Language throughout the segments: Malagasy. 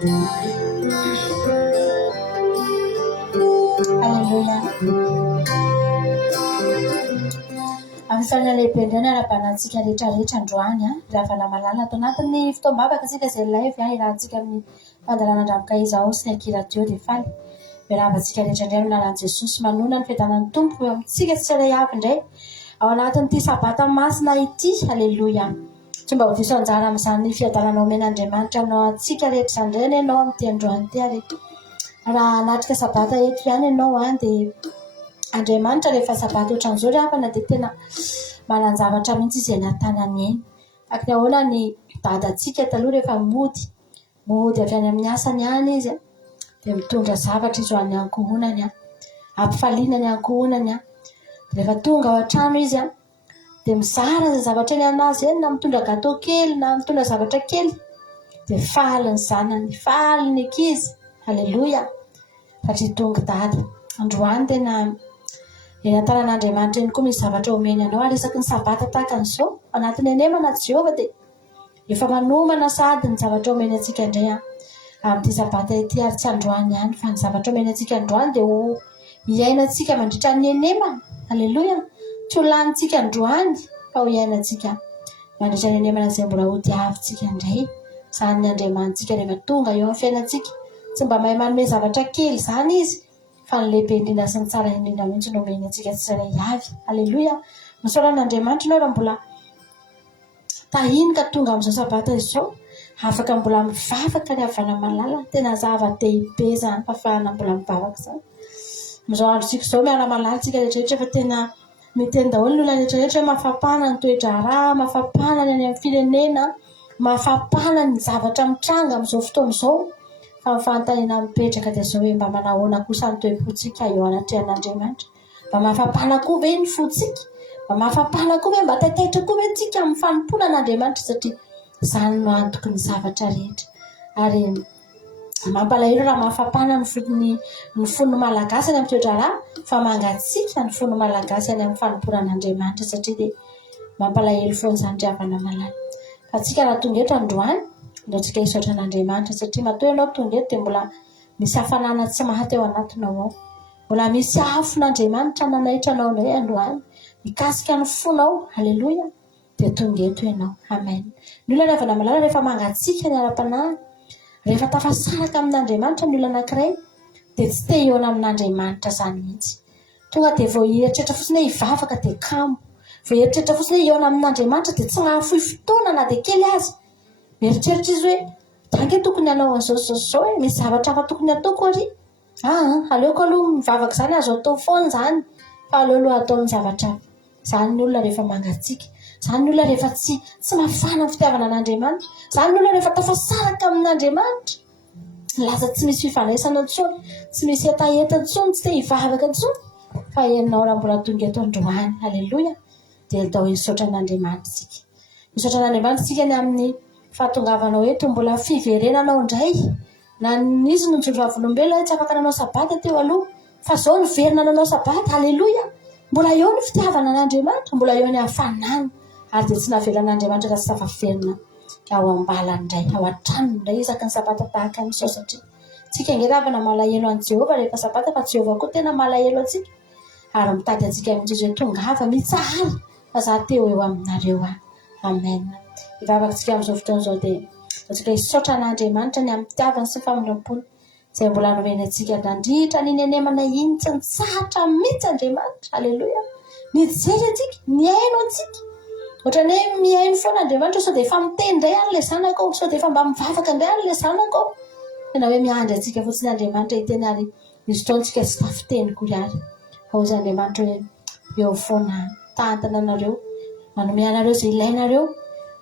Alleluia. Anisany lehibe indray ny ara-banantsika rehetrarehetra androany raha vanamalala atao anatin'ny fotoam-bavaka isika izay live irahantsika amin'ny fandalana andramoka izao sy ny akira Dio dia faly miaravantsika rehetra indray amin'ny lalan'i Jesosy manona ny fiadanan'ny tompo eo amintsika tsirairay avy indray ao anatin'ity sabata masina ity. Alleluia. Tsy mba ho diso anjara amin'izany fiadanana omen'Andriamanitra anao antsika rehetra izany indray ianao amin'ity androany ity ary raha anatrika sabata eto ihany ianao dia Andriamanitra rehefa sabata ohatran'izao riavana dia tena manan-javatra mihitsy izy eny an-tanany eny. Akny ahoana ny dadantsika taloha rehefa mody avy any amin'ny asany ihany izy dia mitondra zavatra izy ho an'ny ankohonany ampifaliana ny ankohonany rehefa tonga ao an-trano izy dia mizara izay zavatra eny anazy eny na mitondra gâteau kely na mitondra zavatra kely dia faly ny zanany faly ny ankizy. Alleluia. Satria tonga dada androany tena eny an-tanan'Andriamanitra eny koa misy zavatra omeny anao ary isaky ny sabata tahaka an'izao anatin'ny anemana Jehova dia efa manomana sady ny zavatra omeny antsika indray amin'ity sabata ity ary tsy androany ihany fa ny zavatra omeny antsika androany dia ho iainantsika mandritra ny anemana. Alleluia. Tsy ho lanintsika androany fa ho iainantsika mandritra ny anemana izay mbola ho diavintsika indray. Izany ny Andriamantsika rehefa tonga eo amin'ny fiainantsika tsy mba mahay manome zavatra kely izany izy fa ny lehibe indrindra sy ny tsara indrindra mihitsy no omeny antsika tsirairay avy. Alleluia. Misaoran'Andriamanitra ianao raha mbola tahiny ka tonga amin'izao sabata izao afaka mbola mivavaka ny avana malala tena zava-dehibe izany fafahana mbola mivavaka izany. Amin'izao androntsika izao miara-malala tsika rehetrarehetra fa tena miteny daholo ny olona rehetrarehetra mafapana ny toetra rà mafapana ny any amin'ny firenena mafapana ny zavatra mitranga amin'izao fotoana izao fa mifantaniana mipetraka dia izao hoe mba manahoana kosa ny toe-pontsika eo anatrehan'Andriamanitra mba mafapana koa ve ny fontsika mba mafapana koa ve mba taitaitra koa ve tsika amin'ny fanompona an'Andriamanitra satria izany no antoky ny zavatra rehetra ary mampalahelo raha mafapana ny fony malagasy any amin'ny toetra rà fa mangatsika ny fony malagasy any amin'ny fanompona an'Andriamanitra satria dia mampalahelo foana izany riavana malala fa tsika raha tonga eto androany ndao tsika hisaotra an'Andriamanitra satria matoa ianao tonga eto dia mbola misy hafanana tsy maty ao anatinao ao mbola misy afon'Andriamanitra nanaitranao indray androany mikasika ny fonao. Alleluia. Dia tonga eto ianao. Amen. Ny olona riavana malala rehefa mangatsika ny ara-panahy rehefa tafasaraka amin'Andriamanitra ny olona anankiray dia tsy te hiona amin'Andriamanitra izany mihitsy. Tonga dia vao hieritreritra fotsiny hoe hivavaka dia kamo vao hieritreritra fotsiny hoe hiona amin'Andriamanitra dia tsy mahafohy fotoana na dia kely azy mieritreritra izy hoe tange tokony hanao an'izao misy zavatra hafa tokony ataoko ary aleoko aloha mivavaka izany azo atao foana izany fa aleoloha atao ny zavatra izany ny olona rehefa mangatsika izany ny olona rehefa tsy mafana ny fitiavana an'Andriamanitra izany ny olona rehefa tafasaraka amin'Andriamanitra lasa tsy misy fifandraisana intsony tsy misy etaeta intsony tsy te hivavaka intsony fa ianao raha mbola tonga eto androany. Alleluia. Dia atao hisaotra an'Andriamanitra tsika misaotra an'Andriamanitra tsika ny amin'ny fahatongavanao eto mbola fiverenanao indray na nizy no nijoro avolombelona tsy afaka nanao sabata teo aloha fa izao niverina nanao sabata. Alleluia. Mbola eo ny fitiavana an'Andriamanitra mbola eo ny hafanana ary dia tsy navelan'Andriamanitra raha tsy tafaverina ao ambalany indray ao an-tranony indray isaky ny sabata tahaka an'izao satria tsika angeravana malahelo an'i Jehova rehefa sabata fa Jehova koa tena malahelo antsika ary mitady antsika amin'ity hoe tongava mitsahary fa za teo eo aminareo amen. Hivavakantsika amin'izao fotoana izao dia antsika hisaotra an'Andriamanitra ny amin'ny fitiavany sy famindrampony izay mbola nomeny antsika nandritra n'iny anemana iny tsy nitsahatra mihitsy Andriamanitra. Alleluia. Nijery antsika niaino antsika ohatrany hoe miaino foana Andriamanitra sao dia efa miteny indray any ilay zanako sao dia efa mba mivavaka indray any ilay zanako tena hoe miandry antsika fotsiny Andriamanitra hiteny ary izy toa antsika tsy tafiteny kory ary fa hozy Andriamanitra hoe eo foana tantana anareo manome anareo izay ilainareo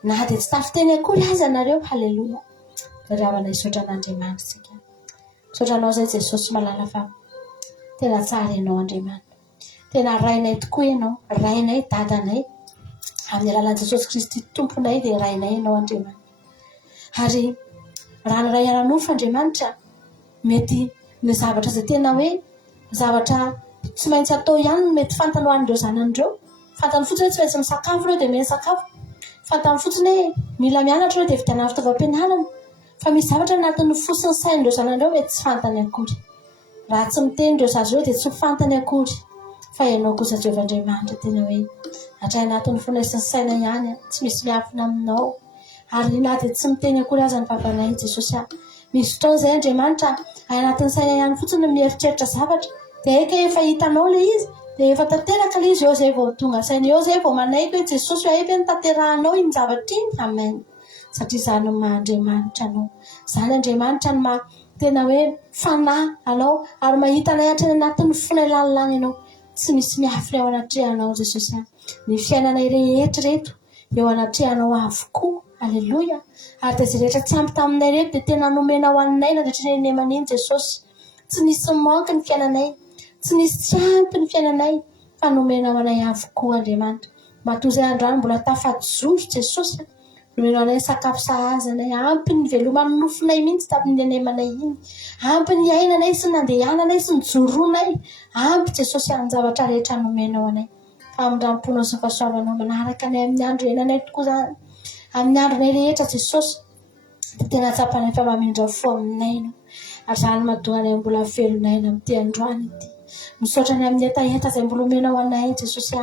na dia tsy tafiteny akory azy anareo. Alleluia. Ravana hisaotra an'Andriamanitra tsika misaotra anao izay Jesosy malala fa tena tsara ianao Andriamanitra tena rainay tokoa ianao rainay dadanay amin'ny alalan'i Jesosy Kristy tomponay dia rainay ianao Andriamanitra ary raha ny ray ara-nofo Andriamanitra mety ny zavatra izay tena hoe zavatra tsy maintsy atao ihany no mety fantany ho an'ireo zanan'ireo fantany fotsiny hoe tsy maintsy misakafo ireo dia misakafo fantany fotsiny hoe mila mianatra ireo dia vidiana fitaovam-pianarana fa misy zavatra anatin'ny fosiny sain'ireo zanandreo mety tsy fantany akory. Raha tsy miteny ireo zazy ireo dia tsy fantany akory. Fa ianao kosa Jehovahandriamanitra tena hoe hatray anatin'ny fonesiny saina ihany tsy misy miafina aminao. Ary na dia tsy miteny akory aza ny babanay Jesosy. Misy fotoana izay Andriamanitra anatin'ny saina ihany fotsiny mieritreritra zavatra dia eka efa hitanao ilay izy dia efa tanteraka ilay izy eo izay vao tonga saina eo izay vao manaiky hoe Jesosy hoe aiky nitanterahanao iny zavatra iny. Amen. Satria izany no maha-Andriamanitra anao. Izany Andriamanitra no tena hoe fanahy anao ary mahita anay hatrany anatin'ny fonay lalilany ianao. Tsy misy miafina ao anatrehanao Jesosy. Ny fiainanay rehetrareto eo anatrehanao avokoa. Alleluia. Ary dia izay rehetra tsy ampy taminay reto dia tena nomena ho anay nandritra ny neman'iny Jesosy. Tsy nisy manky ny fiainanay, tsy nisy tsy ampy ny fiainanay fa nomena ho anay avokoa Andriamanitra. Matoa izay androany mbola tafaty-joro Jesosy. Nomena ho anay sakafo sahazanay, ampy ny veloman'ny nofonay mihitsy tamin'ny nemanay iny. Ampy ny ainanay sy ny nandehananay sy ny joronay. Ampy Jesosy amin'ny zavatra rehetra nomena ho anay. Fa amin'ny ramponao sy fahasoavanao manaraka anay amin'ny andro iainanay tokoa izany. Amin'ny andronay rehetra Jesosy dia tena tsapanay fa mamindra-fo aminay no. Ary izany mahatonga anay mbola velonay amin'ity androany ity. Misaotra ny amin'ny hetaheta izay mbola omena ho anay Jesosy.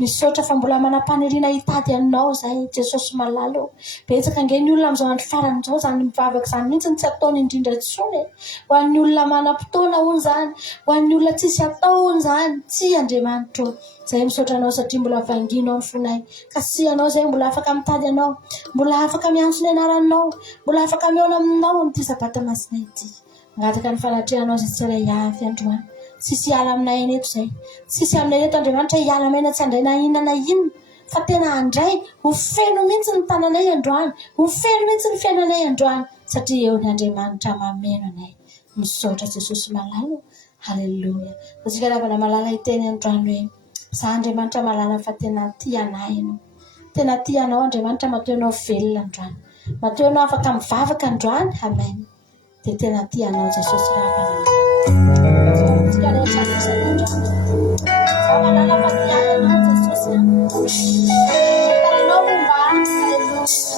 Misaotra fa mbola manam-paniriana hitady anao izay Jesosy malalo. Betsaka ange ny olona amin'izao andro farany izao izany mivavaka izany mihitsy ny tsy ataony indrindra intsony. Ho an'ny olona manam-potoana hono izany, ho an'ny olona tsisy atao hono izany. Tsy Andriamanitra izay misaotra anao satria mbola vanginao ny fonay. Ka sy anao izay mbola afaka mitady anao, mbola afaka miantso ny anaranao, mbola afaka mihaona aminao amin'ity sabata masina ity. Mangataka ny fanatrehanao izay tsirairay avy androany. Sisy hiala aminay eto izay. Sisy aminay eto Andriamanitra hiala aminay na tsy handray na inona na inona. Fa tena handray ho feno mihitsy ny tananay androany, ho feno mihitsy ny fiainanay androany satria eo ny Andriamanitra mameno anay. Misaotra Jesosy malalo. Halleluja. Tsika ravana malala iteny androany hoe za Andriamanitra malala fa tena tia anay ianao. Tena tia anao Andriamanitra matoa ianao velona androany. Matoa ianao afaka mivavaka androany. Amen. Dia tena tia anao Jesosy ravana. Tsika rehetra rehetra androany. Za malala fa tia anao Jesosy. Tananao momba. Halleluja.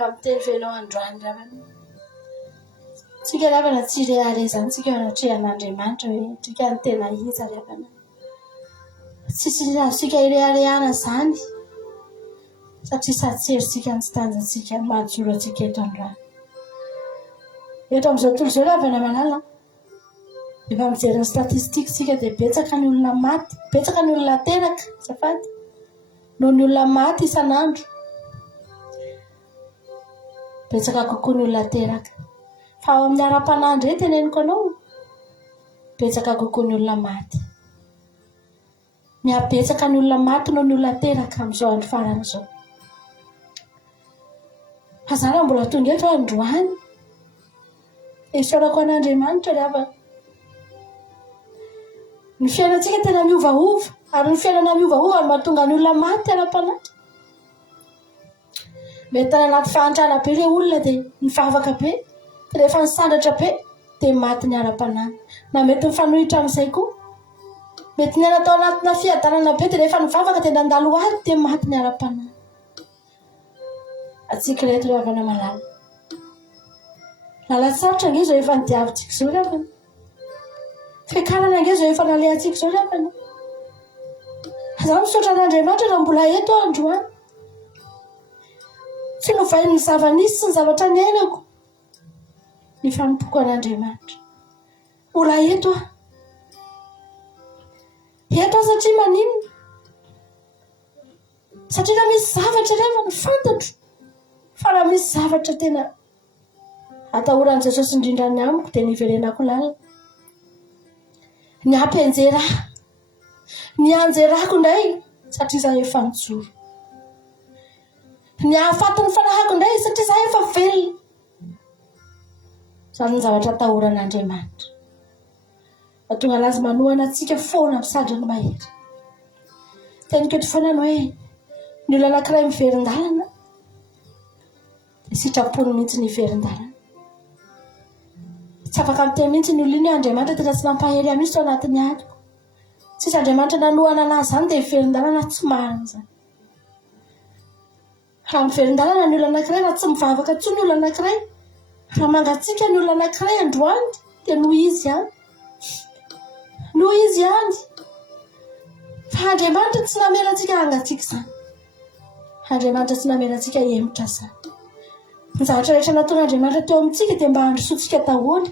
afaka miteny fenao androany ravana tsika ravana tsy reare zany tsika anatrehan'Andriamanitra hoe tsika ny tena iza ravana tsisy azontsika ireareana zany satria satserisika ny tsy tanjantsika mahajoro atsika eto androany eto amin'izao tontolo izao ravana malala efa mijery ny statistika tsika dia betsaka ny olona maty betsaka ny olona teraka safady noho ny olona maty isan'andro betsaka kokoa ny olona teraka fa ao amin'ny ara-panandro e teneniko anao betsaka kokoa ny olona maty mihabetsaka ny olona maty noho ny olona teraka amin'izao andro farany izao fa zany mbola tonga eto androany isaorako an'Andriamanitra ravana ny fiainantsika tena miovaova ary ny fiainana miovaova no mahatonga ny olona maty ara-panatra mety tany anaty fahantrana be ilay olona dia mivavaka be rehefa nisandratra be dia maty ny ara-panana na mety mifanohitra amin'izay koa mety ny anatao anatina fiadanana be dia rehefa nivavaka dia nandalo ary dia maty ny ara-panana atsika reto ravana malala lalatsarotra ange zao efa nidiavintsika izao ravana fiakarana ange zao efa nalehantsika izao ravana zaho misaotra an'Andriamanitra raha mbola eto androany tsy novainy ny zava-nisy sy ny zavatra ny ainako ny fanompoko an'Andriamanitra mbola eto aho satria maninona satria raha misy zavatra rehefa ny fantatro fa raha misy zavatra tena atahoran'i Jesosy indrindra ny amiko dia niverenako lalina ny ampianjeraha ny anjerako indray satria zaho efa nijoro ny ahafatin'ny fanahako indray satria zaho efa velona zany ny zavatra atahoran'Andriamanitra mahatonga anazy manohana antsika foana misadra ny mahery teniko eto foana ny hoe ny olona anankiray miverin-dalana dia sitrapony mihitsy ny verin-dalana tsy afaka miteny mihitsy ny olona iny Andriamanitra tena tsy nampahery ahy mihitsy ao anatin'ny adiko tsisy Andriamanitra nanohana anazy zany dia verin-dalana tsy marina zany raha miverin-dalana ny olona anankiray raha tsy mivavaka tsoa ny olona anankiray raha mangatsika ny olona anankiray androany dia noho izy ihany fa Andriamanitra tsy namelantsika hangatsika zany Andriamanitra tsy namelantsika hemotra zany ny zavatra rehetra nataon'Andriamanitra teo amintsika dia mba handrosoantsika daholo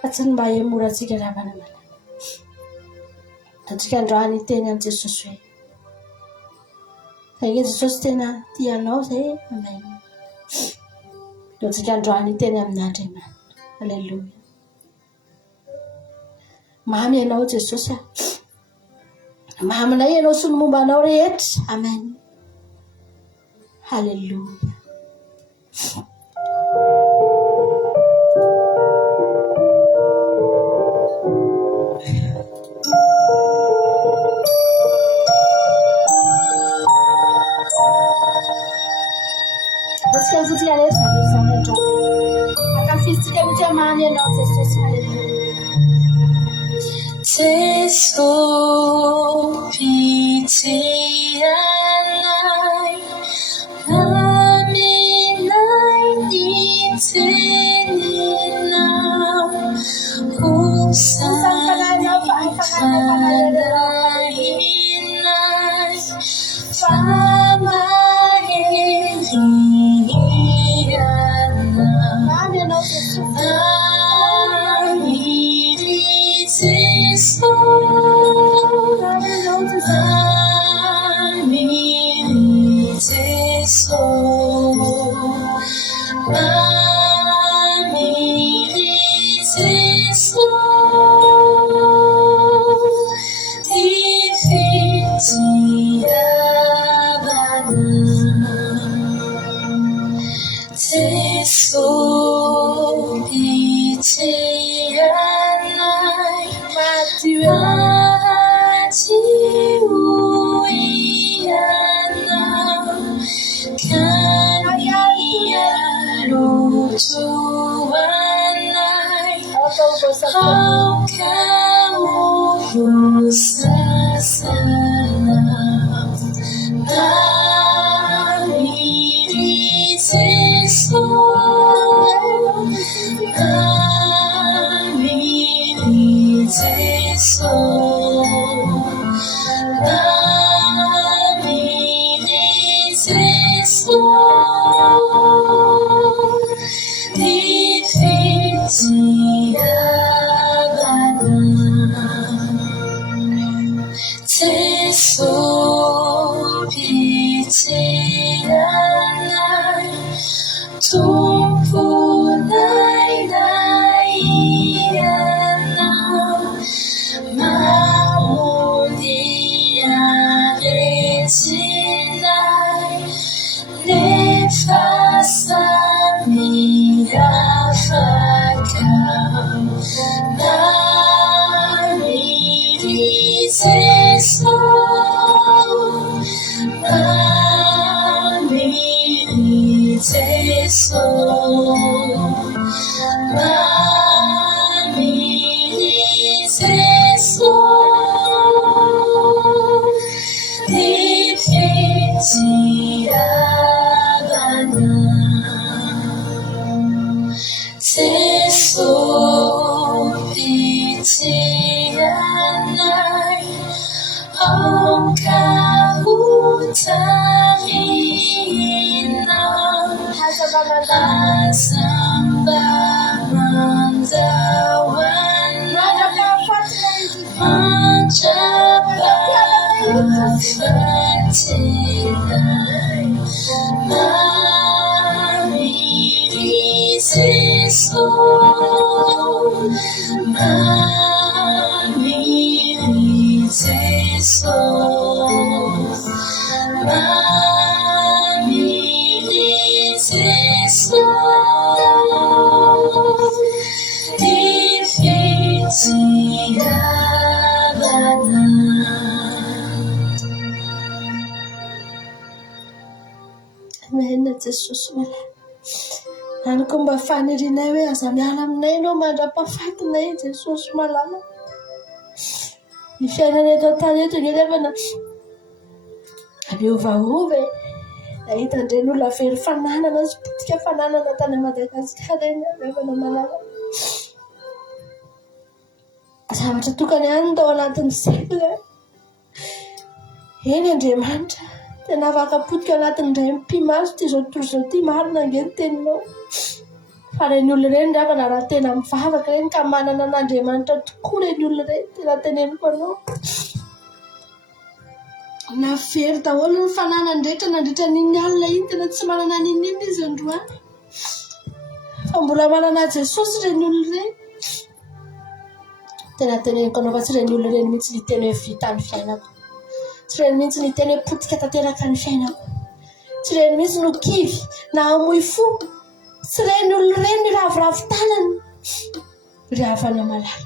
fa tsy ny mba hemorantsika ravana malala atsika androany teny amin'i Jesosy hoe zay Jesosy tena tianao zay amen atsika androany teny amin'Andriamanitra alleluia mamy ianao Jesosy maminay ianao sy ny momba anao rehetra amen alleluia atsika fotsika rehetra zany andro akafizitsika mitsy mamy ianao Jesosy alleluia Jesosy pity anay aminay nitenenao usay falainay famaheriana How can pitianay tumpunay naianao mamudiare sinay nefasami afakam namiriseso namiriseso namiriseso nifitiabana seso pitianay angkahutahinam asamba mandawan manjabahatinay mamiriseso mamiriseso mamiriseso ifitiabana. Amen. Jesus malay. Ano ko mba fanirianay hoe aza miala aminay ianao mandra-pahafatinay Jesosy malala. Ny fiainana eto an-tany eto ngelevana miovaova e. Nahita indren'olona very fananana sy potika fananana tany Madagasikara eny levana malala. Zavatra tokany ihany tao anatin'izay ilay. Eny Andriamanitra tena afaka potika anatin'indray mpimaso ty zao tontolo zao ty marina nge ny teninao. Fa reny olona ireny ravana raha tena mivavaka reny ka manana an'Andriamanitra tokoa reny olona ireny tena teneniko anao. Na very daholo ny fananany rehetra nandritra n'iny alina iny tena tsy manana n'in'iny izy androany. Fa mbola manana Jesosy reny olona ireny. Tena teneniko anao fa tsy reny olona ireny mihitsy ny teny hoe vita ny fiainako. Tsy reny mihitsy ny teny hoe potika tanteraka ny fiainako. Tsy reny mihitsy no kivy na amoy fo. Tsy reny olona ireny ny ravoravo tanany. Ry havana malala.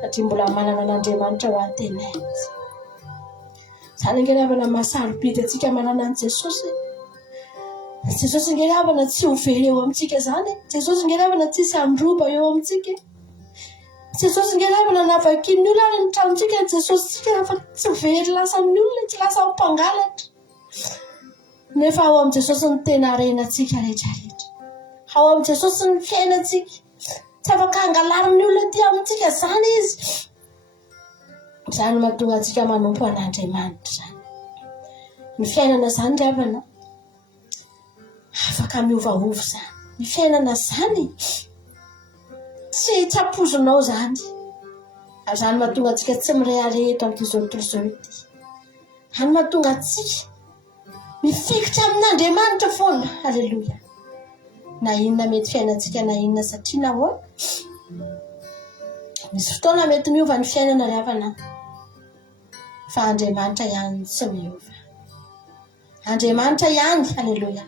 Satria mbola manana an'Andriamanitra ho antenay. Zany angelavana mahasarobidy antsika manana an Jesosy. Jesosy angelavana tsy ho very eo amintsika zany. Jesosy angelavana tsy hisy androba eo amintsika. Jesosy angelavana navakin'ny olona ny tranontsika. Jesosy tsika fa tsy very lasan'ny olona, tsy lasa mpangalatra. Nefa ao amin'ny Jesosy ny tena renantsika rehetrarehetra. Ao amin'ny Jesosy ny fiainantsika. Tsy afaka angalarin'ny olona ty amintsika zany izy. Zany mahatonga antsika manompo an'Andriamanitra zany. Ny fiainana zany ravana afaka miovaova zany. Ny fiainana zany tsy tsapozonao zany. Zany mahatonga antsika tsy mirehare eto amin'ity zao tontolo zao ity. Zany mahatonga antsika mifikitra amin'Andriamanitra foana. Halleluja. Na inona mety fiainantsika na inona satria nahoa misy fotoana mety miova ny fiainana ravana. Fa Andriamanitra ihany tsy miova. Andriamanitra ihany. Halleluja.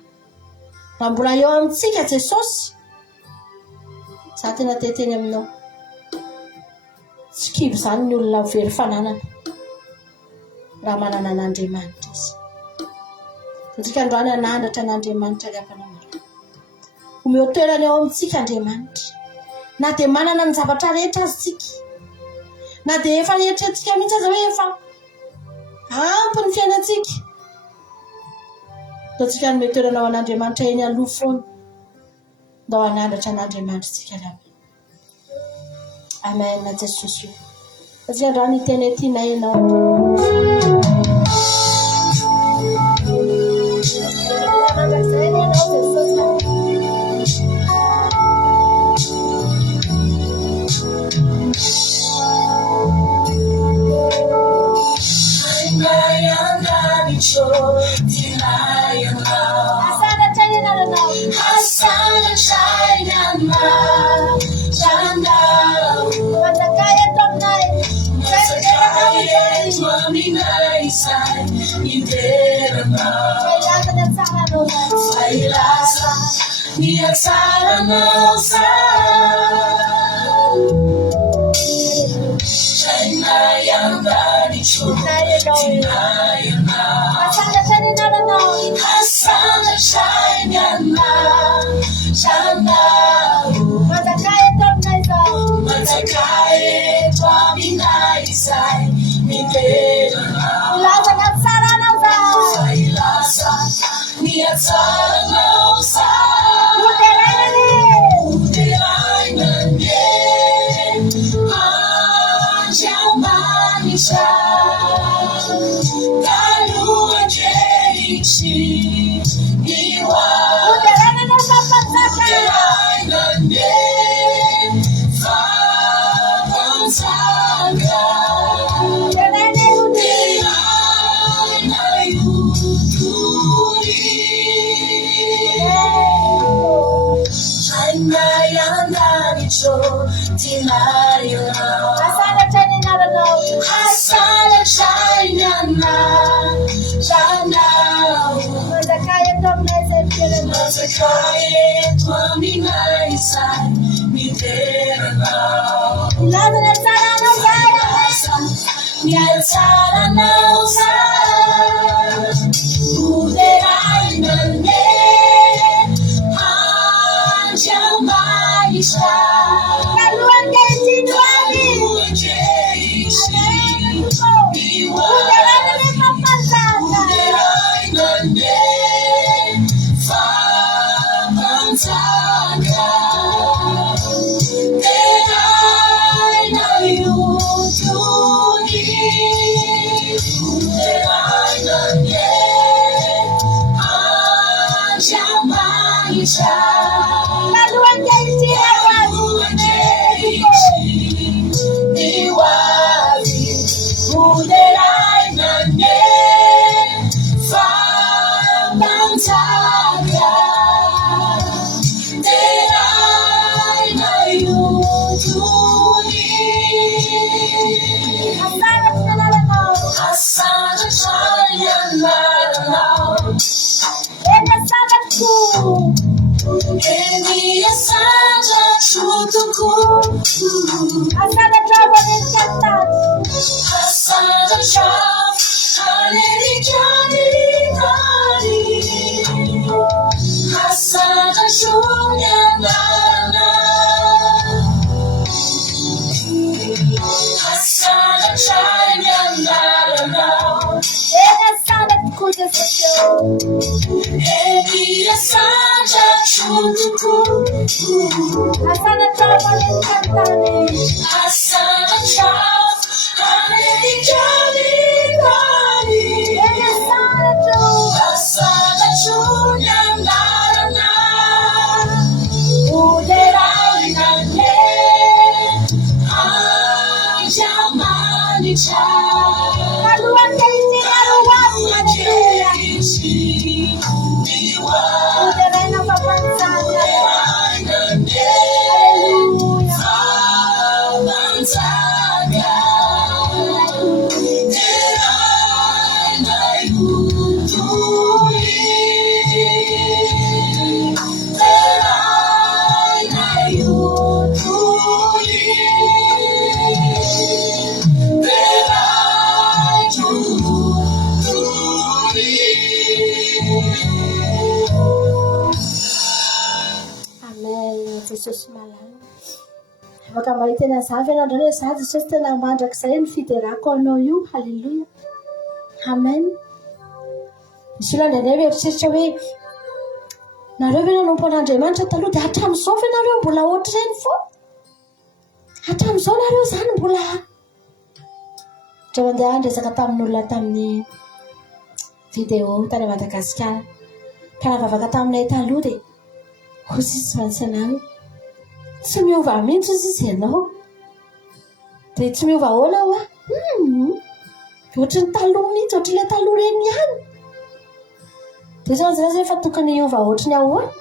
Raha mbola eo amintsika Jesosy, za tena teteny aminao, tsy kivy zany ny olona very fananana raha manana an'Andriamanitra izy. Satria androany anandratra an'Andriamanitra ravana maro. Omeo toerany ao amintsika Andriamanitra. Na dia manana ny zavatra rehetra azy tsika. Na dia efa eritreretintsika mihitsy aza hoe efa ampy ny fiainantsika. Ataontsika ny mety toerana ao an'Andriamanitra eny aloha foana. Ndao anandratra an'Andriamanitra tsika raha. Amen na Jesosy. Satria androany teny tianay ianao. Asana China now. Asana China Chanda. Matakaya tomnai. Matakaya tomnai sai. Interna. Kaya na sana no. Sailasa. Niya sana no sa. China yanda ni chuna. China yanda. Asana China now. Asana China Chanda. Matakaya tomnai sai. Matakaya tomnai sai. Interna. Ilasa na sana no sa. Sailasa. Niya sana no sa. Asana China now. Asana China Chanda. Matakaya tomnai sai. Matakaya tomnai sai. Interna. Ilasa na sana no sa. Niya sana no sa. Uderai nane. Anjamaisha. Asana trouble in Canada. Asana trouble, honey, Johnny, Asana Julia, Asana China, Asana Kudasato, Asana Chutuku, Asana trouble in Canada. Asana trouble, honey, Johnny, Asana Julia, Uderai nane, Anjamani cha. Kaluan kaisi kaluan kaisi. Uderai na papansanya. Uderai nane, papansanya. Uderai na yutui. Jesus malang. Maka mari tena zavy ianao ndray za Jesosy tena mandrakizay ny fiderako anao io. Halleluja. Amen. Misy olona ndraindray mieritreritra hoe nareo ve nanompo an'Andriamanitra taloha dia hatramin'izao ve nareo mbola ohatr'ireny fo? Hatramin'izao nareo zany mbola. Raha mandeha andresaka tamin'olona tamin'ny vidéo tany Madagasikara. Ka navavaka taminay taloha dia hozy izy vansinany. Tsy miova mihitsy izy ianao. Dia tsy miova ahoana ho ohatrany taloha mihitsy, ohatr'ilay taloha reny ihany. Dia zao zay fa tokony hiova ohatrany ahoana?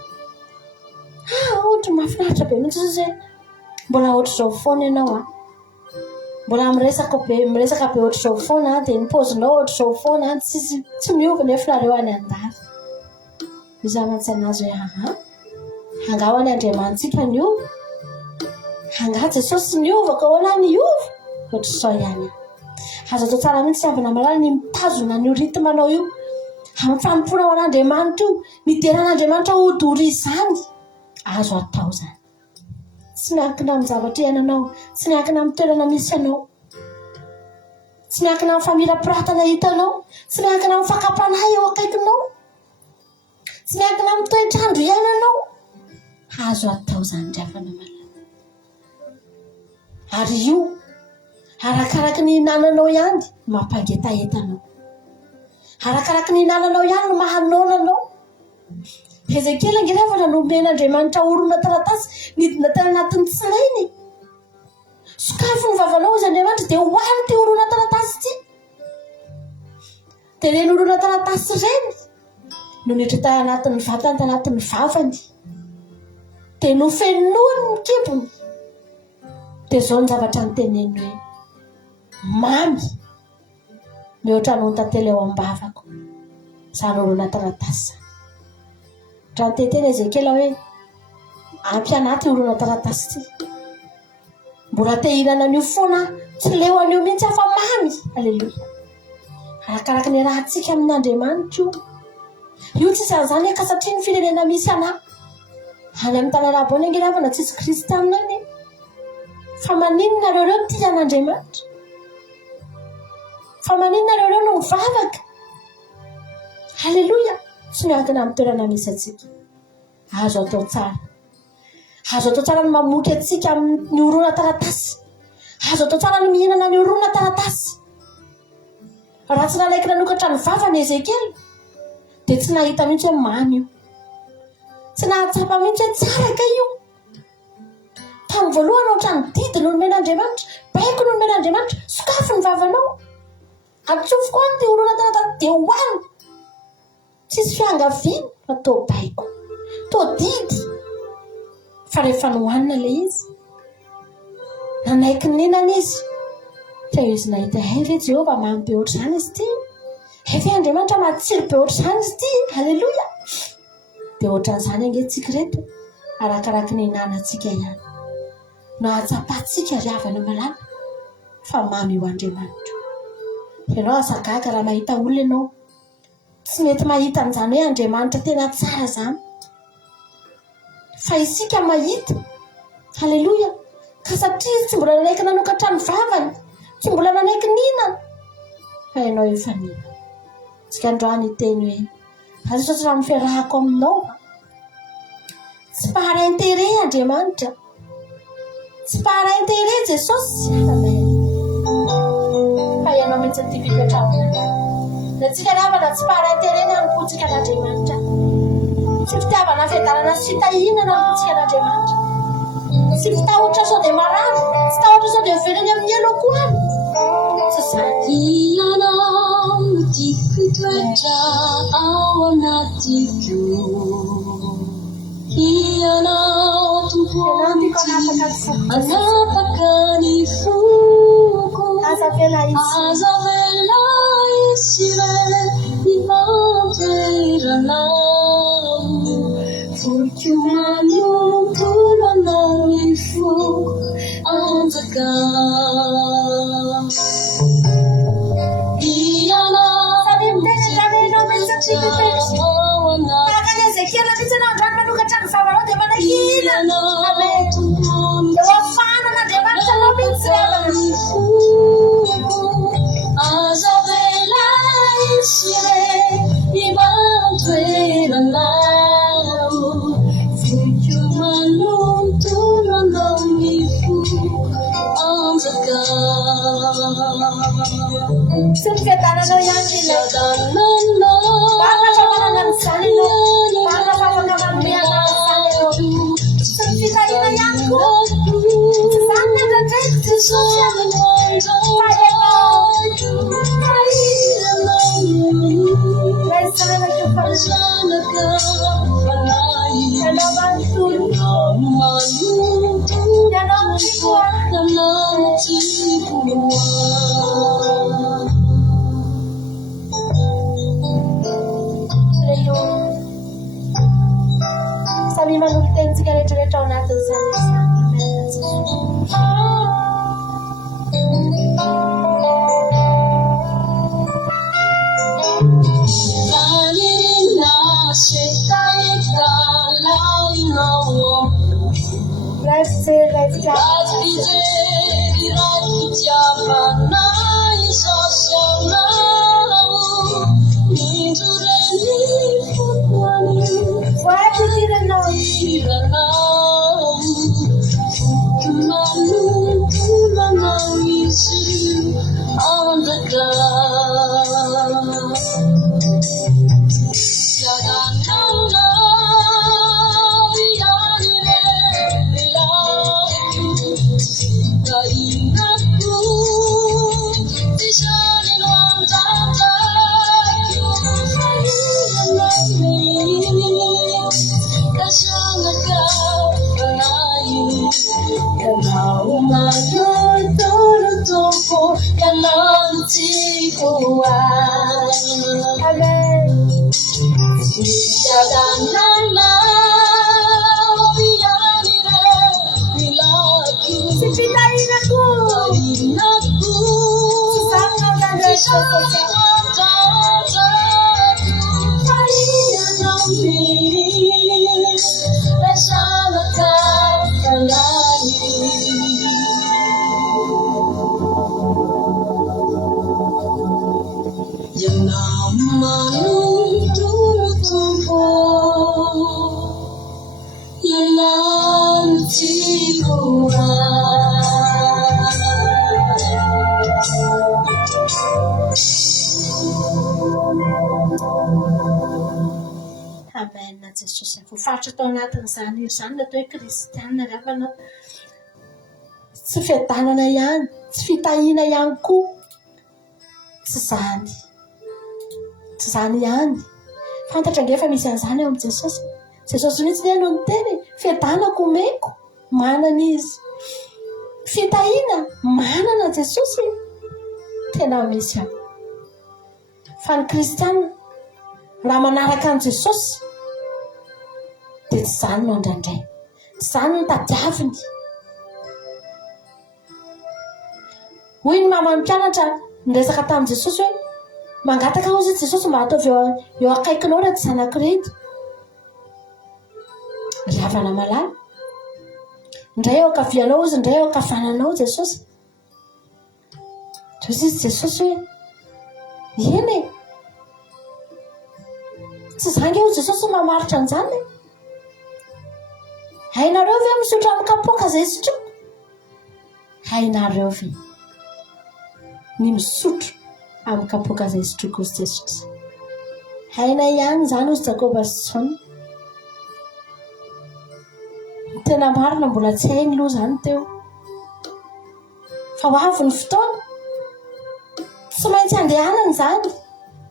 Ohatry mahafinaritra be mihitsy zay mbola ohatry zao foana ianao mbola miresaka be ohatry zao foana dia ny paozinao ohatry zao foana tsy miova nefa nareo any andafy. Izaho mantsy anazy hoe angaho any Andriamantsika niova, angaha Jesosy niova ka hoana niova ohatry zao ihany. Azo atao tsara mihitsy avana malala ny mitazona ny rythme-nao io amin'ny fanompona ao an'Andriamanitra io, mideran'Andriamanitra ho dory izany. Azo atao zany. Tsy miankina amin'ny zavatra iainanao, tsy miankina amin'ny toerana misy anao, tsy miankina amin'ny famirapiratana hitanao, tsy miankina amin'ny fakapanahy eo akaikinao, tsy miankina amin'ny toetrandro iainanao. Azo atao zany ravana malala. Ary io arakaraky ny hinananao ihany mampangetahetanao, arakaraky ny hinananao ihany no mahanonanao. Ezekiel angirevana nomen'Andriamanitra orona taratasy midina tany anatin'ny tsinainy. Sokafy ny vavanao izy Andriamanitra dia hoany ty orona taratasy ty. Dia reny orona taratasy reny no niditra tany anatin'ny vatany tanatin'ny vavany dia nofenoany ny kibony. Dia zao ny zavatra nyteneny hoe mamy mihoatra no tantely eo am-bavako izany orona taratasy. Raha nyteteny Ezekiel hoe ampy anaty orona taratasy ty. Mbola te hihinana an'io foana tsy leo an'io mihitsy afa mamy. Aleluia. Arakaraky ny rahantsika amin'Andriamanitra io. Io tsy izany hoe ka satria ny firenena misy anahy any amin'ny tany Arabo any angiravana tsisy kristianina any. Fa maninona reo tia an'Andriamanitra? Fa maninona reo no mivavaka? Aleluia. Tsy miankina amin'ny toerana misy atsika. Azo atao tsara. Azo atao tsara ny mamoky atsika amin'ny orona taratasy. Azo atao tsara ny mihinana ny orona taratasy. Raha tsy nalaiky nanokatra ny vavany Ezekiel dia tsy nahita mihitsy hoe mamy io. Tsy nahatsapa mihitsy hoe tsara ka io. Tamin'ny voalohany ohatra ny didy no nomen'Andriamanitra, baiko no nomen'Andriamanitra, sokafy ny vavanao. Atsofoko any ty orona taratasy dia hoany. Tsisy fiangaviana fa tao baiko, tao didy. Fa rehefa nohanina ilay izy, nanaiky ninana izy. Fa izy nahita ve Jehovah mamy be ohatr' izany izy ty? Efa Andriamanitra matsiro be ohatr' izany izy ty? Aleluia. Dia ohatran'izany angentsika reto arakaraky ny hinanantsika ihany. Nahatsapantsika ry havana malala fa mamy io Andriamanitra. Ianao asagaga raha mahita olona ianao tsy mety mahita an'izany hoe Andriamanitra tena tsara zany. Fa isika mahita. Aleluia. Ka satria tsy mbola nanaiky nanokatra ny vavany, tsy mbola nanaiky ninana, fa ianao efa ninana. Tsika androany teny hoe azo Jesosy raha mifiarahako aminao. Tsy par intérêt Andriamanitra, tsy par intérêt Jesosy. Fa ianao mihitsy ty fipetrahanao. Natsika ravana tsy par intérêt ny anopotsika an'Andriamanitra. Tsy fitiavana fiadarana sy fitahinana anopotsika an'Andriamanitra. Tsy fitahotra sao dia marary, tsy tahotra sao dia velany amin'ny elo koa any. Tsy izany. Ianao no tiako toetra ao anatiko. Ianao tompony anapaka ny foko. Aza vela Israel ny mampiranao. Forko manontolo anao ny foko anjaka. Sempre fiadarana ihany ilay. Bana fa manana amin'izany ianao. Bana fa manana amin'izany. Tsy fitahina ihany koa. Tsy izany ny andrandreko Jesosy fa ianao. Ilay zanaka fanahy ianao manontolo ianao tikoa samy manolo tenitsika rehetrarehetra ao anatin'izany amen jesosy voafaritra tao anatin'izany izany natao hoe kristianina ravanao tsy fiadanana ihany tsy fitahiana ihany koa tsy zany ihany fantatra ngefa misy an'izany eo amin'i jesosy jesosy mihitsy ny no niteny fiadanako omeko manana izy fitahiana manana jesosy tena misy ao fa ny kristianina raha manaraka an' jesosy dia tsy zany no indraindray tsy zany no tadiaviny hoy ny mamany mpianatra niresaka tamin'i jesosy hoe mangataka ao izy jesosy mba ataovy eo akaikinao raha tsy zanak'ireto ravana malala indray eo akavianao izy indray eo akavananao jesosy tozy izy jesosy hoe eny e tsy zangy eo jesosy mamaritra an'izany hainareo ve misotra amin'ny kapoaka zay sotroko hainareo ve ny misotro amin'ny kapoaka zay sotroko izy jesosy haina ihany zany ozy Jakoba sy Johana tena marina mbola tsy hainy loha zany teo fa ho avy ny fotoana tsy maintsy andehanana zany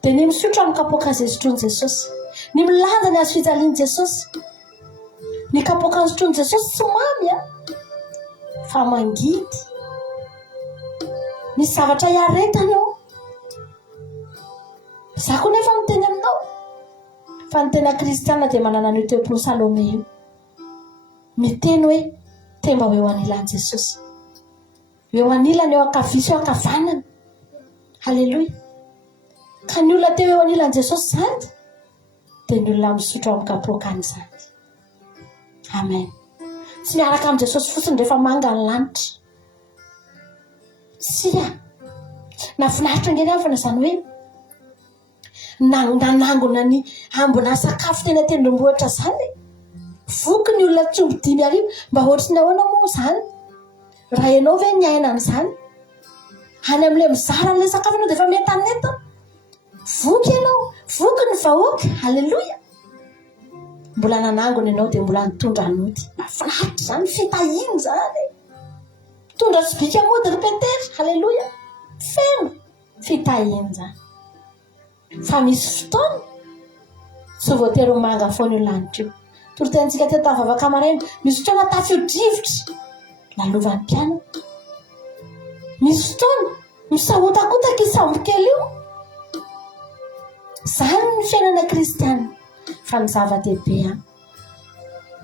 dia ny misotro amin'ny kapoaka zay sotrony jesosy ny milanja ny azo fijaliany jesosy ny kapoaka ny sotrony jesosy tsy mamy fa mangidy misy zavatra hiaretana ao za koa nefa miteny aminao fa ny tena kristianina dia manana an'io templo Salome io miteny hoe temba eo anilan'i jesosy eo anilany eo akavisy eo akavanana halleloia ka ny olona teo eo anilan'i jesosy zany dia ny olona misotro amin'ny kapoakany zany amen tsy miaraka amin'i jesosy fotsiny rehefa manga ny lanitra sia nafinaritra ngeny avana zany hoe nanangona ny ambona sakafo tena tendrombohitra zany voky ny olona tsombo 5 arivo mba ohatriny ahoana moa zany raha ianao ve ny aina an'izany any amin'ilay mizara n'ilay sakafo anao dia efa metaneta voky ianao voky ny vahoaka halleloia mbola nanangona ianao dia mbola nitondra nody mafinaritra zany fitahiny zany mitondra sobika mody ry petera halleloia feno fitahiny zany fa misy fotoana tsy voatery manga foana io lanitra io torotentsika teto tavavaka maraina misy fotoana tafio-drivotra lalovan'ny mpianatra misy fotoana misahotakotaka isambokely io zany ny fiainana kristianina fa ny zava-dehibe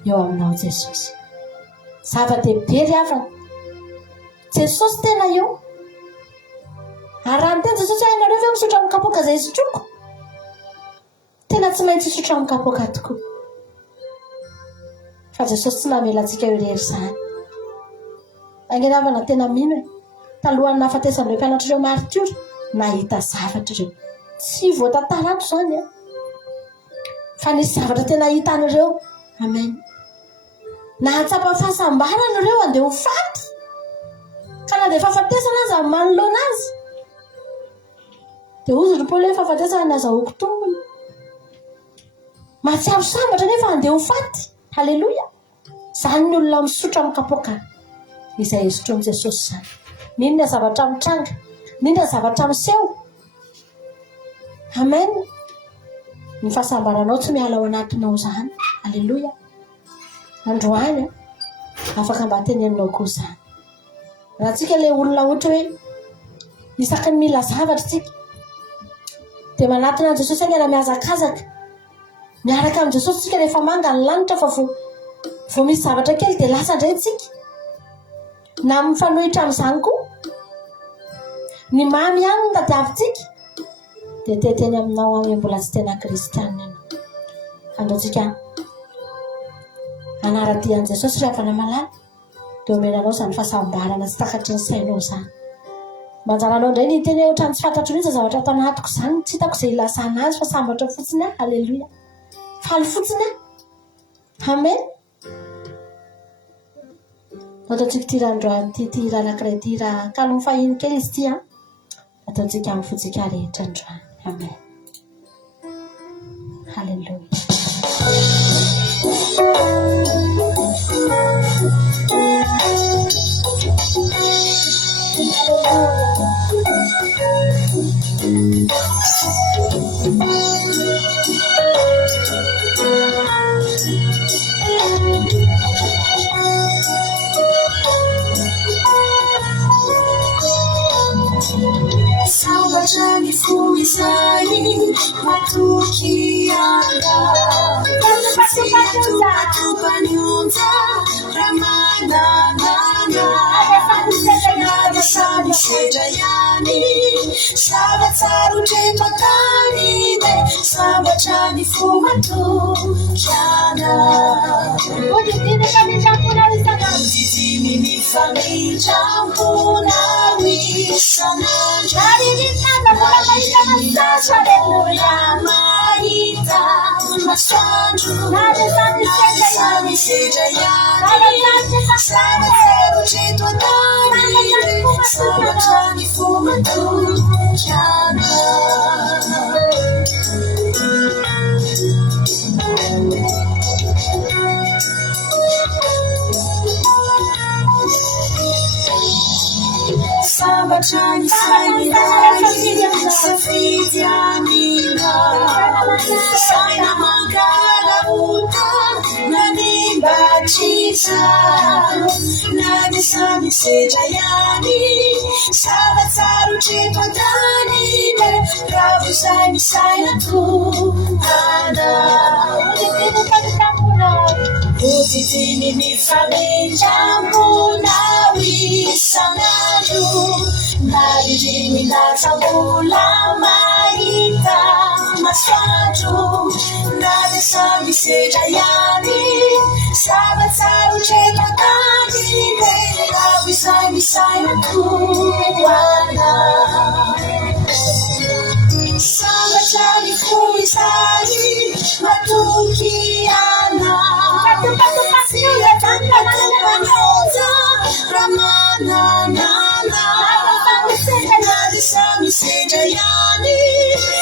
eo aminao Jesosy zava-dehibe ry havana Jesosy tena eo ary raha ny tena Jesosy hainareo ve misotra amin'ny kapoaka izay sotroko tena tsy maintsy sotra amin'ny kapoaka tokoa fa Jesosy tsy namela antsika irery izany angenavana tena mino talohan'ny nahafatesan'ireo mpianatra ireo martyra nahita zavatra ireo tsy voatantarato izany fa nisy zavatra tena hitan'ireo amen nahatsapa fahasambarana ireo andeha ho faty ka na dia fahafatesana azy amin'ny manoloana azy dia ozy ry Paoly hoe fahafatesana ny azahoako tombony mahatsiaro sambatra nefa andeha ho faty halleloia izany ny olona misotra amin'ny kapoaka izay isotroan'i Jesosy izany ninona zavatra mitranga ninona zavatra miseho amen ny fahasambaranao tsy miala ao anatinao izany halleloia androany afaka mba teneninao koa izany raha tsika ilay olona ohatra hoe isaky ny mila zavatra tsika dia manatona an'i Jesosy angana miazakazaka miaraka amin'i Jesosy tsika rehefa manga ny lanitra fa vao misy zavatra kely dia lasa indray tsika na mifanohitra amin'izany koa ny mamy ihany ny tadiavintsika dia teteny aminao hoe mbola tsy tena kristianina ianao androantsika anaradian'i Jesosy ry havana malala dia omenanao izany fahasambarana tsy takatry ny sainao izany manjaranao indray ny teny ohatrany tsy fantatro mihitsy zavatra atao anatiko izany tsy hitako izay ilasana azy fa sambatra fotsiny halleloia faly fotsiny amen ataontsika ty randroany ty raha anankiray ty raha kalony fahiny kely izy ty ataontsika amin'ny fotsika rehetra androany amen halleloia Sambatra fuisai matukianga Tupanyunza Ramana Nada Sani Sejayani Sabatsaru Tempakani Sabatani Fumatu Kiana Tizini ni fami Jampuna Wisana Jadi Nada Hallelujah Maita Masanju Sami Sejayani Sabatsaru Tempakani Sabatani Fumatu Kiana Sabatani Sainai Safidianina Saina Mangala Uta Nani Bachita Nani Sami Sejayani Sabatsaru Chepatani Rabu Saini Saina Tu Ana Utitini ni Famijamuna Wisanaju Narijimi Natabula Maita Masaju Nadisami Sejayani Sabatsaru Chepatani Rabu Saini Saina Tu Ana Sabatani Kuisani Matukiana Ramana Nana Nadisami Sejayani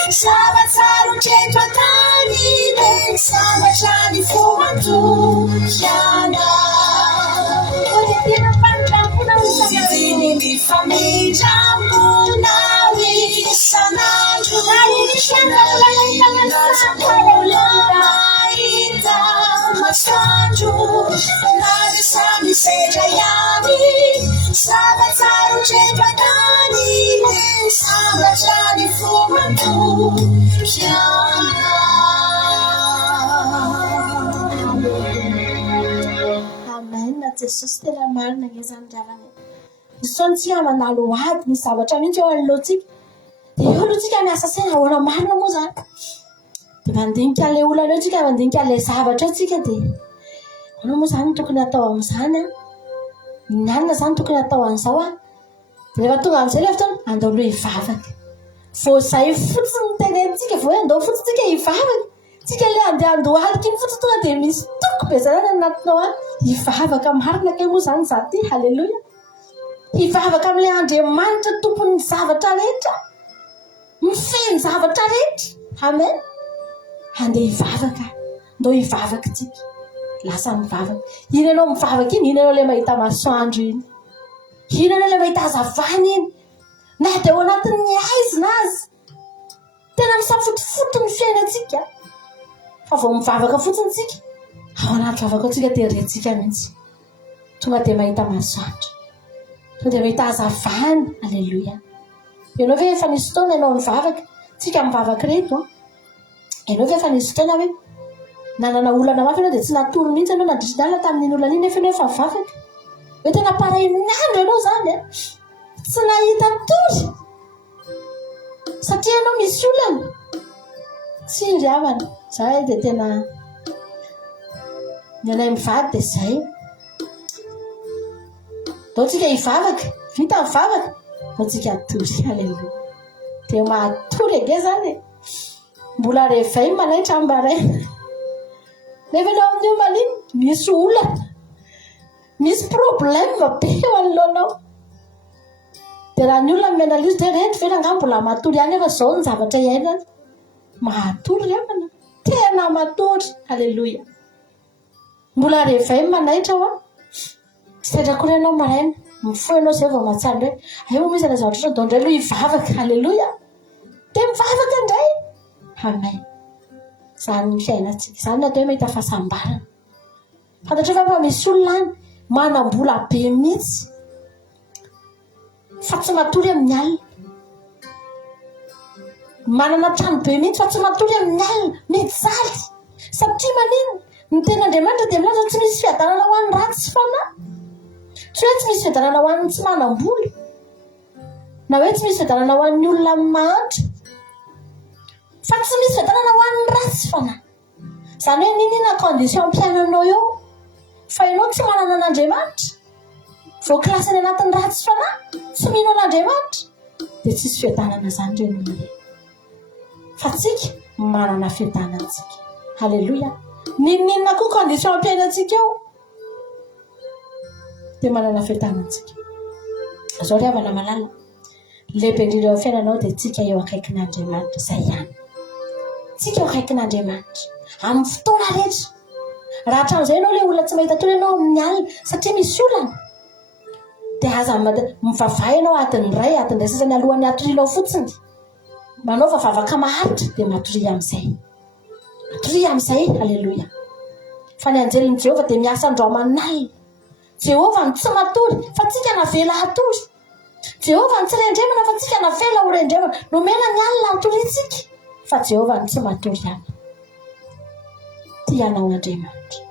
Sabatsaru Chepatani Sabatani Fumatu Kiana Tizini ni famiglia Muna Wisanaju Nada andro nady samy sedra ihany samatsaro tretratany sambatra ny fomanto kiana. Amen. Jesosy tena marina nge zany ravany isontsika manalo ady ny zavatra mihitsy eo alohantsika dia eo alohantsika miasa saina ahoana marina moa zany dia mandinika le olana eo tsika mandinika le zavatra eo tsika dia anao moa zany tokony atao amin'izany ny alina zany tokony atao an'izao dia rehefa tonga amin'izay le fotoana andao aloha hivavaka vao zay fotsiny tenentsika vao hoe andao fotsitsika hivavaka tsika le andeha andohalika iny fotsiny tonga dia misy toko be zany anatinao hivavaka marina ke moa zany za ty halleloia hivavaka amin'ilay Andriamanitra tompon'ny zavatra rehetra mifeny zavatra rehetra amen andeha hivavaka andao hivavaka tsika lasa mivavaka iny anao mivavaka iny iny anao le mahita masoandro iny iny anao le mahita hazavana iny na dia ao anatin'ny aizina azy tena misafotofoto ny fiainantsika fa vao mivavaka fotsiny tsika ao anaty vavaka tsika terentsika mihitsy tonga dia mahita masoandro tonga dia mahita hazavana alleluia ianao ve efa nisy fotoana ianao mivavaka tsika mivavaka reto ianao ve efa nisy fotoana hoe nanana olana mafy ianao dia tsy natory mihitsy ianao nadrisinala tamin'iny olana iny nefa ianao efa mivavaka hoe tena parain'andro ianao zany tsy nahita tory satria ianao misy olana tsy ry havana zay dia tena ny anay mivady dia zay dao tsika hivavaka vita mivavaka dao tsika atory halleluia dia mahatory ege zany mbola revay manaitra ambaraina nefa ianao amin'io maliny misy olana misy problème be eo anoloanao dia raha ny olona mianalizy dia rehetra ve nga mbola matory ihany efa zao ny zavatra iainana mahatory avana tena matory halleluia mbola revay manaitra ao sedrakory ianao maraina mifo ianao zay vao mahatsara hoe aio misy ana zavatra dao indray aloha hivavaka halleluia dia mivavaka indray amen zany ny fiainantsika zany natao hoe mahita fahasambarana fantatra fa efa misy olona any manam-bola be mihitsy fa tsy matory amin'ny alina manana trano be mihitsy fa tsy matory amin'ny alina mijaly satria manino ny tena Andriamanitra dia milaza tsy misy fiadanana ho an'ny ratsy fanahy tsy hoe tsy misy fiadanana ho an'ny tsy manam-bola na hoe tsy misy fiadanana ho an'ny olona mahantra fa tsy misy fiadanana ho an'ny ratsy fanahy zany hoe ninina condition ampiainanao eo fa ianao tsy manana an'Andriamanitra vao kilasany anatin'ny ratsy fanahy tsy mino an'Andriamanitra dia tsisy fiadanana zany reny olona fa tsika manana fiadanantsika halleluia ninina koa condition ampiainantsika eo dia manana fiadanantsika zao ry havana malala lehibe indrindra eo fiainanao dia tsika eo akaikin'Andriamanitra zay ihany tsika eo akaikin'Andriamanitra amin'ny fotoana rehetra raha hatran'izay ianao le olona tsy mahita tory ianao amin'ny alina satria misy olana dia aza mivavaha ianao adiny ray adiny ray sasany alohan'ny atorianao fotsiny manao vavavaka maharitra dia matory amin'izay halleluia fa ny anjelin'i Jehova dia miasa andro aman'alina Jehova ny tsy matory fa tsika navela atory Jehova ny tsy rendremana fa tsika navela ho rendremana nomena ny alina atoritsika fa Jehova ny tsy matory ihany tianao Andriamanitra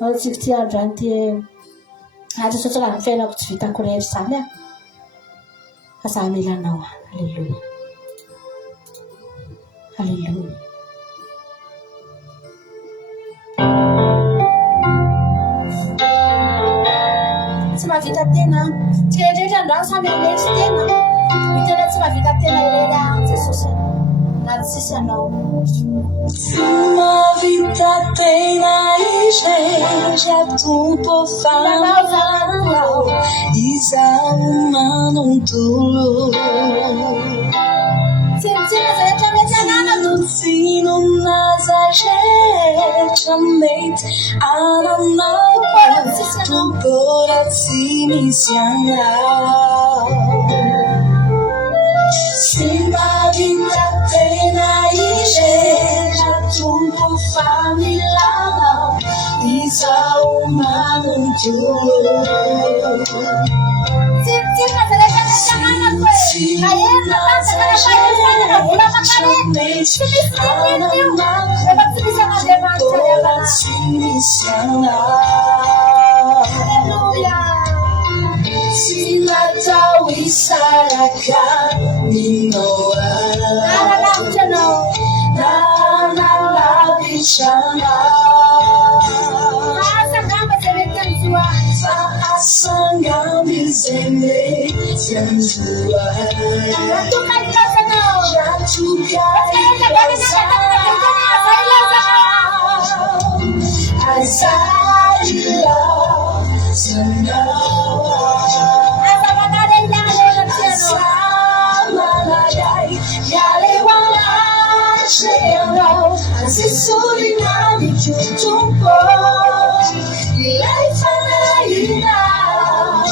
ao tsika ty andro any ty aza sotsona ny fiainako tsy vitako rehetra zany fa za melanao halleluia halleluia tsy mahavita tena tsy rehetrarehetra andrano samy ametsy tena ny tena tsy mahavita tena ireny Jesosy na tsisy anao tsy mahavita tena irery atompo fanao izaho manontolo tsinotsino rehetra mety ananako tsino nazarehetra mety ananao tompora tsy misy anao tsy mahavita tena irery atompo familanao izao manontolo Sinatau isarakan minoa Nanalabishana Faasangam izembe Zanzua Azayla Sanawa Samanayay Yalewala Shayaraw Asisuri nami Chutumpo Ilay Fanayinaw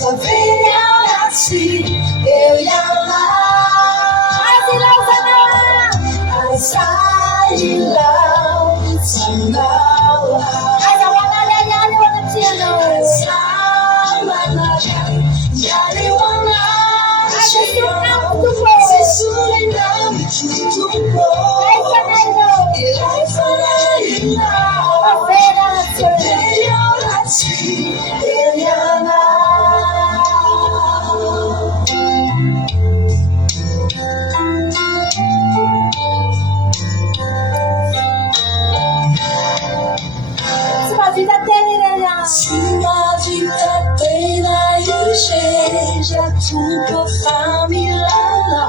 Kavinyaw Nasi Euyama Asayilaw Sanawa Samanayay Yalewala Shayaraw Asisuri nami Chutumpo Ilay Fanayinaw Kavinyaw Nasi Euyama Simavita tena iseja tupo familala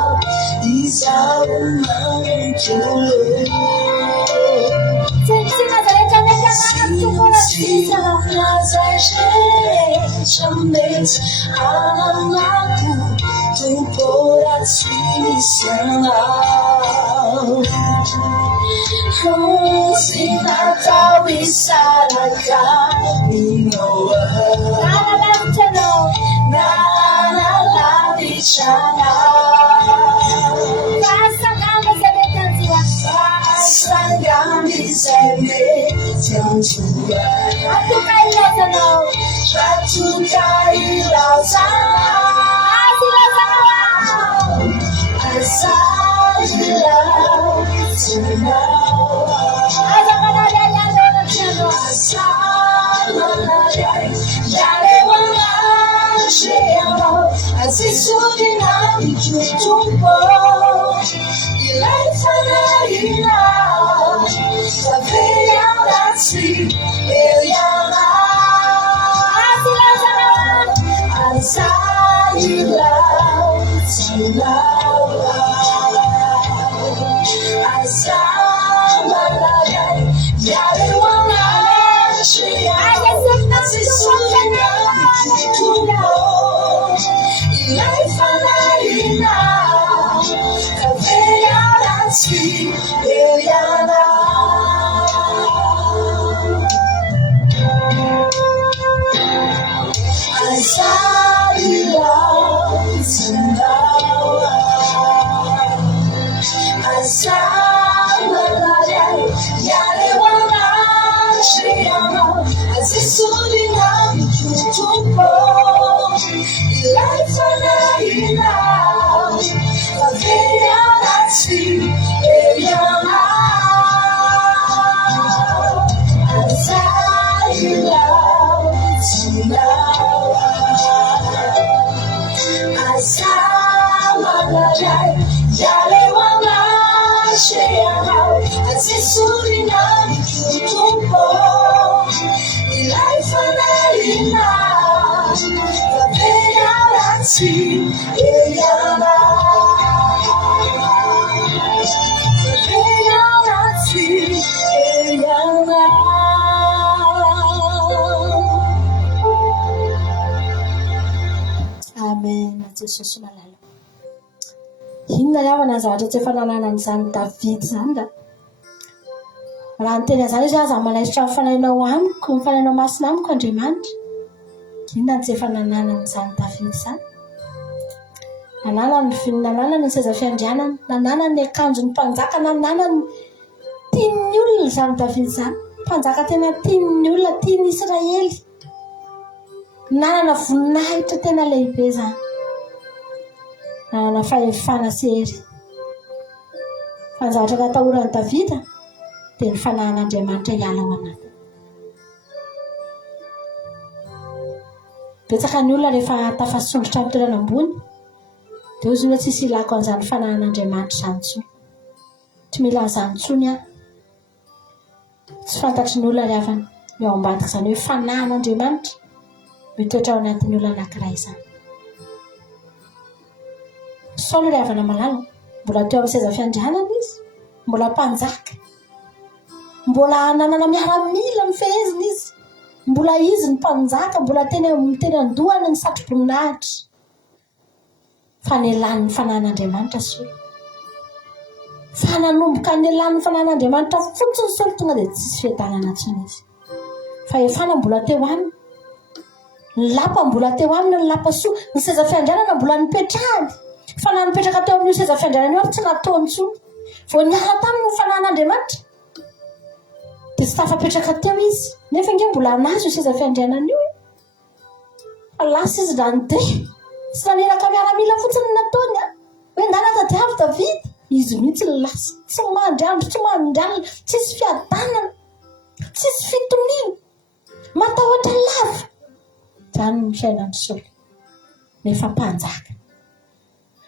Izau mangculo Chamez anakku temporat sini sana Sinatau isarakan minoa Nanalabishana Faasangam izembe Zanzua Ratukai lausana Asayilaw Sanawa Samanayay Yalewala Shayaraw Asisuri nami Chutumpo Ilay Fanayinaw Kavinyaw Nasi Euyama Asayilaw Sanawa Samanayay Yalewala Shayaraw Asisuri nami Chutumpo Ilay Fanayinaw Kavinyaw Nasi Euyama Asayilaw Sanawa Samanayay Yalewala Shayaraw Asisuri nami Chutumpo Ilay Fanayinaw Kavinyaw Nasi Euyama Asayilaw Sanawa Samanayay Yalewala Shayaraw Asisuri nami Chutumpo Ilay Fanayinaw Kavinyaw Nasi Euyama Kavinyaw Nasi Euyama Amen. Jesosy malala. Inona yavana zavatra tsy efa nananan'izany David zany da raha ny teny zany izy aza manaisitra mifanainao amiko mifanainao masina amiko Andriamanitra inona tsy efa nananan'izany David zany nananany ny seza fiandrianana nananany akanjo ny mpanjaka nananany tian'ny olona zany David zany Mpanjaka tena tian'ny olona tian'ny Israely. Nanana voninahitra tena lehibe zany. Nanana fahefana sery. Fanjatra natahoran'i Davida dia ny fanahin'Andriamanitra hiala ao anatiny. Betsaka ny olona rehefa tafasondrotra amin'ny toerana ambony dia ozy olona tsisy ilako an'izany fanahin'Andriamanitra izany intsony. Tsy mila an'izany intsony aho. Tsy fantatry ny olona ry havana ny ao ambadika izany hoe fanahin'Andriamanitra mitoetra ao anatin'ny olona anankiray izany. Saoly ry havana malala mbola teo amin'ny seza fiandrianana izy, mbola mpanjaka, mbola nanana miaramila ny feheziny izy, mbola izy ny mpanjaka, mbola teny andohany ny satroboninahitra. Fa nelan'ny fanahin'Andriamanitra Saoly. Fa nanomboka nelan'ny fanahin'Andriamanitra fotsiny Saoly tonga dia tsisy fiadanana intsony izy. Fa efana mbola teo aminy, ny lapa mbola teo aminy, ny lapa soa, ny seza fiandrianana mbola nipetrahany. Fa na nipetraka teo amin'ny seza fiandrianana io tsy natao intsony. Vao niala taminy ny fanahin'Andriamanitra dia tsy tafapetraka teo izy. Nefa inge mbola anazy io seza fiandrianana io. Fa lasa izy ranodre. Tsy naneraka miaramila fotsiny nataony hoe nana tadiavy Davida. Izy mihitsy lasa tsy mandry andro, tsy mandry alina, tsisy fiadanana, tsisy fitoniana, matahotra lava. Izany ny fiainan'ny Saoly. Nefa mpanjaka.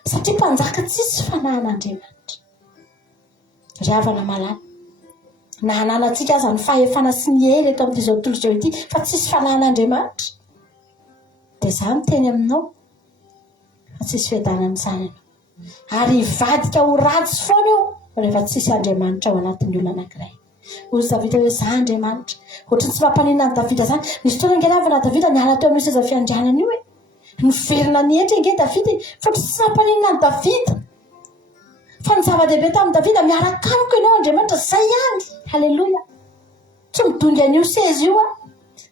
Satria mpanjaka tsisy fanahin'Andriamanitra. Ry havana malala. Na hananantsika aza ny fahefana sy ny hery eto amin'ity zao tontolo izao ity fa tsisy fanahin'Andriamanitra. Dia izany teny aminao fa tsisy fiadanana izany ianao. Ary hivadika ho ratsy foana eo rehefa tsisy Andriamanitra ao anatin'ny olona anankiray. Ozy Davida hoe za Andriamanitra. Ohatrany tsy mampaninana ny Davida izany. Nisy fotoana inge havana Davida niala teo amin'ny seza fiandrianana io. Niverina ny hetra inge Davida fa tsy mampaninana ny Davida. Fa ny zava-dehibe tamin'ny Davida miaraka amiko ianao Andriamanitra zay ihany. Halleloja. Tsy midongy an'io seza io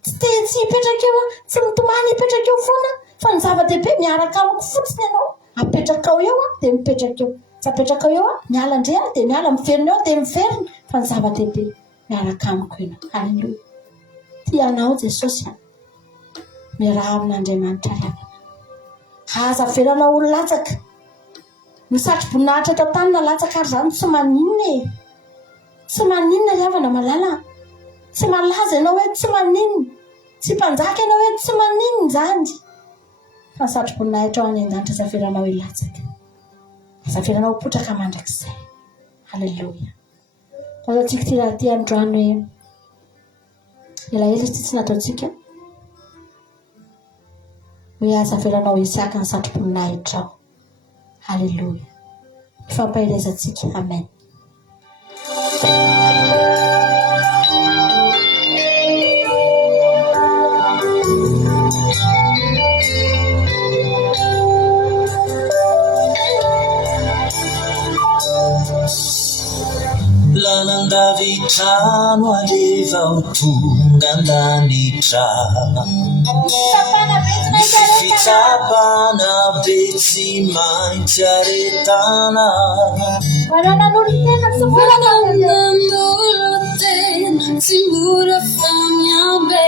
tsy tehitsy hipetraka eo tsy mitomany hipetraka eo foana. Fa ny zava-dehibe miaraka amiko fotsiny ianao. Apetraka ao eo dia mipetraka eo. Tsy apetraka eo miala ndre dia miala, miverina eo dia miverina. Fa ny zava-dehibe miaraka amiko ianao. Halleloja. Tianao Jesosy. Miarahaba amin'Andriamanitra ry havana. Aza verana ho latsaka. Ny satroboninahitra eto an-tany nalatsaka ary izany tsy maninona e. Tsy maninona ry havana malala. Tsy malaza ianao hoe tsy maninona. Tsy mpanjaka ianao hoe tsy maninona izany. Fa ny satroboninahitra ao any an-danitra aza verana ho latsaka. Aza verana ho potraka mandrakizay. Halleloja. Ataontsika ty raha ty androany hoe elaela izy tsy nataontsika. Hoe aza verana ho isiaka ny satroboninahitra ao. Halleluja. Ifampahelezantsika. Amen. Lanandavitrano aleva ho tonga andanitra. Misy fitsapana be tsy maintsy aretana. Varanan'olotena tsy mora famiambe.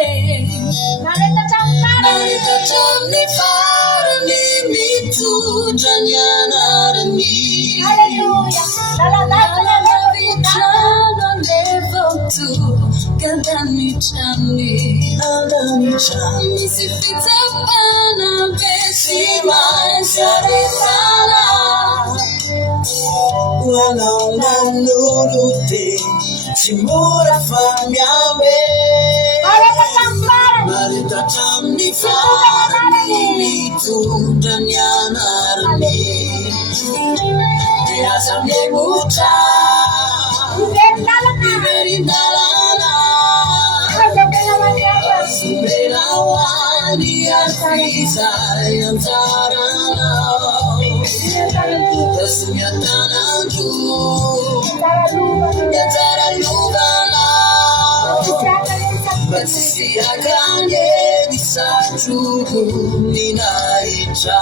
Naretatra amin'ny farany mitondra ny anarany. Lanandavitrano aleva ho tonga andanitra. Misy fitsapana be tsy maintsy aretana. Hoanao nan'olote tsy mora famiambe. Maretatra amin'ny farany mitondra ny anarany. Dia aza miainotra iverin-dalana. Asomena ho any izay anjarana. Tasy miatanandro mianjara lovana. Mba tsisy akany ny satrokony nahitra.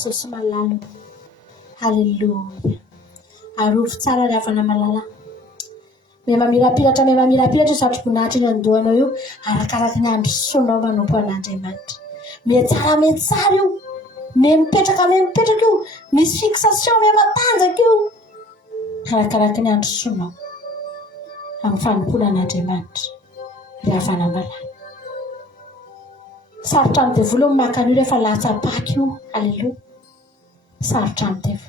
Jesosy malalo. Haleluya. Arofo tsara ry havana malala. Memamirapiratra io satroboninahitra iny andohanao io arakaraka ny andro soanao manompo an'Andriamanitra. Metsara io. Mipetraka io. Misy fixation matanjaka io. Arakaraka ny andro soanao amin'ny fanompona an'Andriamanitra ry havana malala. Sarotra amin'ny devolo maka an'io rehefa latsa-paka io. Haleluya. Sarotra amin'ny devolo.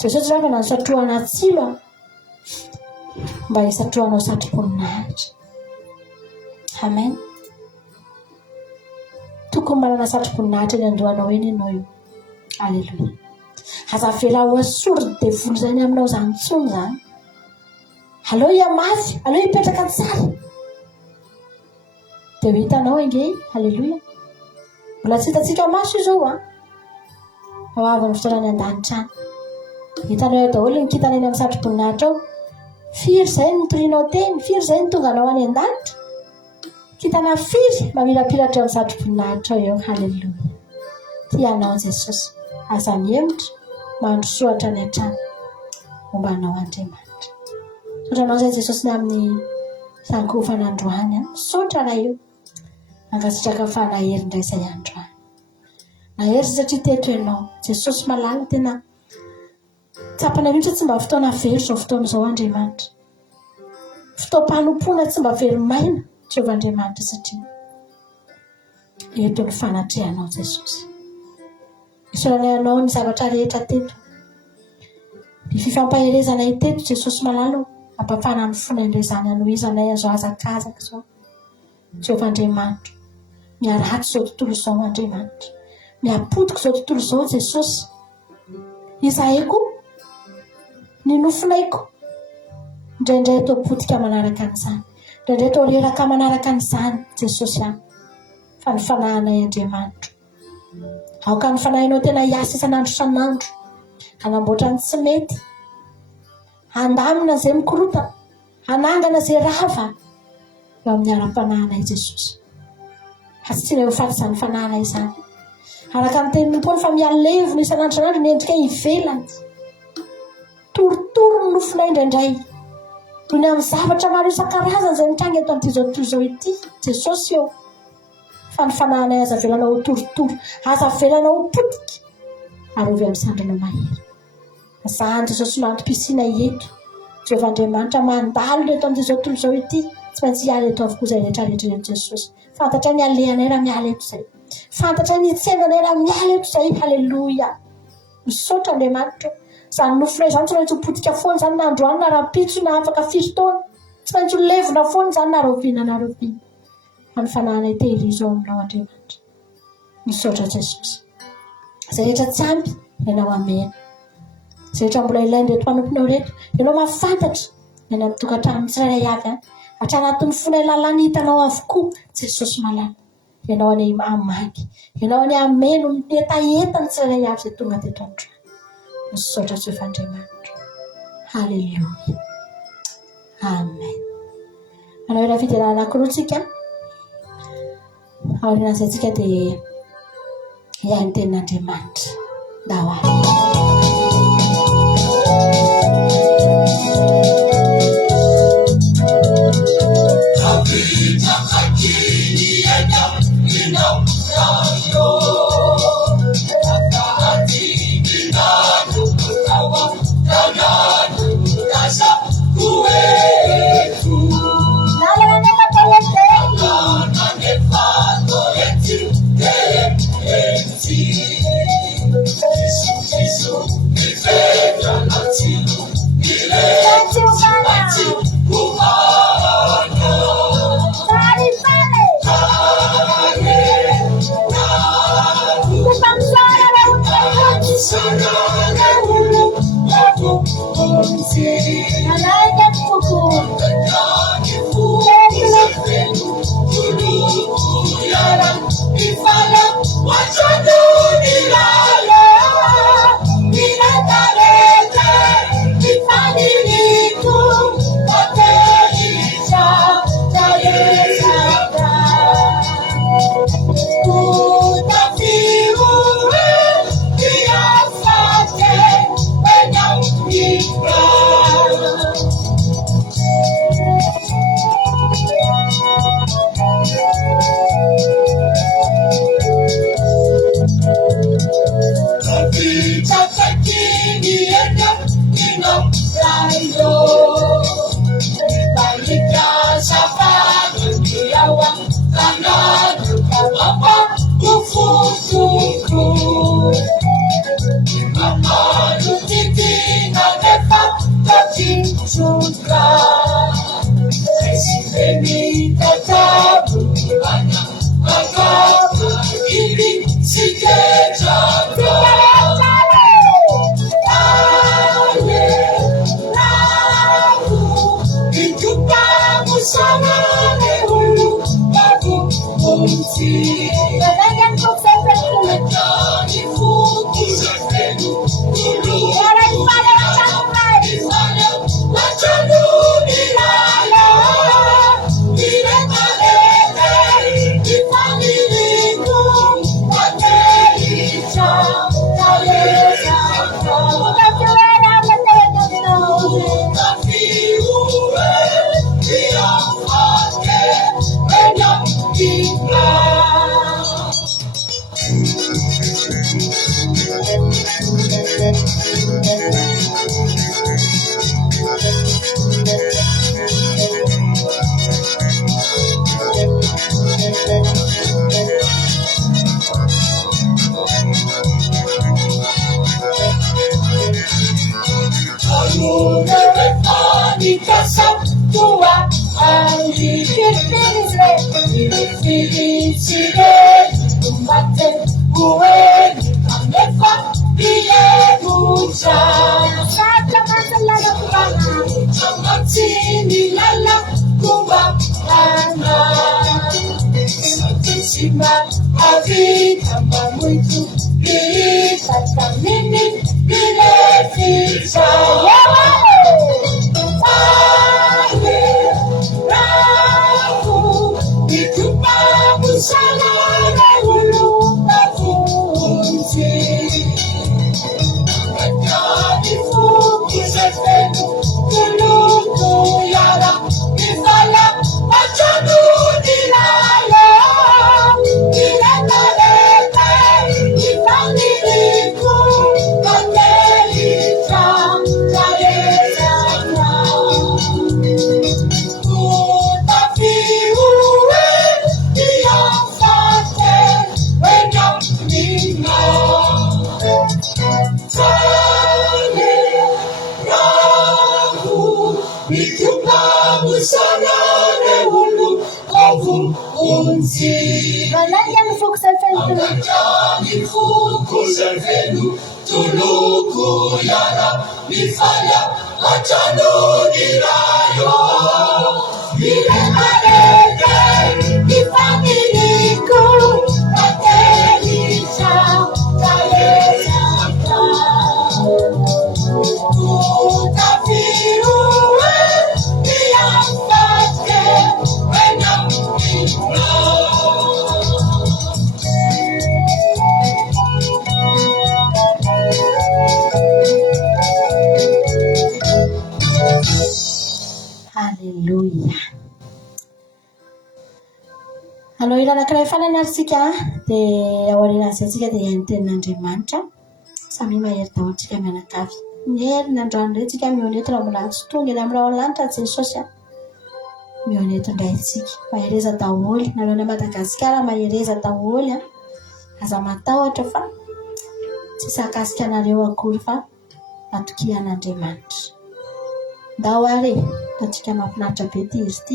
Jesosy raha nasatroana tsilo mba hisatroanao satroboninahitra. Amen. Tokony manana satroboninahitra eny andohanao eny ianao io. Haleluya. Aza vela ho asory devolo zany aminao zany tsony zany. Aleo iamafy, aleo hipetraka tsara. Dia ho hitanao ange. Haleluya. Mbola tsy hitatsika maso io zao ao avy ny fotoanany an-danitra any. Hitanao daholo ny kitana eny amin'ny satroboninahitra ao. Firy zay ny torinao teny, firy zay ny tonga anao any an-danitra. Kitana firy mamirapiratra amin'ny satroboninahitra eo. Haleluya. Tianao Jesosy. Aza mihemitra mandrosoatra ny hatrany momba anao Andriamanitra. Sotranao zay Jesosy ny amin'ny sankovana androany. Sotra na io angasitraka fa nahery indray izay androany. Nahery satria teto ianao Jesosy malala tena tsapana mihitsy tsy mba fotoana very zao fotoana izao Andriamanitra. Fotoam-panompoana tsy mba very maina Jehovah Andriamanitra satria eto ny fanatrehanao Jesosy. Isoranay anao ny zavatra rehetra teto. Ny fifampaherezanay teto Jesosy malala ampafana amin'ny fona indray izany anohizanay azo azakazaka zao. Jehovah Andriamanitra miaratsy zao tontolo izao Andriamanitra. Miapodiko zao tontolo izao Jesosy. Izahiko ny nofinayko indraindray atao potika manaraka an'izany. Indraindray atao reraka manaraka an'izany Jesosy any. Fa ny fanahinay Andriamanitra. Aoka ny fanahinao tena hiasa isan'andro isan'andro. Hanamboatra ny tsy mety. Handamina izay mikorota. Hanangana izay rava. Eo amin'ny ara-panahinay Jesosy. Asiana ho faty izany fanahinay izany. Araka ny tenin'ny Paoly fa mialevina isan'andro isan'andro ny endrika ivelany. Torotoro ny nofinay indraindray. Toy ny amin'ny zavatra maro isan-karazany izay mitranga eto amin'ity zao tontolo izao ity. Jesosy eo. Fa ny fanahinay aza velanao torotoro. Aza velanao potika. Ary ovy amin'ny sandrina mahery. Zany Jesosy mantom-pisiana eto. Jehovah Andriamanitra mandalo eto amin'ity zao tontolo izao ity. Tsy maintsy hiala eto avokoa izay rehetrarehetra eto Jesosy. Fantatra ny alehanay raha miala eto izay. fantatra ny tsendana raha mialako zay halleluja misaotra Andriamanitra zany nofona izany tsy maintsy potika foana zany na androany na rapitso na afaka firy-taona tsy maintsy levona foana zany na roviana any fananay tehirizo aminao Andriamanitra misaotra Jesosy zay rehetra tsy ampy ianao amena zay rehetra mbola ilainy reto mpanomponao reto ianao mahafantatra eny amin'ny tokantrano tsirairay avy hatrany anatin'ny fona lalàna hitanao avokoa Jesosy malala ianao any amaky ianao any ameno mietaetany tsirairay avy zay tonga teto androany misaotra Jehovah Andriamanitra halleluja amen anao raha fidirana anankiroa tsika aorinan'izay tsika dia ihainy tenin'Andriamanitra ndao zenu tuloko yara mifanya matano nirayo niremareke nifamiliku matelisha taelezaka utafiruwe niyafate wena mpino. Hallelujah. Allora, iranak'iray farany aritsika dia aoriana azy dia ny tenin'Andriamanitra samy mahery daholo antsika mianakavy. Ny herinandroany indray tsika mioneto raha mbola tsy tonga eny amin'ny rahalanitra Jesosy mioneto indray isika. Mahereza daholo nalona Madagasikara mahereza daholo aza matahotra fa tsy sakasika anareo akory fa atokian'Andriamanitra. Ndao ary tatsika mahafinaritra be ty izy ty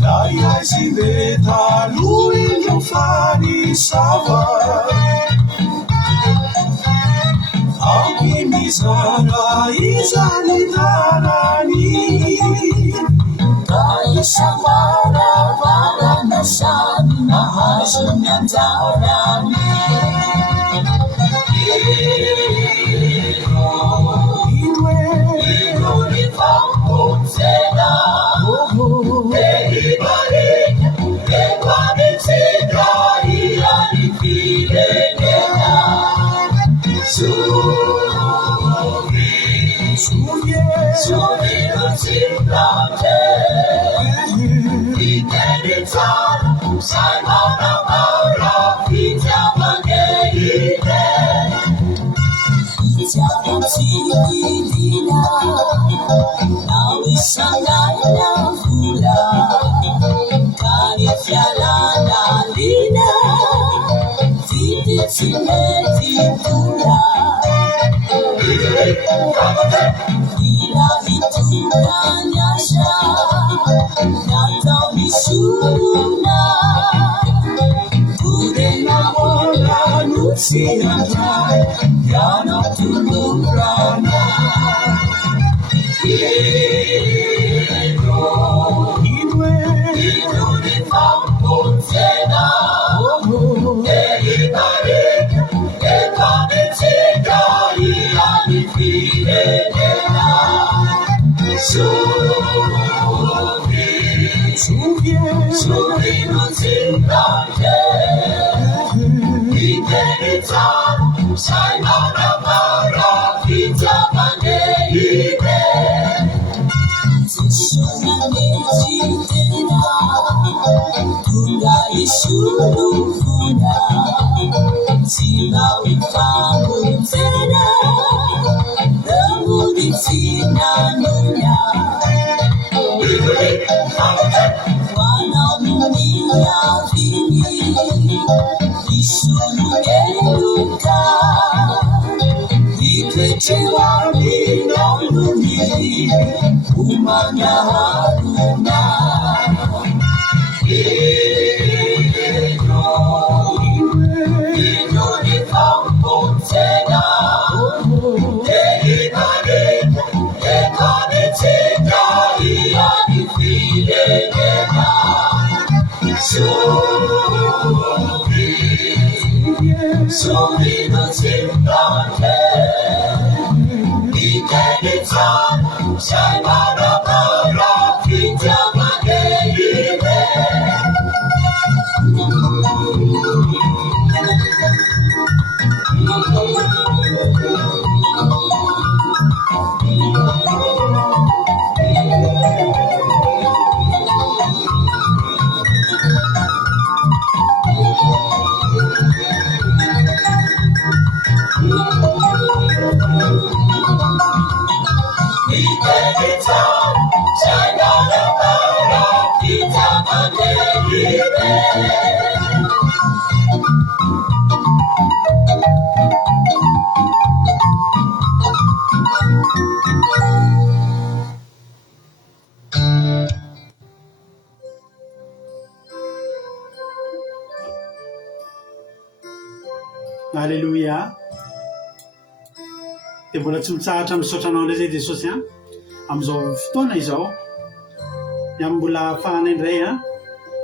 Dai si veda lui non fa di sava anche mi sarà isalitarani dai samara varana sana hasunya taurani Alléluia. Dia mbola tsy mitsahatra misaotranao indray zay Jesosy amin'izao fotoana izao ny amin'ny mbola ahafahana indray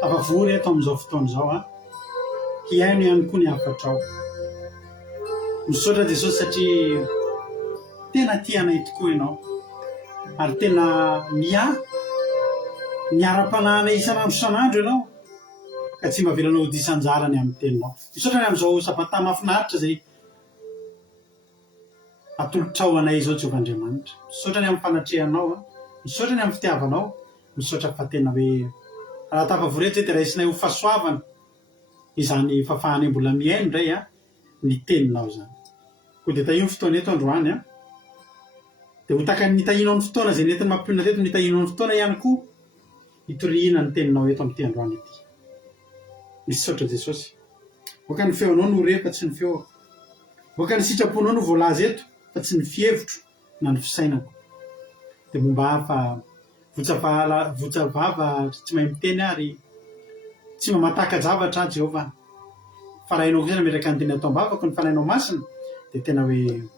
tafavory eto amin'izao fotoana izao hiaino ihany koa ny hafatrao. Misaotra Jesosy satria tena tianay tokoa ianao ary tena miara-panahana isan'andro isan'andro ianao ka tsy mahavelanao disan-jarany amin'ny teninao. Misaotra ny amin'izao sabata mahafinaritra zay atolotrao anay izao Jehovah'Andriamanitra. Misaotra ny amin'ny fanatrehanao, misaotra ny amin'ny fitiavanao, misaotra fa tena hoe raha tafavoreto zay dia raisinay ho fahasoavana izany fahafahanay mbola miaino indray ny teninao zany. Koa dia tahino fotoana eto androany dia ho taka ny tahinao ny fotoana zay nentin'ny mampionona teto ny tahinao ny fotoana ihany koa hitoriana ny teninao eto amin'ity androany ity. Misaotra Jesosy. Voaka ny feonao no rehefa tsy ny feo. Voaka ny sitraponao no voalaza eto fa tsy ny fievotro na ny fisainako. Dia momba hafa votsavava tsy mahay miteny ary tsy mamataka zavatra Jehova. Farahinao kosa nametraka ny teny atao am-bavako ny fanahinao masina dia tena hoe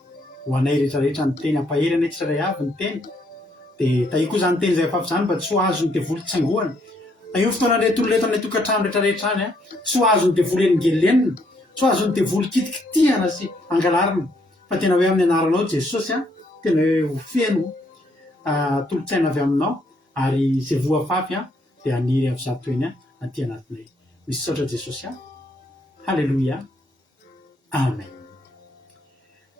ho anay rehetrarehetra ny teny ampahery anay tsirairay avy ny teny. Dia tahi koa zany teny izay afa zany mba tsy ho azo ny devoly tsaingohana. Io fotoana rehetolo leto anay tokantrano rehetrarehetra any tsy ho azo ny devoly engelenina, tsy ho azo ny devoly kitikitihana sy angalarina fa tena hoe amin'ny anaranao Jesosy tena hoe ho feno tolotsaina avy aminao ary izay voafafy dia aniry avy zato eny aty anatinay. Misaotra Jesosy. Halleluia. Amen.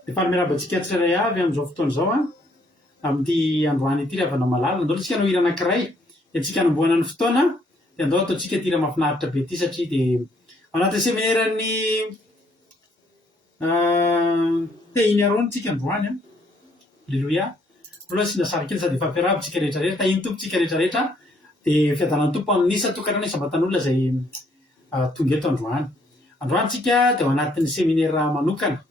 Dia faly miarabantsika tsirairay avy amin'izao fotoana izao amin'ity androany ity ravana malala. Andao tsika hanao hira anankiray dia tsika hanombohana ny fotoana dia andao ataontsika tira mahafinaritra be ity satria dia ao anatin'ny seminaran'ny tehiny arony tsika androany. Halleluia. Aloha sy nasara kely sady fampiaravintsika rehetrarehetra tahiny tompontsika rehetrarehetra dia fiadanan'ny tompo amin'isa tokantrano isabatan'olona izay tonga eto androany. Androany tsika dia ao anatin'ny seminaire manokana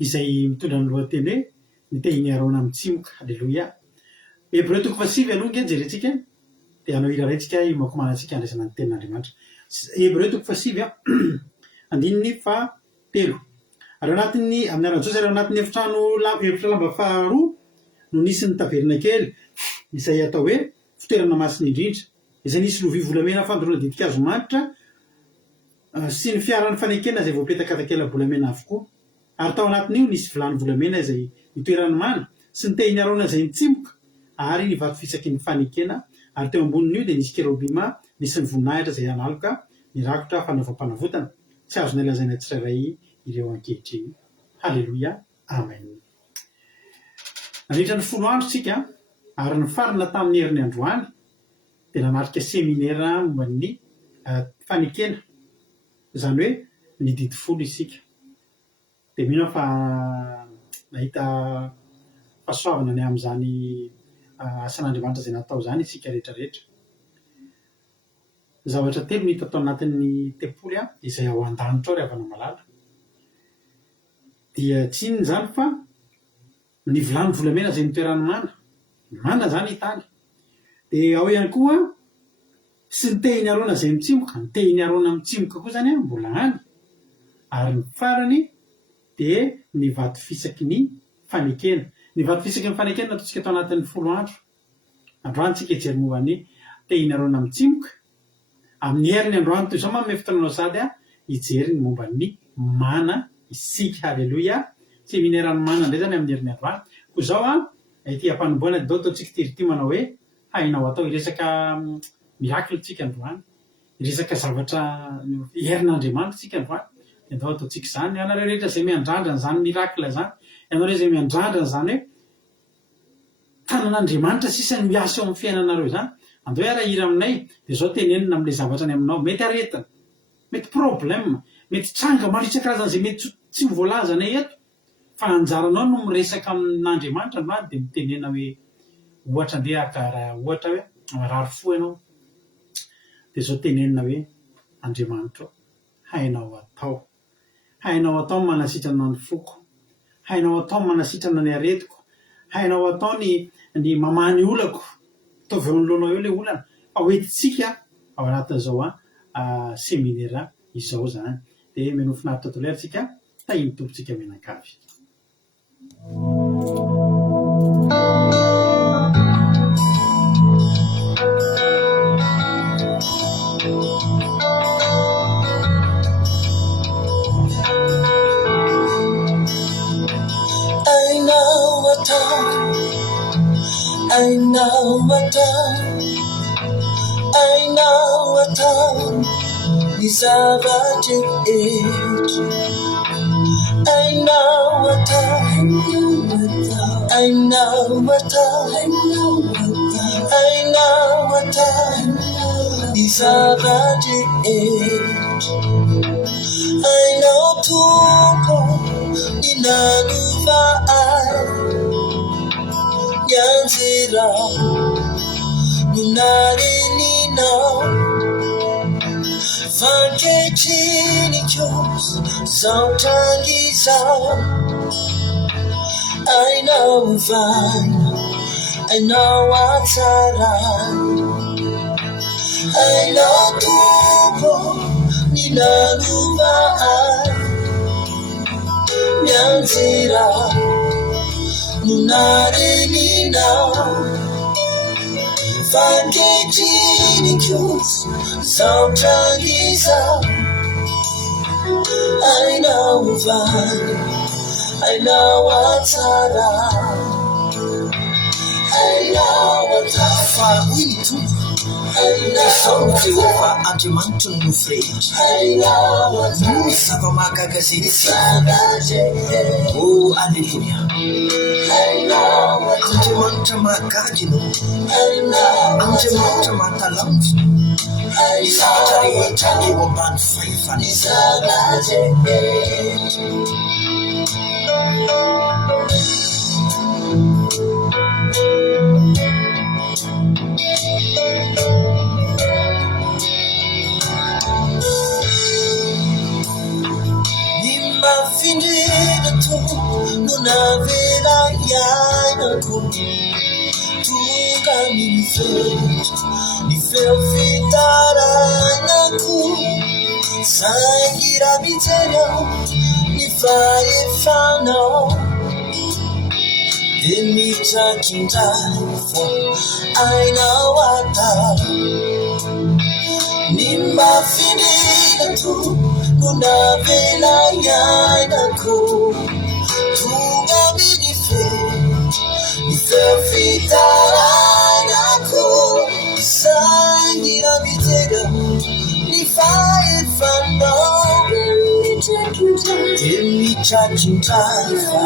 izay mitondra ny lohateny hoe ny tehiny arona amin'ny tsimoka. Halleluia. Hébreu 9:5 aloha nge jerentsika dia hanao hira raintsika imakomanantsika andraisana ny tenin'Andriamanitra. Hébreu 9:5 andininy 7. Ary anatin'ny amin'ny aran'Jesosy ary anatin'ny efitra lamba faharoa no nisy ny taverina kely izay atao hoe fitoerana masina indrindra izay nisy lovia volamena fandorona didikazo manitra sy ny fiaran'ny fanekena izay voapetaka takela-bolamena avokoa. Ary tao anatin'io nisy vilany volamena izay nitoerany mana sy ny tehiny arona izay nitsimoka ary ny vato fisaky ny fanekena ary teo ambonin'io dia nisy kerobima nisy ny voninahitra izay analoka mirakotra fanaovam-panavotana. Tsy azonay lazaina tsirairay ireo ankehitriny. Halleluia. Amen. Nandritra ny 10 andro tsika ary ny farina tamin'ny herin'ny androany dia nanatrika seminaire momba ny fanekena izany hoe ny didy folo isika. Dia mino fa nahita fahasoavana ny amin'izany asan'Andriamanitra izay natao izany isika rehetrarehetra. Zavatra telo no hita tao anatin'ny tempoly izay ao an-danitra ao ry havana malala. Dia tsy inona izany fa ny vilany volamena izay nitoerany mana izany hitany. Dia ao ihany koa sy ny tehiny arona izay mitsimoka, ny tehiny arona mitsimoka koa izany mbola any. Ary ny farany dia ny vato fisaky ny fanekena. Ny vato fisaky ny fanekena ataontsika tao anatin'ny 10 andro. Androany tsika hijery momba ny tehiny arona mitsimoka. Amin'ny herin'ny androany toy izao manome fotoananao sady hijery ny momba ny mana isika. Halleluia. Seminaire-ny mana indray zany amin'ny herin'ny androany. Koa izao ity ampanomboana dia ataontsika tirity manao hoe hainao atao hiresaka miracle tsika androany. Hiresaka zavatra herin'Andriamanitra tsika androany. Dia andao ataontsika izany. Ianareo rehetra izay miandrandra izany miracle izany. Ianareo izay miandrandra izany hoe tanan'Andriamanitra sisa ny miasa ao amin'ny fiainanareo izany. Andao hiara-hira aminay dia izao tenenina amin'ilay zavatra any aminao. Mety aretina, mety problème, mety tranga mandritra karazana izay mety tsy ho voalazanay eto. fa anjaranao no miresaka amin'Andriamanitra no dia mitenena hoe ohatra andeha akara ohatra hoe rary fo ianao dia zao tenenina hoe Andriamanitra hainao atao manasitrana ny foko, hainao atao manasitrana ny aretiko, hainao atao ny mamany olako ataovy eo anoloanao eo ilay olana fa hoentintsika ao anatin'izao seminera izao zany dia meno finaritra tontolo iaintsika tahiny tompontsika mianakavy. I know what time is about to end. I know what time is about to end. I know tomorrow inanuva yanzira nunarinina Vankechini chose Zautangiza I know fine I know what's around I know tupo Ninanuva Nyanzira Nunarinina Vankechini chose Zautangiza I know fine I know what's around I know what's around We need to I know Jehovah Andriamanitra no frente Musava magagaziri Oh hallelujah Andriamanitra magagino Andriamanitra matalanjo Zavatra rehetra eo ambany fahefana Nimafindira tu nunavela yanako Tunga nifeo fitaranako Sangira bitena nifaefano Dimitra kintaifo aina wata Nimafindira tu nunavela yanako Tunga nifeo fitaranako Sangira bitena nifaefano Dimitra kintaifo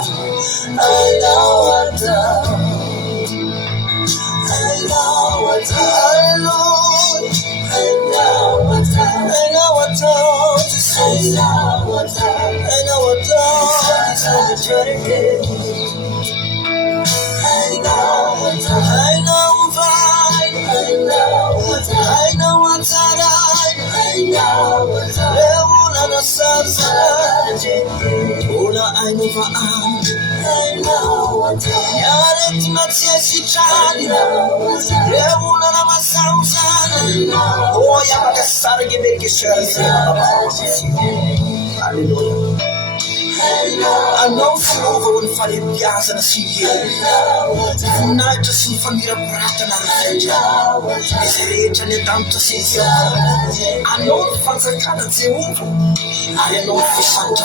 aina wata I know flow and funny piazza and see you. Night to see from your brat and I'm Is it and it down to see you? I know the fans are kind of zero. I know the Santa.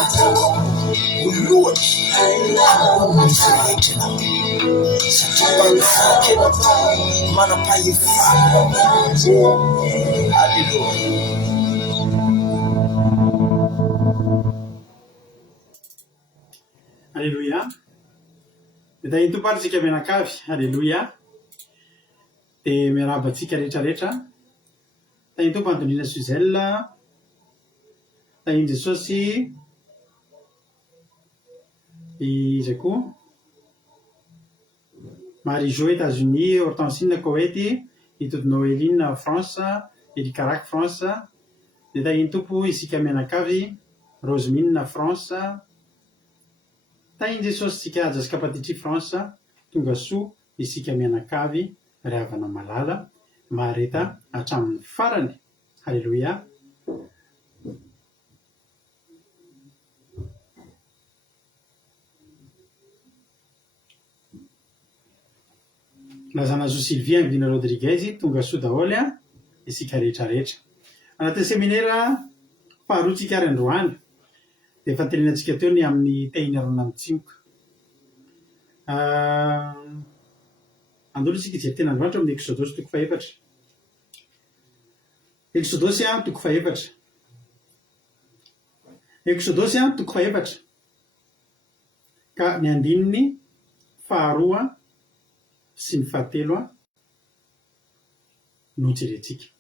Lord, I know the Santa. Manapai Alléluia. Dia tahiny tompatritsika mianakavy. Alléluia. Dia miarabantsika rehetrarehetra. Tahiny tompo Andoniana Suzelle. Tahiny Jesosy. izay koa Marie-Jo États-Unis, Hortensine Koweït, Itody Noéline France, Erika Rack France, dia tahiny tompo isika mianakavy Rosemine France, tahiny Jesosy tsika Ajaska Patitry France, tonga soa isika mianakavy ry havana malala mahareta hatramin'ny farany. Halleloia. Lazanazo Sylvie Ambina Rodriguez, tonga soa daholo isika rehetrarehetra. Anatin'ny seminaire faharoatsika ary androany dia efa tenenintsika teo ny amin'ny tahiny arona mitsimoka. Andolo isika izay tena androanitra amin'ny Exodosy toko faefatra. Exodosy toko faefatra. Exodosy toko faefatra. Ka ny andininy faharoa sy ny fahatelo no jerentsika.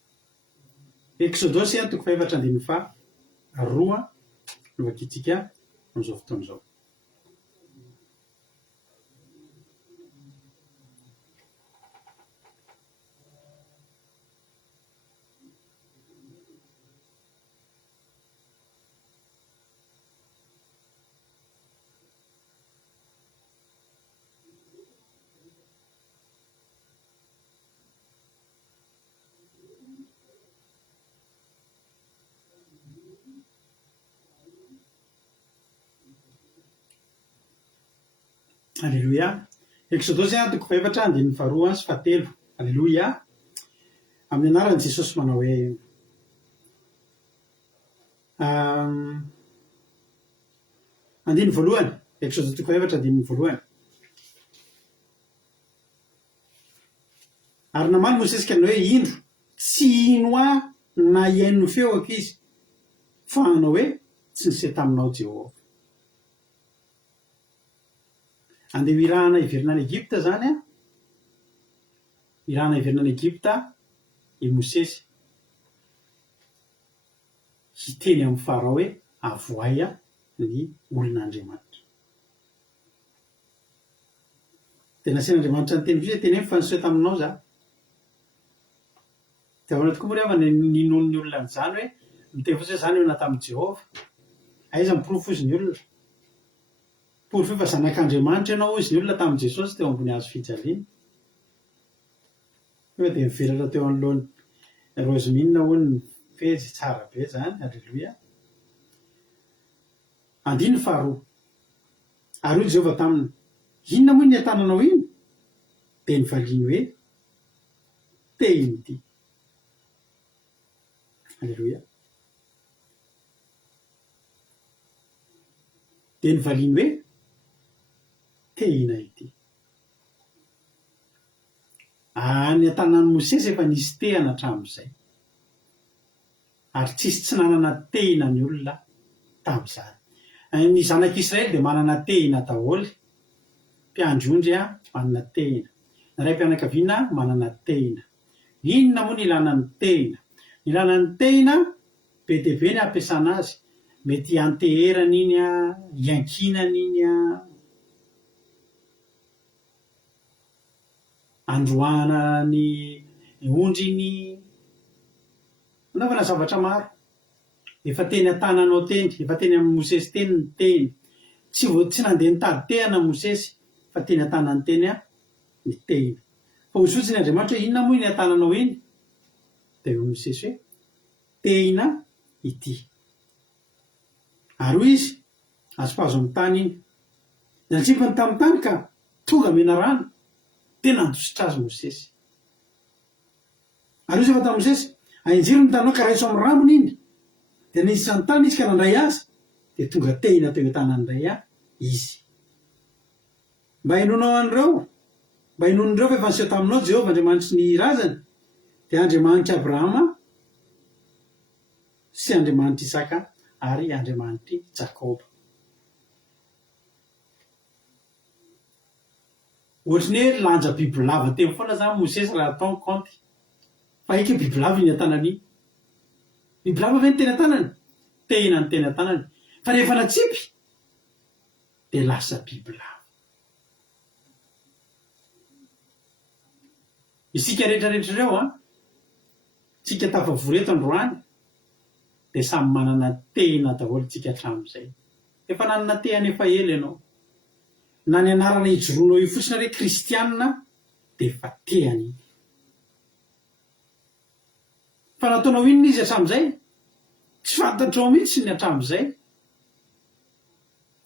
Exodosy toko faefatra andininy faharoa no vakitsika amin'izao fotoana izao. Alléluia. Exodosy toko faefatra andininy faharoa sy fahatelo. Alléluia. Amin'ny anaran'i Jesosy manao hoe andininy voalohany. Exodosy toko faefatra andininy voalohany. Ary namaly Mosesy ka hoe indro tsy ino na iaino feo ankizy fa hanao hoe tsy nisy taminao Jehovah. Andeha irahana iverina any Egypta zany irahana iverina any Egypta i Mosesy hiteny amin'ny Farao hoe avoay ny olon'Andriamanitra. Dia nasian'Andriamanitra ny teny vizay teny fa niseho taminao za. Dia ahoana tokoa moa ry havana ninon'ny olona amin'izany hoe miteny fotsiny zany eo natamin'i Jehovah. Aiza miporofo izy ny olona? Porofo fa zanak'Andriamanitra ianao izy ny olona tamin'i Jesosy teo ambony hazo fijaliana. Tonga dia mivelatra teo anoloany Rosemine hono ny fezy tsara be zany. Alléluia. Andininy faharoa. Ary hoy Jehovah taminy, inona moa ny atananao iny? Dia nivaliany hoe tehiny ity. Alléluia. Dia nivaliany hoe tehina ity. Ny antanan'i Mosesy efa nisy tehana hatramin'izay. Ary tsisy tsy nanana tehina ny olona tamin'izany. Ny zanak'Israely dia manana tehina daholo. Mpiandry-ondry manana tehina. Ny raim-pianakaviana manana tehina. Inona moa ny ilanan'ny tehina? Ny ilanan'ny tehina be dia be ny ampiasana azy. Mety anteherana iny iankinana iny androana ny ondry iny, nanaovana zavatra maro. Efa teny an-tananao teny, efa teny amin'ny Mosesy teny ny teny. Tsy nandeha nitady tehana Mosesy fa teny an-tanany teny ny tehina. Fa hozotsy ny Andriamanitra hoe inona moa ny an-tananao iny? Dia eo Mosesy hoe tehina ity. Ary hoy izy azo amin'ny tany iny. Nantsipany tamin'ny tany ka tonga mena rano. Tena andositra azy Mosesy. Ary izy efa tamin'i Mosesy, ainjiro ny tanao ka raiso amin'ny rambony iny. Dia nisy ny tany izy ka nandray azy. Dia tonga tehina teo an-tanan'indray izy. Mba hainonao an'ireo, mba hainon'ireo fa efa niseho taminao Jehovah Andriamanitry ny razany. Dia Andriamanitry Abrahama sy Andriamanitry Isaka ary Andriamanitry Jakoba. Ohatriny hoe lanja bibilava teo foana zany Mosesy raha atao kaonty. Fa eka bibilava ny an-tanany. Bibilava ve ny teny an-tanany? Tehina ny teny an-tanany. Fa rehefa natsipy, dia lasa biby lava. Isika rehetrarehetra ireo tsika tafavoreto androany dia samy manana tena daholo tsika hatramin'izay. Efa nanana tehany efa ela ianao. Na ny anarana hijoroanao io fotsiny hoe kristianina dia efa tehany. Fa nataonao inona izy hatramin'izay? Tsy fantatrao mihitsy ny hatramin'izay.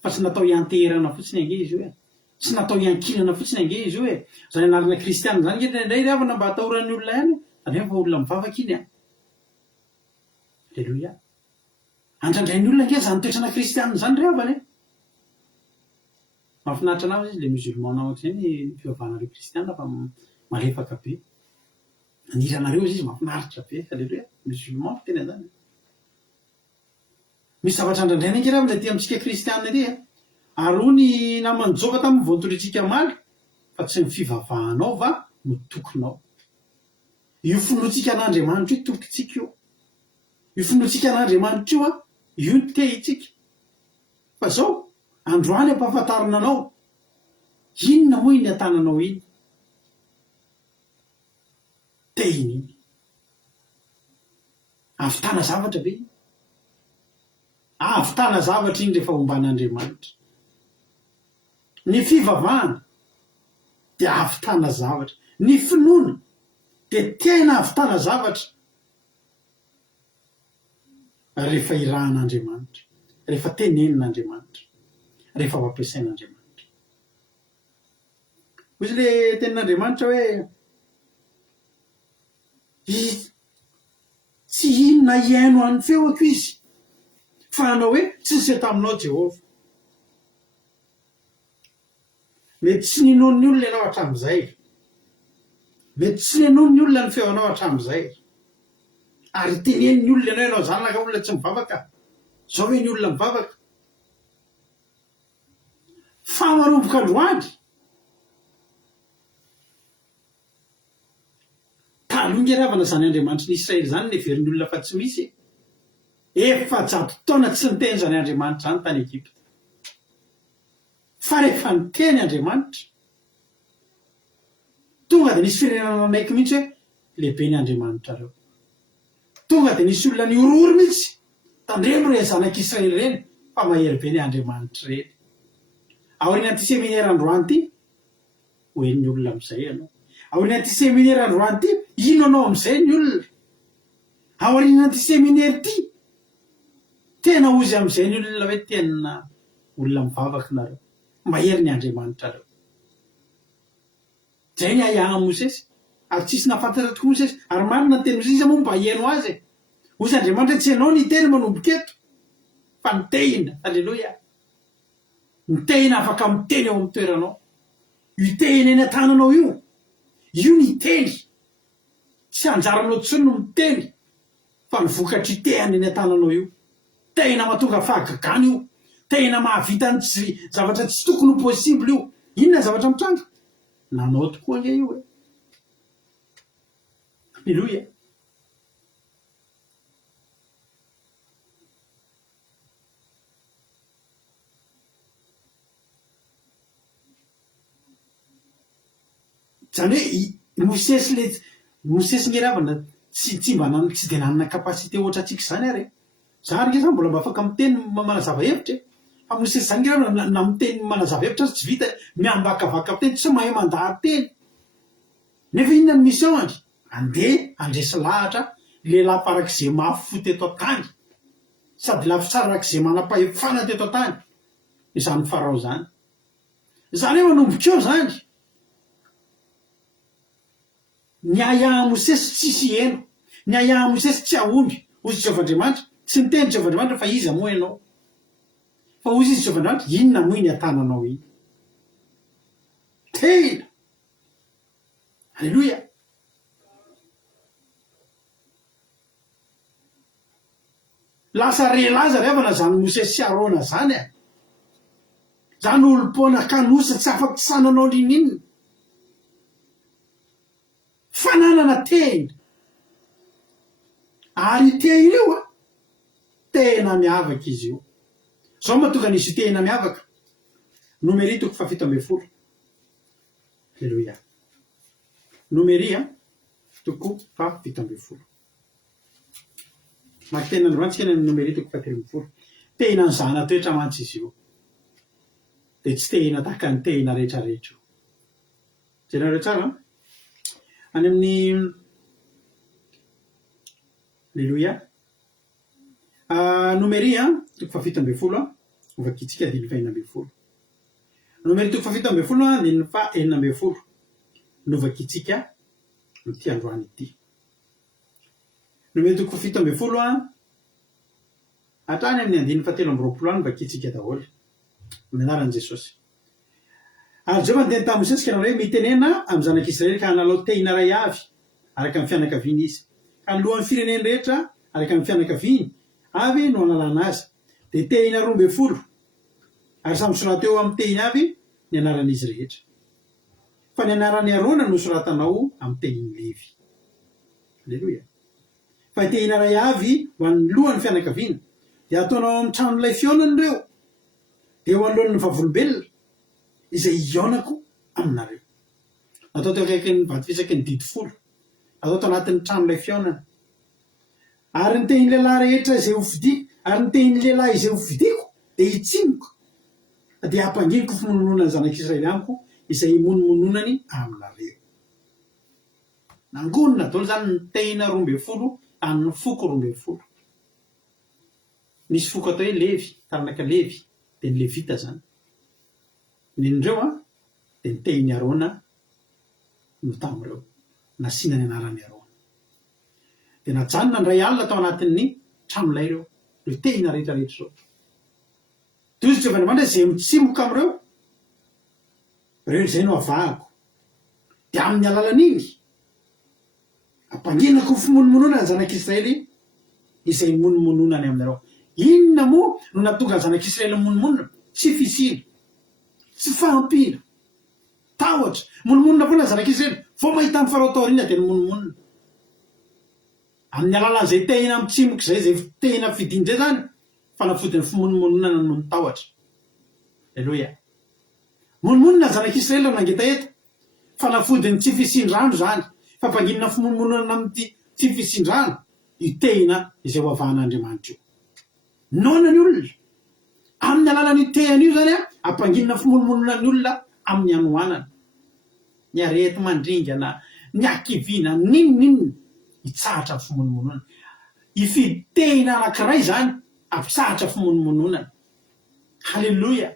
Fa tsy natao hianteherana fotsiny ange izy io tsy natao hiankinana fotsiny ange izy io zany anarana kristianina zany indray ravana mba hatahoran'ny olona ihany zany hoe fa olona mivavaka iny Alleluia. Andrandrain'ny olona ange zany toetrana kristianina zany ravana mahafinaritra anao izy le musulman ohatr'izay ny fivavahanareo kristianina fa malefaka be. Aniranareo izy mahafinaritra be. Alleluia. Musulman tena zany. Misy zavatra andrandraina ange ravana aty amintsika kristianina aty ary hoy ny namany Jehova tamin'ny voatondritsika maly fa tsy ny fivavahanao va no tokonao. Io finoantsika an'Andriamanitra io tokontsika io. Io finoantsika an'Andriamanitra io io ny te itsika. Fa zao androany ampahafantarina anao inona moa iny atananao iny. Te iny iny. Avitana zavatra be. Avitana zavatra iny rehefa omban'Andriamanitra. Ny fivavahana dia avitana zavatra. Ny finoana dia tena avitana zavatra. Rehefa irahan'Andriamanitra, rehefa tenenin'Andriamanitra, rehefa fampiasain'Andriamanitra. Izy le tenin'Andriamanitra hoe tsy inona iaino an'ny feoko izy fa anao hoe tsy nisy taminao Jehova. Mety tsy ninon'ny olona ianao hatramin'izay. Mety tsy ninon'ny olona ny feonao hatramin'izay. Ary tenenin'ny olona ianao zanaka olona tsy mivavaka. Zao hoe ny olona mivavaka. Fa manomboka androany. Talonga ravana zany Andriamanitra ny Israely zany neverin'ny olona fa tsy misy. Efa jato taona tsy niteny zany Andriamanitra zany tany Egypte. Fa rehefa niteny Andriamanitra tonga dia nisy firenena anaiky mihitsy hoe lehibe ny Andriamanitra reo. Tonga dia nisy olona ny orory mihitsy tandremo re zanak'Israely reny fa mahery be ny Andriamanitra reny. Aorian'ity seminaire androany ity hoen'ny olona amin'izay ianao. Aorian'ity seminaire androany ity ino anao amin'izay ny olona. Aorian'ity seminaire ity tena ozy amin'izay ny olona hoe tena olona mivavaka nareo. Mahery ny Andriamanitra reo. Zay ny ayahan'i Mosesy. Ary tsisy nafantatra tokoa Mosesy. Ary marina ny teny Mosesy moa mba haino azy. Ozy Andriamanitra tsy ianao ny teny manomboka eto. Fa ny tehina. Alleluia. Ny tehina afaka miteny ao amin'ny toeranao. Io tehina eny an-tananao io. Io ny teny. Tsy anjaranao tsony no miteny. Fa ny vokatry tehany eny an-tananao io. Tehina mahatonga fahagagana io. Tehina mahavita ny zavatra tsy tokony ho possible io. Inona zavatra mitranga? Nanao tokoa ange io. Alleluia. Zany hoe Mosesy nge ravana tsy dia nanana kapasité ohatra antsika zany ary. Zary nge zany mbola mba afaka miteny manazava hevitra. Fa Mosesy zany nge ravana na miteny manazava hevitra tsy vita miambakavaka miteny tsy mahay mandahary teny. Nefa inona ny mission andry? Andeha andresy lahatra lehilahy farak'izay mafy teto an-tany. Sady lafy tsara arak'izay manam-pahefana teto an-tany. Izany Farao zany. Zany hoe manomboka eo zany. Ny ayahan'i Mosesy tsisy heno. Ny ayahan'i Mosesy tsy ahomby. Ozy Jehovahandriamanitra tsy niteny Jehovahandriamanitra fa iza moa ianao. Fa ozy izy Jehovahandriamanitra inona moa iny an-tananao iny. Tehina. Alleluia. Lasa relaza revana zany Mosesy sy Arona zany. Zany olo-poana kanosa tsy afaky sananao lininina. Fananana tehina. Ary tehina io tena miavaka izy io. Zao mahatonga nisy tehina miavaka. Numéri toko fafito amby folo. Alleluia. Numéri toko fafito amby folo. Maka tena androany tsika ny numéri toko fahatelo amby folo. Tehina ny zana toetra mantsy izy io. Dia tsy tehina tahaka ny tehina rehetrarehetra. Jereo tsara any amin'ny alleluia. Numéri toko fafito amby folo ovakitsika dimy fahenina amby folo. Numéri toko fafito amby folo dimy fahenina amby folo novakitsika no ty androany ity. Numéri toko fafito amby folo hatrany amin'ny andiny fahatelo amby roapolo any vakitsika daholo amin'ny anaran'i Jesosy. Ary Jehova niteny tamin'i Mosesy ka hoe mitenena amin'ny zanak'Israely ka hanalao tehina iray avy araka amin'ny fianakaviany izy. Ka ny lohan'ny fireneny rehetra araka amin'ny fianakaviany avy no analana azy. Dia tehina roa amby folo ary samy soraty eo amin'ny tehiny avy ny anaran'izy rehetra. Fa ny anaran'ny Arona no soratanao amin'ny tehiny Levi. Alleluia. Fa tehina iray avy ho an'ny lohan'ny fianakaviana dia ataonao amin'ny tranon'ilay fionany ireo dia ho anoloan'ny vavolombelona izay ionako aminareo. Atao teo akaiky ny vato fisaky ny didy folo. Atao tao anatin'ny tranon'ilay fionany. Ary ny tehiny lehilahy rehetra izay hofidiko, ary ny tehiny lehilahy izay hofidiko dia hitsinoko. Dia hampanginiko fimonomonana ny zanak'Israely amiko izay imonomononany aminareo. Nangonina daholo zany ny tehina roa amby folo amin'ny foko roa amby folo. Nisy foko atao hoe Levi, taranaka Levi, dia ny Levita zany. Nindreo dia ny tehiny Arona no tamin'ireo, nasiana ny anarany Arona. Dia najanona ndray alina tao anatin'ny tranon'ilay ireo, ireo tehina rehetrarehetra zao. Toy Jehovah Andriamanitra izay mitsimoka amin'ireo, ireo izay no avahako. Dia amin'ny alalan'iny hampanginako fimonomonona ny zanak'Israely izay monomononany aminareo. Inona moa no natonga ny zanak'Israely monomonona? Tsy fisina, tsy fahampina, tahotra. Monomonona foana ny zanak'Israely, vao mahita amin'ny farao taoriana dia ny monomonona. Amin'ny alalan'izay tehina mitsimoka izay, izay tehina fidindray zany, fanafodiny fimonomononana no mitahotra. Alleluia. Monomonona ny zanak'Israely ao nangetaeta, fanafodiny tsy fisin-drano zany. Fampanginana fimonomonana amin'ny tsy fisin-drano io tehina izay ho avahan'Andriamanitra io. Noana ny olona amin'ny alalan'io tehina io zany hampanginana fimonomonana ny olona amin'ny anohanana. Ny arety mandringana, ny akivina, ninonninona hitsahatra fimonomonana. Hifidy tehina anankiray zany hampitsahatra fimonomonana. Halleluia.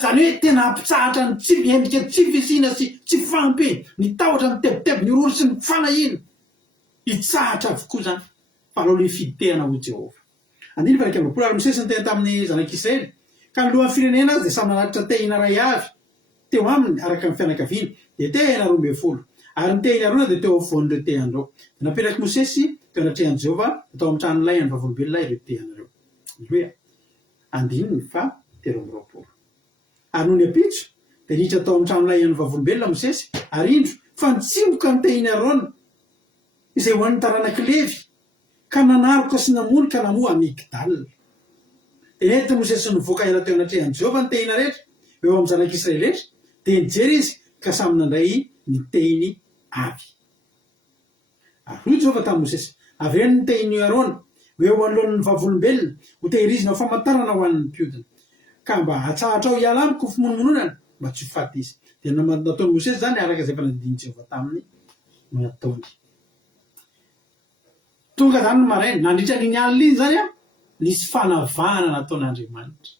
Zany hoe tena hampitsahatra ny tsy endrika tsy fisina sy tsy fampy, ny tahotra ny tebiteby, ny roro sy ny fanahina. Hitsahatra avokoa zany. Fa alalo hifidy tehina ho Jehova. Andiny fa raika amby roapolo ary Mosesy niteny tamin'ny zanak'Israely ka ny lohan'ny firenena azy dia samy nanatitra tehina iray avy teo aminy araka ny fianakaviana dia tehina roa amby folo. Ary ny tehina Arona dia teo afovoan'ireo tehan'ireo. Dia napetraky Mosesy teo anatrehan'i Jehova atao amin'ny tranon'ilay ny vavolombelona ireo tehan'ireo. Alleluia. Andiny fa telo amby roapolo. Ary noho ny apitso dia niditra atao amin'ny tranon'ilay ny vavolombelona Mosesy ary indro fa nitsimoka ny tehiny Arona izay ho an'ny taranak'i Levi ka nanaroka sy namono ka namoa Amigdala. Dia nety Mosesy nivoaka ela teo anatrehan'i Jehova ny tehina rehetra eo amin'ny zanak'Israely rehetra dia nijery izy ka samy nandray ny tehiny avy. Ary hoy Jehova tamin'i Mosesy, averiny ny tehiny Arona eo anoloan'ny vavolombelona ho tehirizina ho famantarana ho an'ny mpiodina ka mba hatsahatra ao hiala amiko fimonomononana mba tsy ho faty izy. Dia nataon'i Mosesy zany araka izay fanadin'i Jehova taminy no nataony. Tonga zany ny maraina nandritra n'iny alina iny zany nisy fanavahana nataon'Andriamanitra.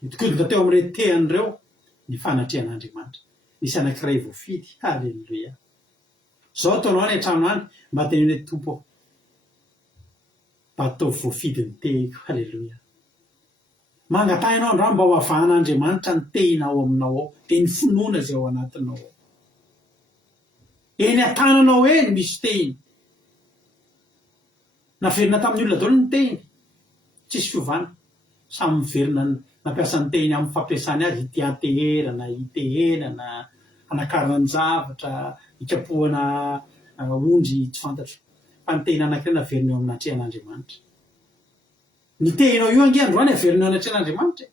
Nitodika teo amin'ireo tehan'ireo ny fanatrehan'Andriamanitra. Nisy anankiray voafidy. Halleluia. Zao ataonao any an-trano any mba tenene tompo ao. Mba ataovy voafidy ny tehiko. Halleluia. Mangatahinao andrà mba ho avahan'Andriamanitra ny tehinao aminao ao dia ny finoana izay ao anatinao ao. Eny an-tananao eny misy tehiny. Naverina tamin'ny olona daholo ny tehiny. Tsisy fiovana. Samy miverina nampiasa ny tehiny amin'ny fampiasany azy itiateherana, itehenana, hanakarana ny zavatra, hikapohana ondry tsy fantatro. Fa ny tehina anankiray naverina eo amin'ny hatrehan'Andriamanitra. Ny tehinao io ange androany averina eo anatrehan'Andriamanitra.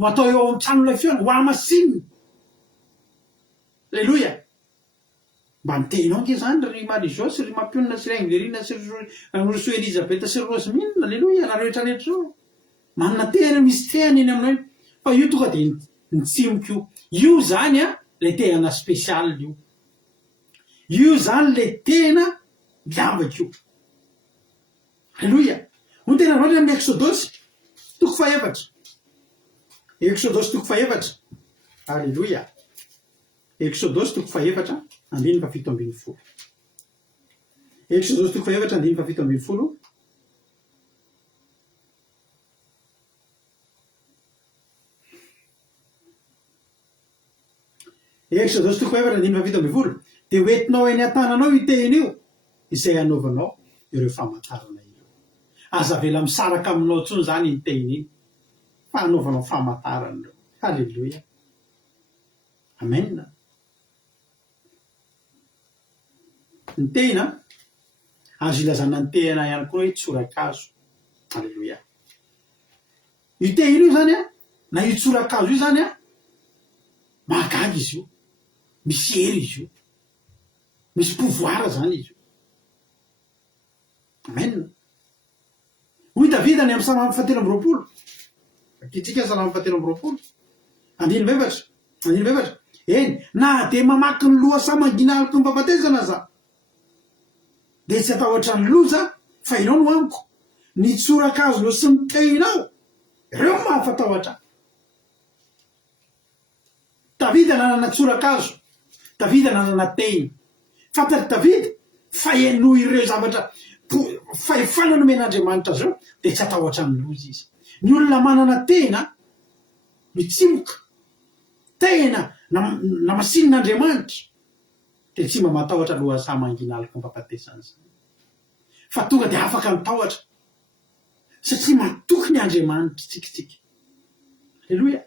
ho atao eo amin'ny tranolay feona ho amasinina alleloia mba mitenao nke zany ry marizao sy ry mampionina sy ry anglerina sy roso elizabeta sy ry rosimina alleloia na rehetrarehetra zao manana tehana misy tehana eny aminao fa io tonga dia nitsimiko io zany a le tehana spesialy io zany le tena miavaka io alleloia ho tena roatra amin'ny exodosy toko faefatra exodosy toko faefatra alleloia exodosy toko faefatra andiny fa fito ambin'ny folo exodosy toko faefatra andiny fa fito ambin'ny folo exodosy toko faefatra andiny fa fito ambin'ny folo dia hoentinao eny an-tananao itehina io izay anaovanao ireo famantarana io aza vela misaraka aminao tsony zany nytehina iny fa anaovanao famantarana reo halleloia amen ny tehina azo ilazana ny tehina ihany koa hoe tsorakazo alleloia io tehina io zany a na io tsorakazo io zany a mahagaga izy io misy hery izy io misy pouvoir zany izy io amen hoy davida ny amin'ny salama fahatelo amby roapolo akitsika salama fahatelo amby roapolo andiny fefatra eny na de mamaky ny loha sa manginaloko ny mpampatesana za de tsy atahotra ny loza fa inao no amiko ny tsorakazo sy ny tehinao ireo mahafatahotra davida nanana tsorakazo davida nanana tehina fantary davida fa enoh ireo zavatra fahefana nomen'andriamanitra zao de tsy atahotra ny loza izy ny olona manana tehina mitsimoka tehina na masinin'andriamanitra de tsy mba matahotra loha sa manginaloko mpampatesana zany fa tonga de afaka mitahotra satria matoky ny andriamanitra tsikitsika alleloia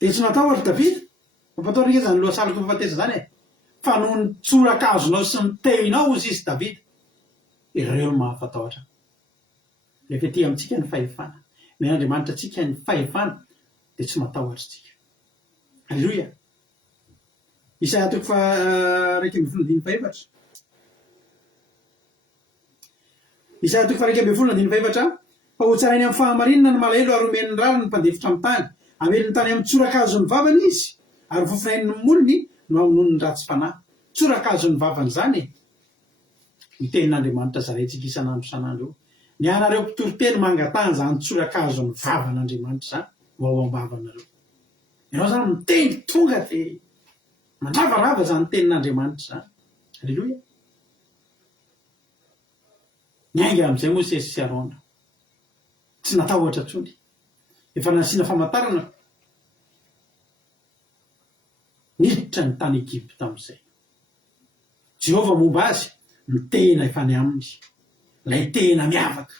de tsy natahotra davida mampatahotra nke zany loha saloko mpampatesana zany fa no ny tsorakazonao sy ny tehinao izy izy davida ireo mahafatahotra lefa ty amintsika ny fahefana men'andriamanitra tsika ny fahefana de tsy matahotra tsika alleloia Isaia toko fa raiky amby folo andiny faefatra Isaia toko fa raiky amby folo andiny faefatra fa ho tsarainy amin'ny fahamarinana ny malahelo ary omeny ny rariny mpandefotra amin'ny tany ameliny tany amin'ny tsorakazo ny vavany izy ary fofinainy molony no amonono ny ratsy fanahy tsorakazo ny vavany zany ny tenin'andriamanitra zarayntsika isan'andro io ny anareo mpitoroteny mangatany zany tsorakazo ny vavan'andriamanitra zany ho ao am-bavanareo ianao zany miteny tonga de mandravarava zany tenin'andriamanitra zany alleloia nyainga amin'izay mosesy sy arona tsy natahotra tsony efa nasiana famantarana niditra ny tany Egypta amin'izay Jehova momba azy ny tehina efa ny aminy lay tehina miavaka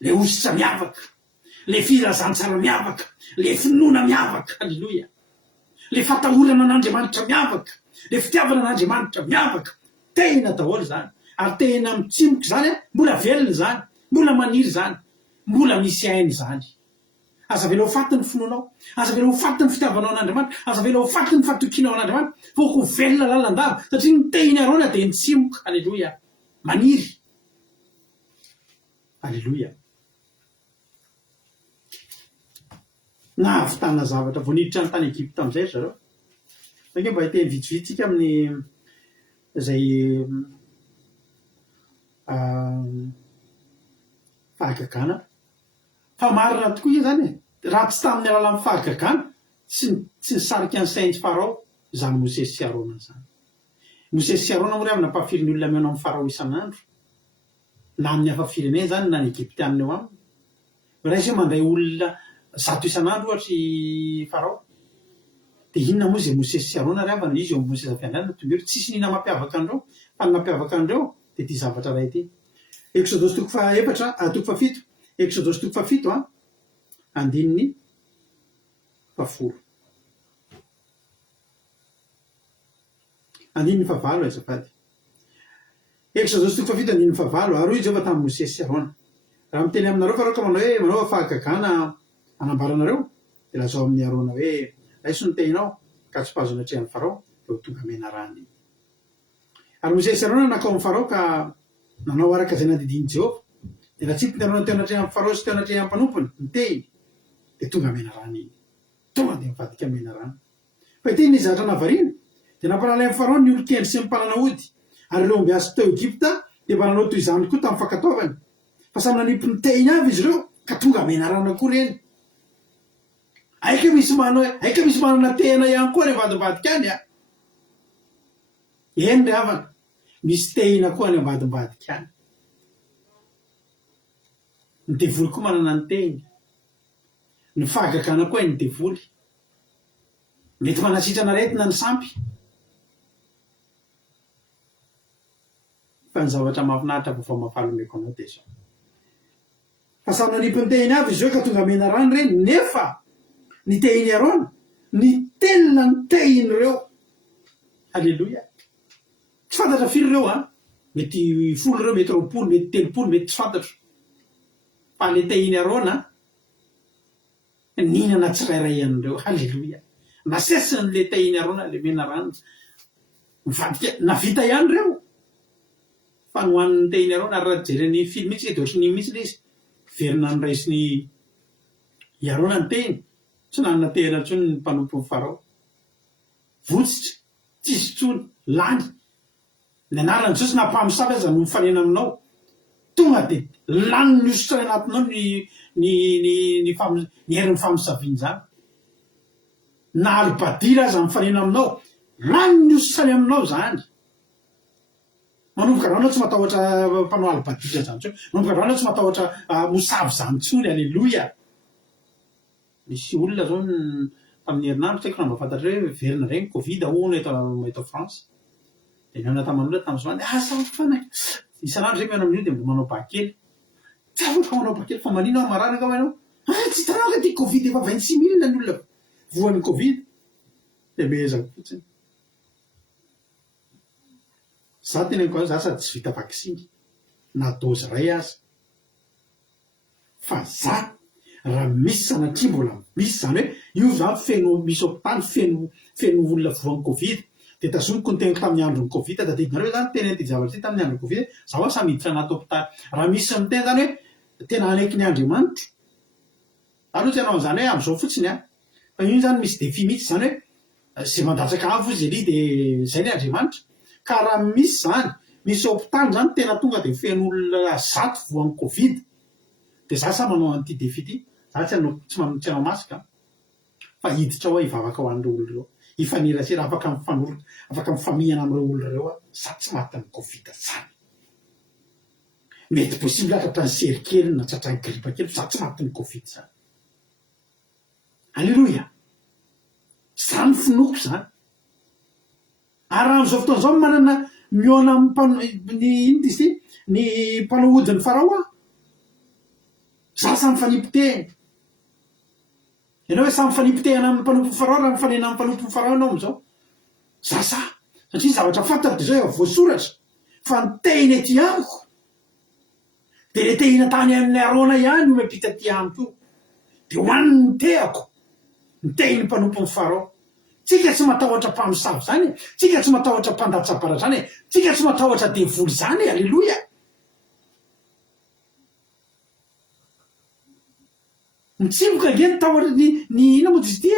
le ositra miavaka le firazantsara miavaka le finoana miavaka alleloia le fatahorana an'andriamanitra miavaka le fitiavana an'andriamanitra miavaka tehina daholo zany ary tehina mitsimoky zany a mbola velona zany mbola maniry zany mbola misy ainy zany aza vela ho faty ny finoanao aza vela ho faty ny fitiavanao an'andriamanitra aza vela ho faty ny fatokinao an'andriamanitra fa ho velona lalandava satria ny tehina arona de nitsimoka alleloia maniry alleloia nahavitana zavatra vo niditra ny tany Egypta am'izay zareo sange mba hiteny vitsivitsika amin'ny zay fahagagana fa marina tokoa izy zany raha tsy tamin'ny alalan'ny fahagagana tsy nisarika ny saintsy farao zany Mosesy sy Arona zany Mosesy sy Arona moa ry avy nampahafirin'ny olona meno amin'ny farao isan'andro na amin'ny hafa firenena zany na ny Egyptianina eo aminy raha izy manday olona 100 isan'andro ohatra farao de inona moa zay Mosesy sy Arona ry avana izy eo amin'ny Mosesy fianarana tombero tsisy nina mampiavaka andreo fa ny mampiavaka andreo de ty zavatra ray ty Exodosy toko fa efatra toko fa fito Exodosy toko fa fito andininy fafolo andininy favalo azafady Exodosy toko fa fito andininy favalo ary hoy Jehova tamin'ny Mosesy sy Arona raha miteny aminareo fa reo ka manao hoe manao fahagagana anambaranareo de lazao amin'ny arona hoe raiso ny tehinao ka tsy mpazona atrehan'ny farao leo tonga mena rany ary mosesy arona nakao amin'ny farao ka nanao araka zay nandidiny Jehova de raha tsy ty narona teo anatrehan'ny farao sy teo anatrehan'ny mpanompony ny tehiny de tonga mena rany iny tonga de mivadika mena rany fa iteny ny zatra navarina de nampanala amin'ny farao ny olokendry sy mimpanana ody ary reo mbiasy teo Egypta de mba nanao toy izany koa tamin'ny fankataovany fa samy nanipy ny tehiny avy izy reo ka tonga mena rano koa reny aika misy manana tehana ihany koa ny ambadimbadika any a eny ry havana misy tehina koa any ambadimbadika any ny devoly koa manana ny tehiny ny fahagagana koa ny devoly mety manasitrana retina ny sampy fa ny zavatra mahafinaritra vao mampalomeko anao de zao fa samy nanipy ny tehiny avy izy eo ka tonga mena rano reny nefa ny tehiny Arona ny telona ny tehiny reo halleloia tsy fantatra firy reo mety 10 reo mety 20 mety 30 mety tsy fantatro fa le tehiny Arona ninana tsirairay an'ireo halleloia nasesiny le tehiny Arona le mena rano mivadika navita ihany reo fa no hoan'ny tehiny Arona ary raha jereny film mihitsy de ohatrany mihitsy le izy verina ny raisiny Arona ny tehiny tsy nanana tehana ntsony ny mpanompon'ny farao votsitra tsisy tsony lany ny anarany Jesosy nampamisavy aza no mifanena aminao tonga de lany ny ositra anatinao ny herin'ny famisaviany zany na alibadira aza mifanena aminao lany ny ositra aminao zany manomboka rano tsy matahotra mpanao alibadira zany tsony manomboka rano tsy matahotra mosavy zany tsony alleloia misy olona zao amin'ny herinandro tsaiko raha mba fantatra hoe verina regny Covid hono eto France de miana taman'olona tamin'ny somany fanaky isanandro zay miana amin'io de mbola manao bakely tsy afaka manao bakely fa manino aho mararaka ho ianao tsy hitanao ka ty Covid efa 26 000 ny olona voan'ny Covid de mehezako fotsiny za teneniko azy za sady tsy vita vaksiny na dozy ray aza fa za raha misy sanatria mbola misy zany hoe io zany feno misy hopitaly feno olona voan'ny Covid de tazomiko ny teniko tamin'ny andron'ny Covid tadidinareo zany tena ty zavatra ty tamin'ny andron'ny Covid zaho samy miditra anaty hopitaly raha misy miteny zany hoe tena anaiky ny Andriamanitra aloha tsy anao zany hoe am'izao fotsiny fa io zany misy defi mihitsy zany hoe zay mandatsaka avy izy ery de zay ny Andriamanitra ka raha misy zany misy hopitaly zany tena tonga de feno olona 100 voan'ny Covid de za sa manao an'ity defi ty za tsy anao masika fa hiditra ao hivavaka ho an'ireo olo reo ifanirasira afaka mifamihana am'ireo olo reo za tsy matin'ny Covid zany mety possible atratra ny sery kely na tratrany gripa kely za tsy matin'ny Covid zany alleloia zany finoko zany ary raha am'izao fotoana zao manana miona ny mpanao odin'ny farao za samy fanipitehany ianao hoe samy fanipitehana amin'ny mpanompon'ny farao raha mifanena amin'ny mpanompon'ny farao anao am'izao za satria zavatra fantako de zao efa voasoratra fa ny tehiny ety amiko de le tehina tany amin'ny Arona ihany no miampita ty amiko io de hoaniny ny tehako ny tehiny mpanompon'ny farao tsika tsy matahotra mpamosavy zany tsika tsy matahotra mpandatsabara zany tsika tsy matahotra devoly zany alleloia mitsiboka nge ny tahotra ny ina moa izy ty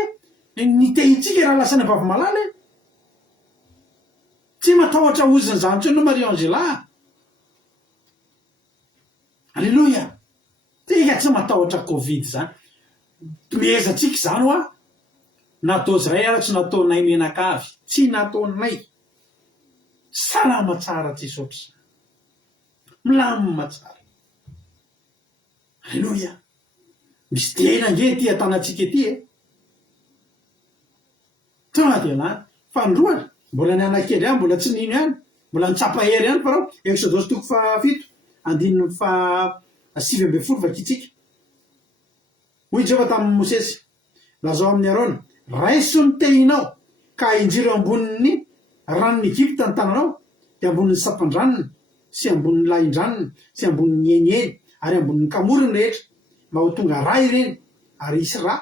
ny tehitsika raha lasany vavy malala tsy matahotra oziny zany tsony no Marie Angela alleloia tsika tsy matahotra Covid zany mihezatsika zany na dozy ray ara tsy nataonay menakavy tsy nataonay salama tsara Jesosy milamina tsara alleloia misy tena nge ty atanatsika ety tonga de lany fa ndroany mbola ny anakely ihany mbola tsy nino ihany mbola nitsapahery ihany farao Exodosy 7 andininy 7 vakitsika hoy Jehova tamin'ny Mosesy lazao amin'ny Arona raiso ny tehinao ka injiro ambonin'ny ranon'ny Egypta ny tananao de ambonin'ny sapandranony sy ambonin'ny laindranony sy ambonin'ny enyeny ary ambonin'ny kamorony rehetra mba ho tonga ra ireny ary isy ra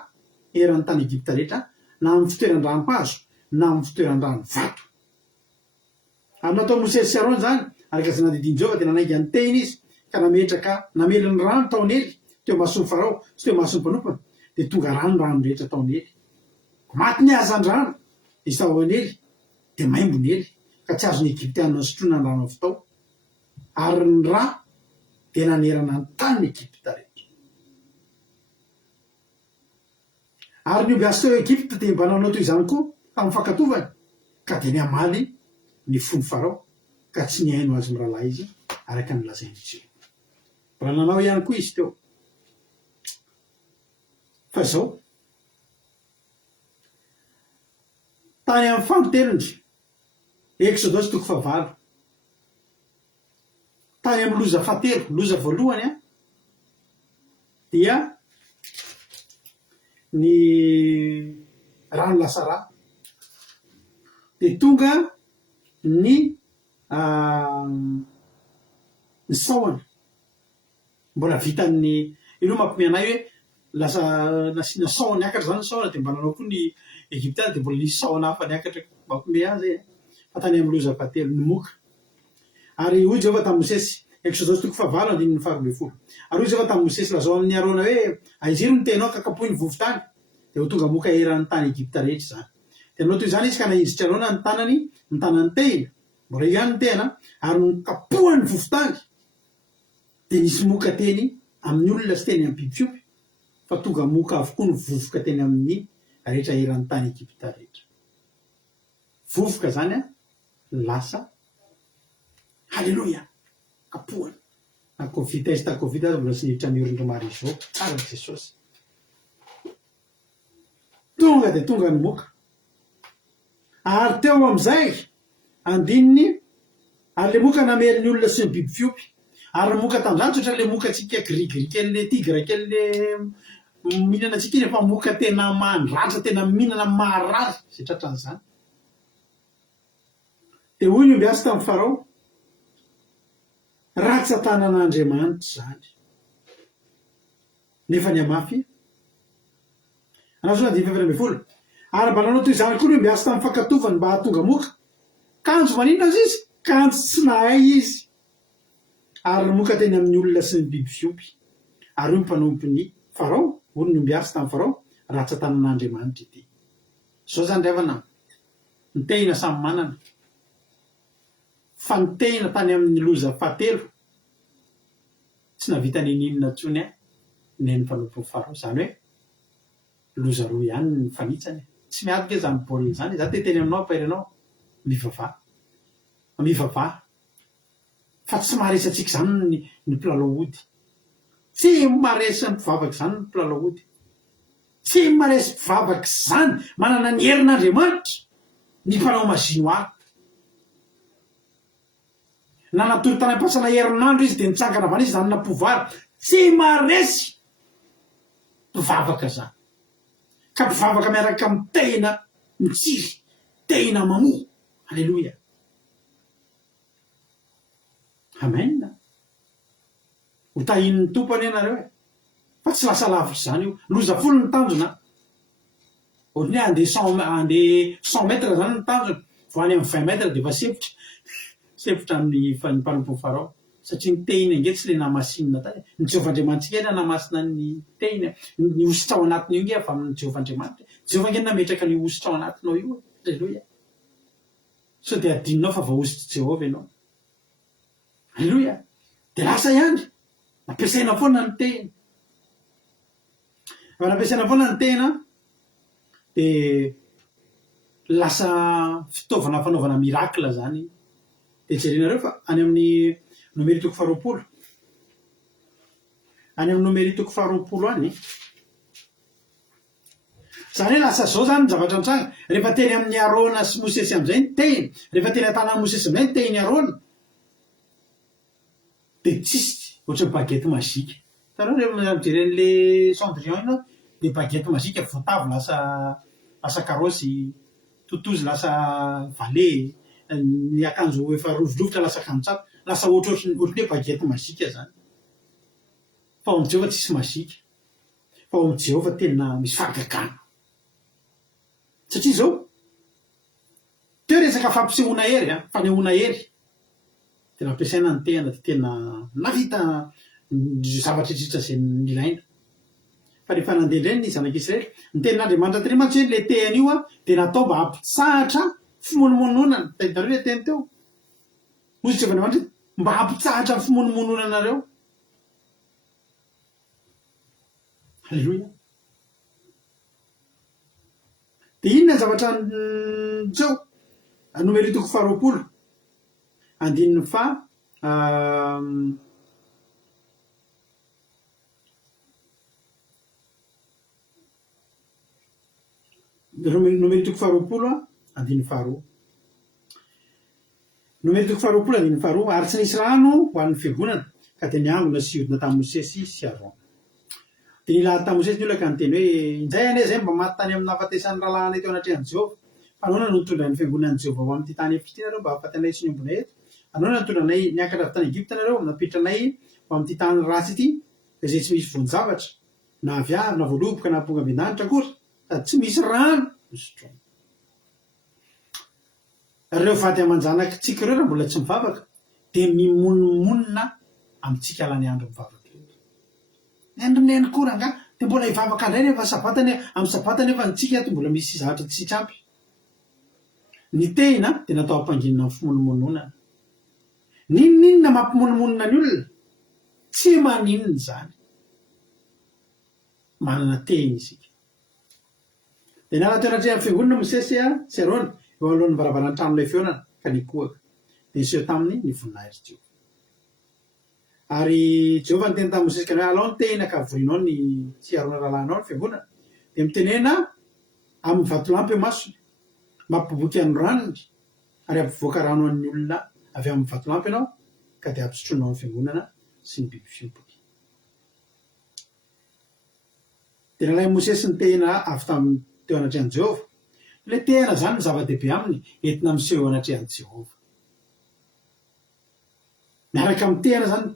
eran'ny tany Egypta rehetra na amin'ny fitoeran-dranompazo na amin'ny fitoeran-drano vato. Ary natao Mosesy sy Aron zany araka zay nandidiny Jehova dia nanaiky ny tehiny izy ka nametraka nameliny rano taony ely teo mason'ny Farao sy teo mason'ny mpanompono dia tonga rano rehetra taony ely. Maty ny azan-drano izy tao eny ely dia maimbony ely ka tsy azony Egyptianina sotroina ny rano avy tao ary ny ra dia nanerana ny tany Egypta rehetra. Ary ny omby azy teo Egypta dia mba nanao toy izany koa tamin'ny fankatovany ka dia niamaly ny fony Farao ka tsy nihaino azy mirahalahy izy araka ny lazainy Jehova. Raha nanao ihany koa izy teo. Fa zao tany amin'ny fanotelony Exodosy 9 tany amin'ny loza 7 loza voalohany dia ny rano lasa rà dia tonga ny sahona mbola vitan'ny ino mampimeanay hoe lasa nasiana sahona niakatra zany sahona dia mba nanao koa ny Egyptiana dia mbola nisy sahona hafa niakatra mampime azy fa tany amin'ny loza 7 ny moka. Ary hoy Jehova tamin'ny Mosesy Exodosy 9:12 ary hoy Jehova tamin'ny Mosesy lazao amin'ny Arona hoe aiziry ny tenao ka kapohy ny vovon-tany dia ho tonga moka eran'ny tany Egypta rehetra zany. Dia nanao toy izany izy ka naizitra Arona ny tanany tehina mbola ihany ny tehana ary nokapohany vovon-tany dia nisy moka teny amin'ny olona sy teny amin'ny biby fiompy fa tonga moka avokoa ny vovoka teny amin'ny rehetra eran'ny tany Egypta rehetra. Vovoka zany lasa halleloia kapohany na covid izy ta covid azy mbola tsy niditra miorindro maro izao araka Jesosy tonga dia tonga ny moka. Ary teo amin'izay andininy ary le moka nameriny olona sy ny biby fiompy ary ny moka tamin'izany tsotra le moka tsika grigri kely le tigra kely le mihinana tsika iny efa moka tena mandratra tena mihinana marary zay tratran'izany. Dia hoy ny omby azy tamin'ny Farao ratsy tanan'Andriamanitra zany nefa ny amafy anazona 10:12 ary mba nanao toy izany koa ny omby azy tamin'ny fankatovany mba hahatonga moka kanjo maninona azy izy kanjo tsy nahay izy ary ny moka teny amin'ny olona sy ny biby fiompy ary hoy mpanompo ny Farao hoy ny omby azy tamin'ny Farao ratsy tanan'Andriamanitra ity. Zao zany revana ny tehina samy manana fa ny tehina tany amin'ny loza 7 tsy navita ninina ntsony neny mpanompo Farao zany hoe loza roa ihany ny fanitsany tsy miadika zany baolina zany za te teny aminao apairanao mivavaha fa tsy maharesantsika zany ny mpilalao-ody tsy maresa ny mpivavaka zany ny mpilalao-ody tsy maresy mpivavaka zany manana ny herin'Andriamanitra ny mpanao mazino ahy na natory tany am-pasana herinandro izy dia nitsangana avana izy zany nampovary tsy maresy mpivavaka zany ka mpivavaka miaraka amin'ny tehina mitsiry tehina mamoa. Halleloia amen. Ho tahin'ny tompony ianareo fa tsy lasa lavitra zany io loza 10 ny tanjona ohatry ny andeha 100 mètres zany ny tanjona vo any amin'ny 20 mètres dia efa sefotra amin'ny mpanompo Farao satria ny tehina inge tsy le namasinina tany ny Jehovah-Andriamanitra inge namasina ny tehina ny ositra ao anatiny io inge avy amin'ny Jehovah-Andriamanitra. Jehovah inge nametraka ny ositra ao anatinao io. Halleloia. So dia adinonao fa vaositra Jehovah ianao. Halleloia. Dia lasa ihany nampiasaina foana ny tehina. Fa nampiasaina foana ny tehina dia lasa fitaovana fanaovana mirakla zany. Dia jerenareo fa any amin'ny Nomery 20 any amin'ny Nomery 20 any zany hoe lasa zao zany ny zavatra nitranga rehefa teny amin'ny Arona sy Mosesy amin'izay ny tehina rehefa teny an-tanan'i Mosesy amin'izay ny tehiny Arona dia tsisy ohatry ny bagety mazika. Tarao rehefa mijeren'le Cendrillon iny dia bagety mazika voatavo lasa karosy totozy lasa valet ny akanjo efa rovidrovitra lasa kantsapa lasa ohatrany hoe bagety mazika zany. fa ao am Jehova tsisy mazika fa ao am Jehova tena misy fahagagana satria zao teo resaka fampisehoana hery fanehoana hery tena ampiasaina ny tehana de tena navita zavatra indritra zay nilaina fa rehefa nandeha indray ny zanak'Israely ny tenin'Andriamanitra tena mantsy le tehany io de natao mba hampitsahatra fimonomononana tahitareo le teny teo mozy Jehovah'Andriamanitra mba hampitsahatra ny fimonomononanareo. Halleloja. De inona ny zavatra tseo nomeritoko 20 andininy fa nomeritoko 20 andininy 2 nomeritoko 20 andininy 2 ary tsy nisy rano ho an'ny fiangonana ka de niangona sy odina tamin'ny Mosesy sy Aron. De nilahady tamin'ny Mosesy ny olona ka niteny hoe injay ane zay mba maty tany amin'ny nahafatesan'ny rahalahana eto anatrehan'i Jehova fa anao no nitondran'ny fiangonan'i Jehova ho amin'ity tany efitra ity nareo mba hahafatanay sy niombonay eto. Anao no nitondranay niakatra avy tany Egypta nareo napitranay ho amin'ity tany ratsy ity izay tsy misy vonin-javatra na viavy na voaloboka na amponga ambiandanitra akory sady tsy misy rano misotroana. Reo vady aman-janaka tsika ireo raha mbola tsy mivavaka de mimononmonina amintsika alany andro mivavaka endrineny koa nga de mbola hivavaka ndray nefa sabatany amin'ny sabatany nefa nitsika to mbola misy zavatra tsy trampy. Ny tehina de natao hampanginana amin'ny fimonomononana. Ninona mampimonomonona ny olona tsy maninona zany manana tehina isika. De nala teo anatrehan'ny fiangonana Mosesy sy Aron eo alohan'ny varavarany tranon'ilay feonana ka nikohaka de niseho taminy ny voninahitra Jehova. Ary Jehova niteny tamin'ny Mosesy ka alao ny tehina ka vorinao ny sy Aron rahalanao ny fiangonana de mitenena amin'ny vatolampy masony mampiboboky an'ny ranony ary ampivoaka rano an'ny olona avy amin'ny vatolampy ianao ka de ampisotronao ny fiangonana sy ny biby fiompy. De nalay Mosesy ny tehina avy tamin'ny teo anatrehan'i Jehova. Le tehina zany ny zava-dehibe aminy entina miseho anatrehan'i Jehova. Miaraka amin'ny tehina zany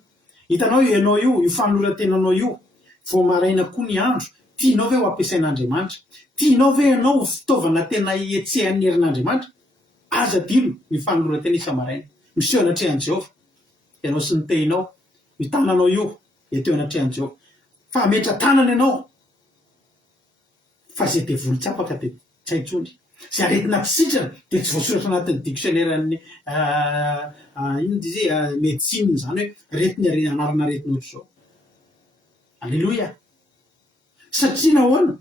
hitanao ianao io fanoloran-tenanao io vao maraina koa ny andro tianao ve ho ampiasain'Andriamanitra tianao ve ianao fitaovana tena ietsehan'ny herin'Andriamanitra aza dilo ny fanoloran-tena isa-maraina miseho anatrehan'i Jehova ianao sy ny tehinao io tananao io eteo anatrehan'i Jehova fa metra tanana ianao fa zay de volo-tsapaka de tsy haintsony zay aretina sitrana de tsy voasoratra anatin'ny dictionnaire-ny ino dy zay médecine zany hoe retiny anarana aretina ohatry zao. Alleloia. Satria nahoana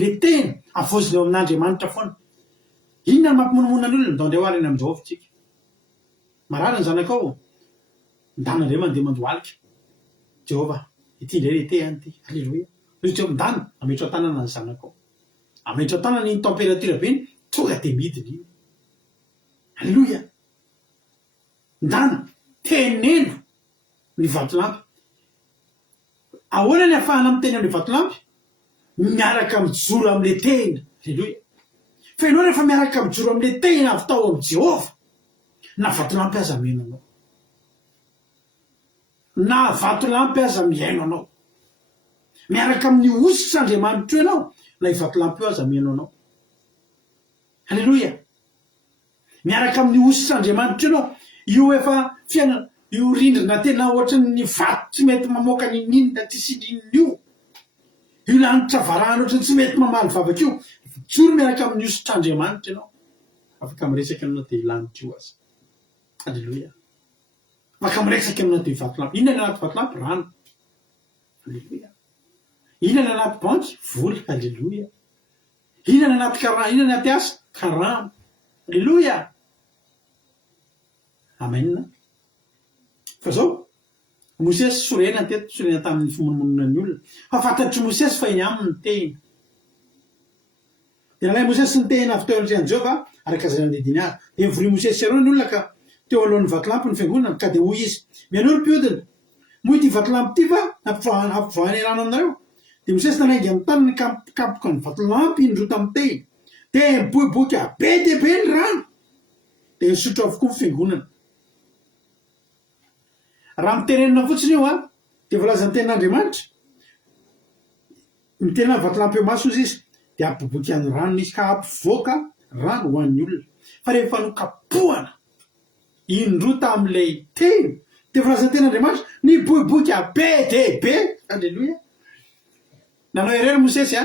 le tena avozina eo amin'Andriamanitra foana. Inona ny mampimonomonana ny olona ndao andray hoarina amin'ny Jehova tsika. Marary ny zanakao ndana indray mandeha mandohalika Jehova ity indray le tehany ity. Alleloia. Jehova ndana ametro an-tanana ny zanakao ametro an-tanana ny température be iny tonga de midiny iny. Alleloia. Ndana teneno ny vatolampy. Ahoana ny ahafahana miteny amin'ny vatolampy miaraka mijoro amin'le tehina. Alleloia. Fa ianao rehefa miaraka mijoro amin'le tehina avy tao amin'ny Jehova na vatolampy aza miaino anao na vatolampy aza miaino anao miaraka amin'ny ositr'Andriamanitra ianao na vatolampy io aza miaino anao. Alleloia. Miaraka amin'ny ositr'Andriamanitra ianao io efa fiainana io rindrina tena ohatry ny vato tsy mety mamoaka ny ninona tsy sidrinina io lanitra varahana ohatry ny tsy mety mamaly vavaka io joro miaraka amin'ny ositr'Andriamanitra ianao afaka miresaka aminao de lanitra io aza. Alleloia. Afaka miresaka aminao de vatolampy. Inona ny anaty vatolampy? Rano. Alleloia. Inona ny anaty banky? Vola. Alleloia. Inona ny anaty karama? Inona ny anaty asa? Karama. Alleloia. Amen. Fa zao Mosesy sorena teto sorena tamin'ny fimonomonona ny olona fa fantatry Mosesy fa iny aminy ny tehina. De nalay Mosesy ny tehina avy teo anatrehan'i Jehova araka zay nandidiny azy de mivory Mosesy Aron ny olona ka teo alohan'ny vatolampy ny fiangonana ka de hoy izy mianoro mpiodina moa ity vatolampy ity fa ampivoahany rano aminareo. De Mosesy nanaingy amin'ny tanany kapoka ny vatolampy indrota amin'ny tehina de miboiboika be de be ny rano de nisotro avokoa ny fiangonana. Raha mitenenina fotsiny io dia voalaza ny ten'Andriamanitra ny tena vatolampy eo maso izy dia ampiboboky any rano izy ka ampivoaka rano ho an'ny olona fa rehefa nokapohana indroa tamin'ilay teo dia voalaza ny ten'Andriamanitra ny boiboika be dehibe. Alleloia. Nanao irery Mosesy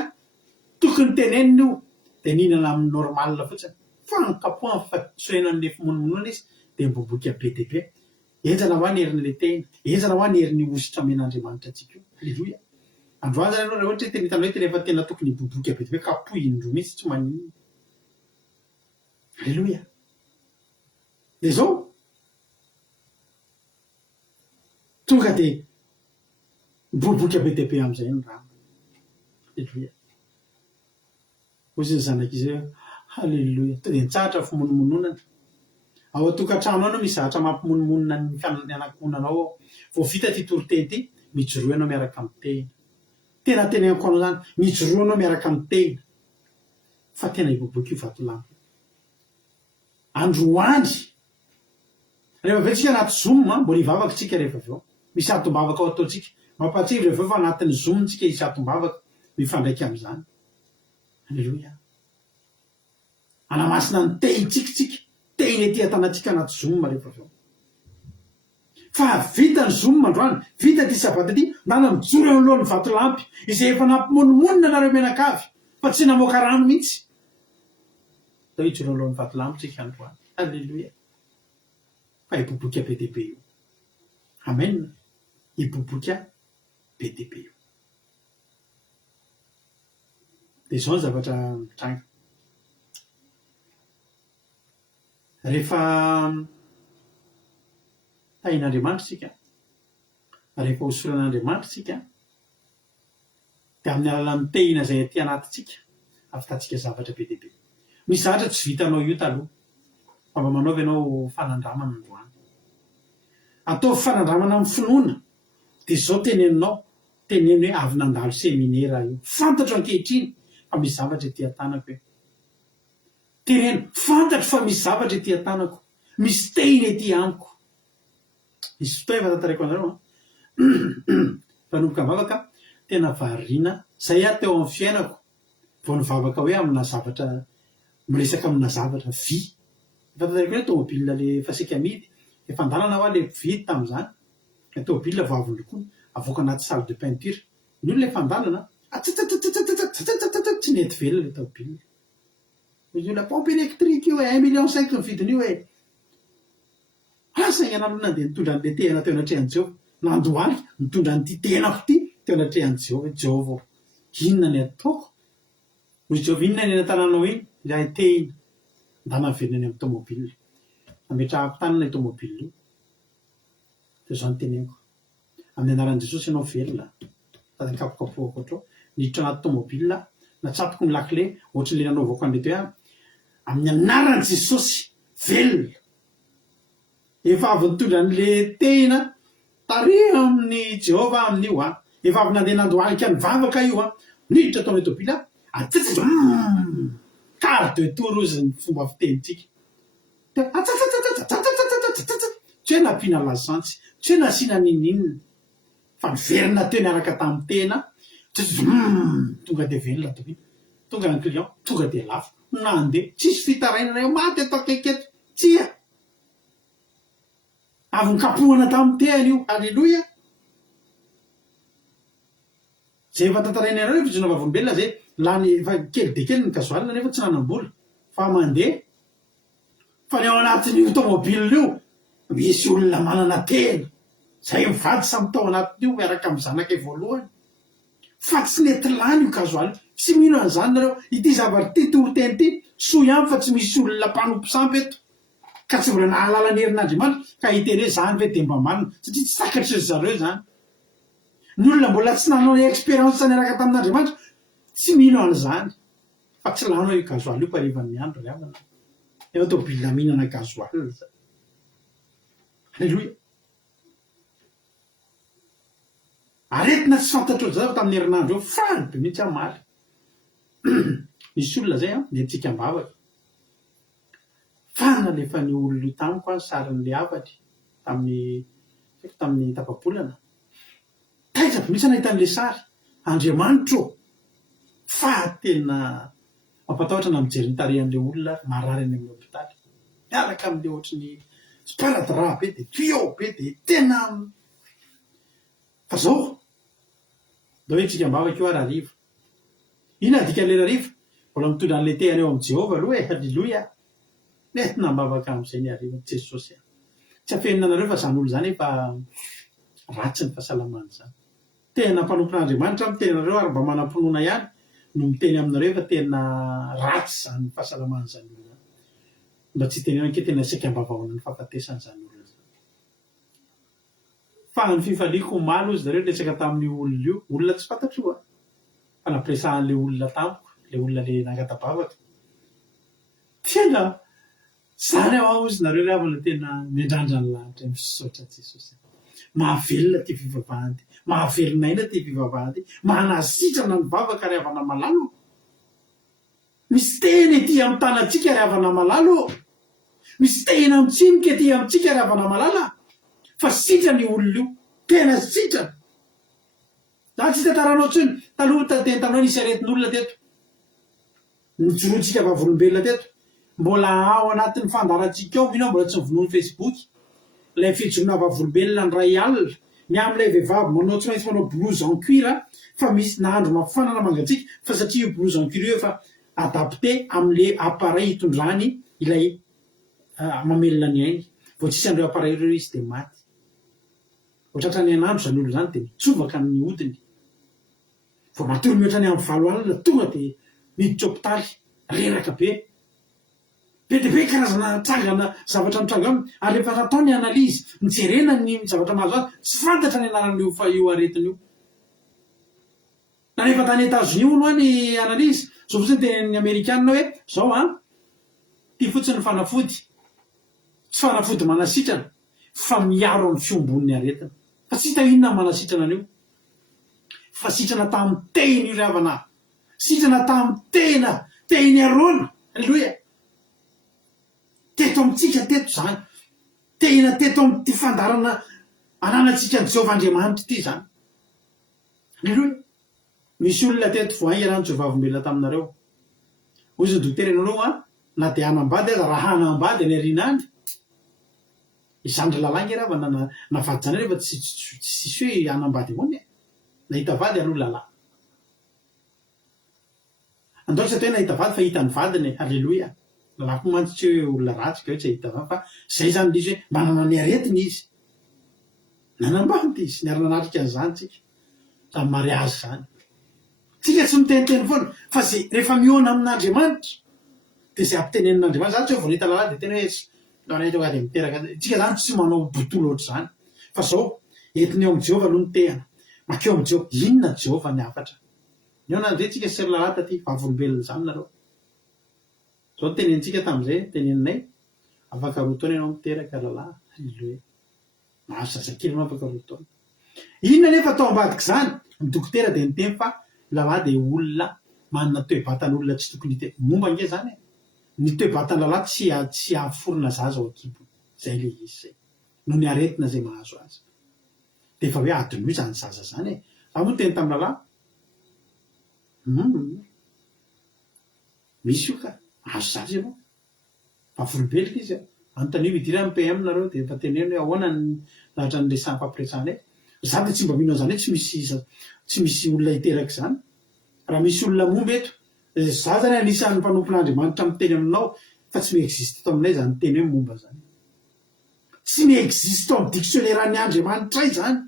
tokony teneniny io dia nihinana amin'ny normalna fotsiny fa nykapohany fa tsoenan'le fimonomonona izy dia miboboka be dehibe. Enjana ho any herin'ilay tena, enjana ho any herin'ny ositra men'Andriamanitra antsika io. Alleloia. Androany zany ianao raha ohatra hoe tena hitanao hoe tena efa tena tokony hiboboka be dehibe kapohy indroa mihitsy tsy maninona. Alleloia. Dia zao tonga dia miboboka be dehibe amin'izay ny rano. Alleloia. Hozy ny zanak'izy hoe halleloia. To dia nitsahatra fimonomononana. Ao an-tokantrano anao misy zavatra mampimonomonona ny fianakavianao ao. Vao vita ty toriteny ty mijoroa ianao miaraka amin'ny tena. Tena tenenako anao zany mijoroa anao miaraka amin'ny tena fa tena hiboboka io vatolampy. Androany rehefa aveo tsika anaty zoom mbola hivavaka tsika rehefa aveo misy atom-bavaka ao ataontsika mampatsiry rehefa fa anatin'ny zoom tsika isy atom-bavaka mifandraiky amin'izany. Alleloia. Anamasina ny tehintsika tehiny ety atanantsika anaty zoom rehefa aveo fa vita ny zoom androany vita ty sabata ty nana mijoro eo alohan'ny vatolampy izay efa nampimonomonina nareo menakavy fa tsy namoaka rano mihitsy. Zao ijoro eo alohan'ny vatolampy tsika androany. Alleloia. Fa hiboboka be dehibe io. Amen. Hiboboka be dehibe io. Dia izao ny zavatra mitranga. Rehefa tahin'Andriamanitra sika, rehefa hosoran'Andriamanitra sika, dia amin'ny alalan'ny tehina izay aty anatintsika ahavitantsika zavatra be dehibe. Misy zavatra tsy vitanao io taloha fa mba manaovy ianao fanandramana androany. Ataovy fanandramana amin'ny finoana dia izao teneninao teneny hoe avy nandalo seminera io. Fantatro ankehitriny fa misy zavatra ety an-tanako hoe teneny fantatro fa misy zavatra ety an-tanako, misy tehina ety amiko. Misy fotoa efa tantarako anareo fanomboka mivavaka tena variana zay teo amin'ny fiainako vao nivavaka hoe amina zavatra miresaka amina zavatra vy. Efa tantarako hoe tômôbilina le efa sika amidy efa andalana ho le vidy tamin'izany le tômôbilina vao avy nolokoina avoaka anaty salle de peinture ny olona efa andalana tsy nety velona le tômôbilina. Izy olona pompe électrique io 1,5 million ny vidiny io saingy anao aloha nandeha nitondra an'le tehana teo anatrehan'i Jehovah nandoaly nitondra an'ity tehenako ity teo anatrehan'i Jehovah. Inona ny ataoko? Hoy Jehovah inona ny an-tanànao iny? Ilay tehina ndana velona any amin'ny tômôbilina. Ametraha-tanana io tômôbilina io. Dia izao ny teneniko. Amin'ny anaran'i Jesosy ianao velona. Tady kapokapohako ohatrao niditra anaty tômôbilina natsapoko ny lakile ohatr'ilay nanaovako an'le teo amin'ny anaran'i Jesosy velona. Efa avy nitondra an'le tehina tariha amin'ny Jehovah amin'io efa avy nandeha nandohalika ny vavaka io niditra tao amin'ny tômôbilina quart de tour ozy ny fomba fitenitsika. Tsy hoe nampiana lasantsy, tsy hoe nasiana ninninona fa miverina teo niaraka tamin'ny tena tonga dia velona tokoa. Tonga ny client tonga dia lafo nandeha tsisy fitarainana eo maty atao keketo tsia avy nikapohana tamin'ny tehany io. Alleloia. Zay efa tantaraina ianareo fijona vavolombelona zay lany efa kely de kely ny gasoalina nefa tsy nanam-bola fa mandeha fa ny ao anatin'io tômôbilina io misy olona manana tena zay mivady samy tao anatin'io miaraka amin'ny zanakay voalohany fa tsy nety lany io gasoalina. Tsy mino an'izany nareo ity zavatra ty toriteny ty soa ihany fa tsy misy olona mpanompo sampy eto ka tsy mbola nahalala ny herin'Andriamanitra ka hiteny hoe zany ve dia mba marina satria tsy takatry zareo zany. Ny olona mbola tsy nanao ny expérience niaraka tamin'Andriamanitra tsy mino an'izany fa tsy lanao io gasoaly io parivan'ny andro ry havana efa tômôbilina mihinana gasoaly zany. Alleloia. Aretina tsy fantatro zao tamin'ny herinandro eo faly be mihitsy amaly. Misy olona zay nentsika am-bavaka fa nalefa ny olona tamiko sarin'le avatry tamin'ny tapabolana taitra mihitsy nahitan'le sary Andriamanitro fa tena mampatahotra na mijery ny tarehan'le olona marary any amin'ny hôpitaly miaraka amin'le ohatrany sparadrap be de tuyau be de tena fa zao da hoe tsika-mbavaka io ara riva ina dika lera riva mbola mitondra an'le tehany eo amin'i Jehova aloha e halleloia nentina mbavaka amin'izay ny ariva Jesosy tsy afenina anareo fa zany olo zany efa ratsy ny fahasalamany zany tena mpanompon'Andriamanitra miteny anareo ary mba manam-pinoana ihany no miteny aminareo fa tena ratsy zany fahasalamany zany olona mba tsy tenena ke tena seka-mbavahoana ny fahafatesany zany olona zany fa ny fifaliako malo izy zareo resaka tamin'ny olona io olona tsy fantatro fa nampiresahan'le olona tamiko le olona le nangatabavaka tena zany ao izy nareo ravana tena miandrandra ny lanitra misaotra Jesosy mahavelona ty fivavahany ty mahavelon'aina ty fivavahany ty manasitrana ny vavaka ry havana malalo misy teny ety amin'ny tanantsika ry havana malalo misy tena mitsimoka ety amintsika ry havana malala fa sitrana io olona io tena sitrana za tsy tantaranao tsony taloha teny taminao nisy aretin'olona teto nijoroantsika vavolombelona teto mbola ao anatin'ny fandarantsika ao minao mbola tsy nivonoan'ny Facebook ilay fijoroana vavolombelona ny ray alina ny amin'ilay vehivavy manao tsy maintsy manao blouse en cuir fa misy nahandro mafanana mangatsika fa satria io blouse en cuir io efa adapté amin'le appareil hitondrany ilay mamelona ny ainy vao tsisy an'ireo appareil ireo izy dia maty ohatratra ny anandro zany olo zany dia mitsovaka ny hodiny vao matory mihoatra ny amin'ny valo alina tonga dia miditra hôpitaly reraka be dia be karazana trangana zavatra mitranga aminy ary rehefa natao ny analizy mijerena ny zavatra mahazo azy tsy fantatra ny anarana fa io aretiny io na rehefa tany États-Unis no ny analizy zao fotsiny tenin'ny Amerikanina hoe zao ty fotsiny fanafody tsy fanafody manasitrana fa miaro amin'ny fiombon'ny aretina fa tsy hita inona manasitrana an'io fa sitrana tamin'ny teny io ry havana sitrana tamin'ny teny arona halleloia teto amintsika teto zany tena teto amin'ty fandarana ananatsika ny Jehovah Andriamanitra ty zany halleloia misy olona teto voainga rano tsy vavombelona taminareo ozy ny dokotera ianareo na dia hanambady aza raha hanambady any arinandry izandry lalàngy raha va navady zany rehefa tsisy hoe hanambady amony nahita vady aloha lalahy andaotsy atao hoe nahita vady fa hita ny vadiny halleloia lalako mantsy tsy hoe olona ratsy ka hoe tsy hahita vady fa zay zany lizy hoe manana ny aretiny izy nanambady izy niarina natrika an'izany tsika tamin'ny mariazy zany tsika tsy miteniteny foana fa zay rehefa mihoana amin'Andriamanitra dia zay ampitenen'Andriamanitra zany tsy hoe vao nahita lalàhy dia tena hoe nahita dia miteraka tsika zany tsy manao botolo ohatr' zany fa zao entiny eo amin'i Jehova aloha ny tehana makeo amin'i Jehova inona Jehova ny afatra niona ndray tsika sy lalàhy taty vavolombelona zany nareo zao tenentsika tamin'izay teneninay afaka roa taona ianao miteraka lalàhy halleloia mahazo zazakely no afaka roa taona inona nefa atao ambadika zany ny dokotera dia niteny fa lalàhy dia olona manana toe-batan'olona tsy tokony hita momba nge zany ny toe-batany lalàhy tsy ahaforona zaza ao an-kibony zay le izy zay no ny aretina zay mahazo azy dia efa hoe adiny io zany zaza zany za moa teny tamin'ny lalàhy misy io ka azo zaza ianao vavolombelika izy anontanivo idira amin'ny PM nareo dia efa teneny hoe ahoana ny lahatra n'le samy fampiresanay za dia tsy mba mino an'izany hoe tsy misy olona hiteraka izany raha misy olona momba eto za zany anisan'ny mpanompon'Andriamanitra miteny aminao fa tsy miexiste to aminay zany teny hoe momba zany tsy miexiste to amin'ny dictionnaire-ny Andriamanitra izany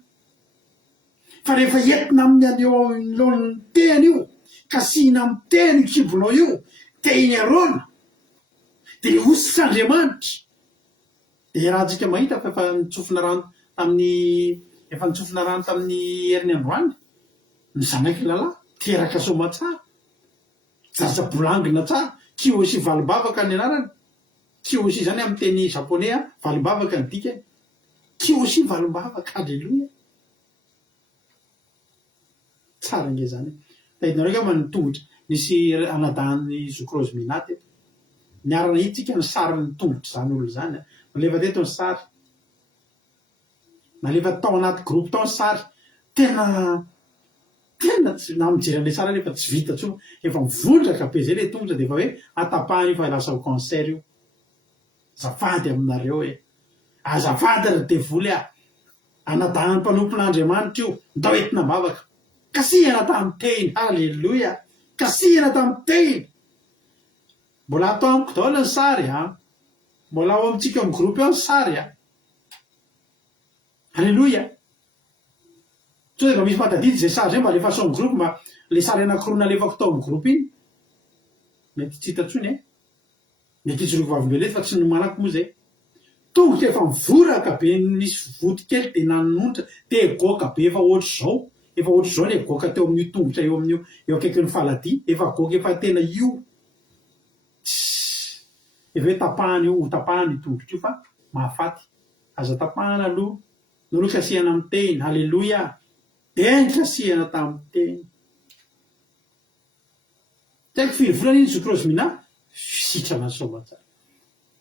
fa rehefa entina amin'ny alohan'ny teny io kasina amin'ny teny kibonao io teny arona dia ositr'Andriamanitra dia raha tsika mahita fa efa nitsofina rano tamin'ny herin'ny androany ny zanaky lalàhy teraka soma tsara jajabolangina tsara kiosy valimbavaka ny anarany kiosy zany amin'ny teny japonais valimbavaka ny dikany kiosy valimbavaka halleloia tsara nge zany tahidinareo ka manotongotra nisy anadahany zokrose minaty niarana hitsika ny sary ny tongotra zany olo zany nalefa teto ny sary nalefa tao anaty groupe tao ny sary tena na mijery an'ilay tsara rehefa tsy vita tso efa mivondraka be zay le tongotra dia efa hoe atapahany io fa lasa ho cancer io. Azafady aminareo e, azafady ary devoly anadahan'ny mpanompon'Andriamanitra io ndao entina mavaka, kasihana tamin'ny teny. Halleloia, kasihana tamin'ny teny. Mbola atao amiko daholo ny sary mbola ao amintsika amin'ny groupe ao ny sary Halleloia. So efa misy matadidy zay sary zay mba alefa so amin'ny groupe mba le sary anakirona alefako tao amin'ny groupe iny mety tsy hitatsony mety itsoroky vavim-belety fa tsy nomanako moa zay. Tongotra efa mivoraka be, misy vody kely dia nanonitra dia goaka be efa ohatr'izao le goaka teo amin'io tongotra eo amin'io eo akaikin'ny faladia efa goaka efa tena io. Efa hoe tapahany io tapahany tongotra io fa mahafaty. Aza tapahana aloha nolo kasihana amin'ny teny. Halleloia, dia ny kasihana tamin'ny teny. Taiko firy volana iny Zokrôzy mina sitrana somatsara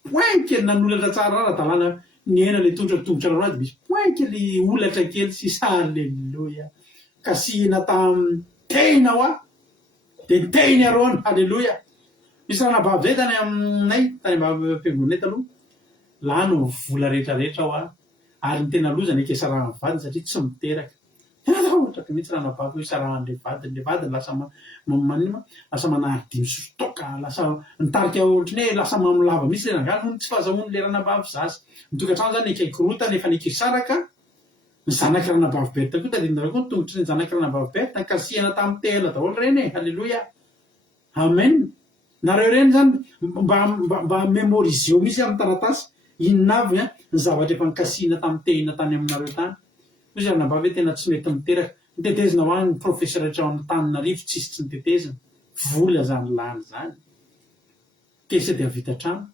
point kely nanolatra tsara ara-dalàna ny ena le tongotra ranoady misy point kely olatra kely sisa. Halleloia, kasihana tamin'ny teny ao dia ny teny arona. Halleloia. Misy ranabavy zay tany aminay tany am-piangonanay taloha lano vola rehetrarehetra ao ary ny tena loza ny akesarahan'ny vadiny satria tsy miteraka. Tena tahotraka mihitsy ranabavy hoe sarahan'le vadiny lasa lasa manahary 5 sotoka, lasa nitarika ohatrany hoe lasa mamolava mihitsy le rangano noho tsy fahazahoany le ranabavy zaza. Mitokantrano zany ekaikorotana efa nikisaraka ny zanaky ranabavy berta koa tadidinareo koa tongotry ny zanaky ranabavy berta kasihana tamin'ny tena daholo reny. Halleloia, amen. Nareo reny zany mba memorizeo misy amin'ny taratasy inona avy ny zavatra efa nikasihana tamin'ny tena tany aminareo tany. Misy ranabavy hoe tena tsy mety miteraka, nitetezina ho any ny professeur rehetra ao amin'ny Tananarivo tsisy tsy nitetezina, vola zany lany zany tesa dia vita trano.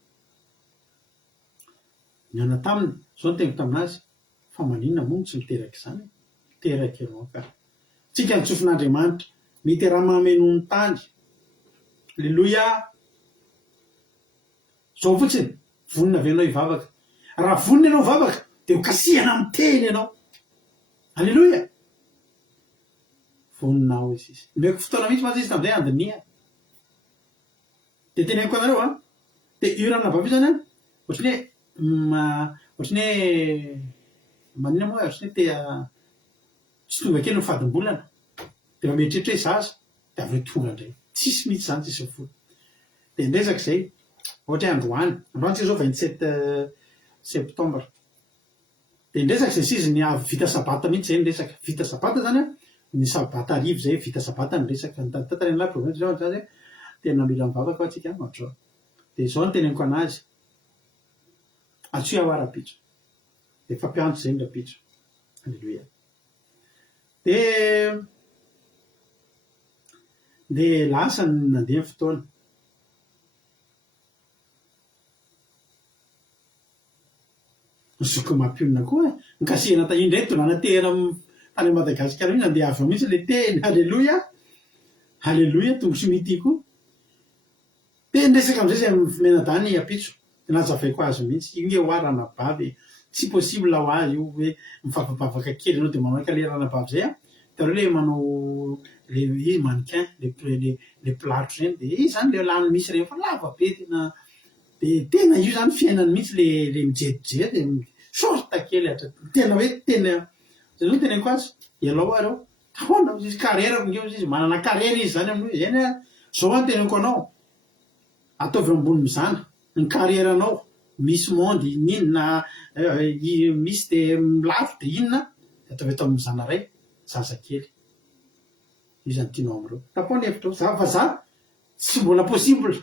Niana taminy zao ny teniko taminazy fa maninona moa tsy miteraka izany, miteraka ianao ka. Tsika ny tsofin'Andriamanitra mety raha mameno ny tany. Halleloia. Zao fotsiny vonina avy ianao hivavaka. Raha vonina ianao hivavaka dia ho kasihana amin'ny teny ianao. Halleloia. Vonina ao izy. Meko fotoana mihitsy mantsy izy tamin'izay andinia. Dia teneniko anareo dia io ranabavy io zany ohatrany hoe manina moa ohatrany hoe tsy tonga kely ny fadim-bolana dia mieritreritra hoe zaza dia avy tonga indray. Tsisy mihitsy zany tsisy folo. Dia ndresaka izay ohatra hoe androany tsika zao 27 septembre. Dia ndresaka izay sizy ny avy vita sabata mihitsy zay ndresaka. Vita sabata zany ny sabata arivo zay vita sabata ny resaka tatany la province zao zany tena mila mivavaka atsika ohatrao. Dia izao no teneniko anazy atsoa aho ara-pitso dia fampiantso zay ny rapitso. Halleloia. Dia lasa ny nandeha ny fotoana. Zoky mampionina koa nikasihana indray donana tena tany Madagasikara mihitsy andeha avy mihitsy le teny. Halleloia, halleloia, tongo sy mity koa. Dia ndresaka amin'izay zay menadany apitso nazavaiko azy mihitsy io hoe ranabavy tsy possible ho azy io hoe mifavabavaka kely ianao dia manao le ranabavy zay tareo le manao le izy mannequin le plâtre zany dia izy zany le lany misy reny fa lava be tena. Dia tena io zany fiainany mihitsy le mijerijery sorta kely tena hoe tena zay zao teneniko azy ialao areo ahoana izy carrière izy manana carrière izy zany amin'io zany zao any teneniko anao ataovy ambony mizana ny carrière anao misy monde inona misy dia milafo dia inona ataovy atao mizana ray zaza kely io zany tianao amin'ireo tapoany hevitra za fa za tsy mbola possible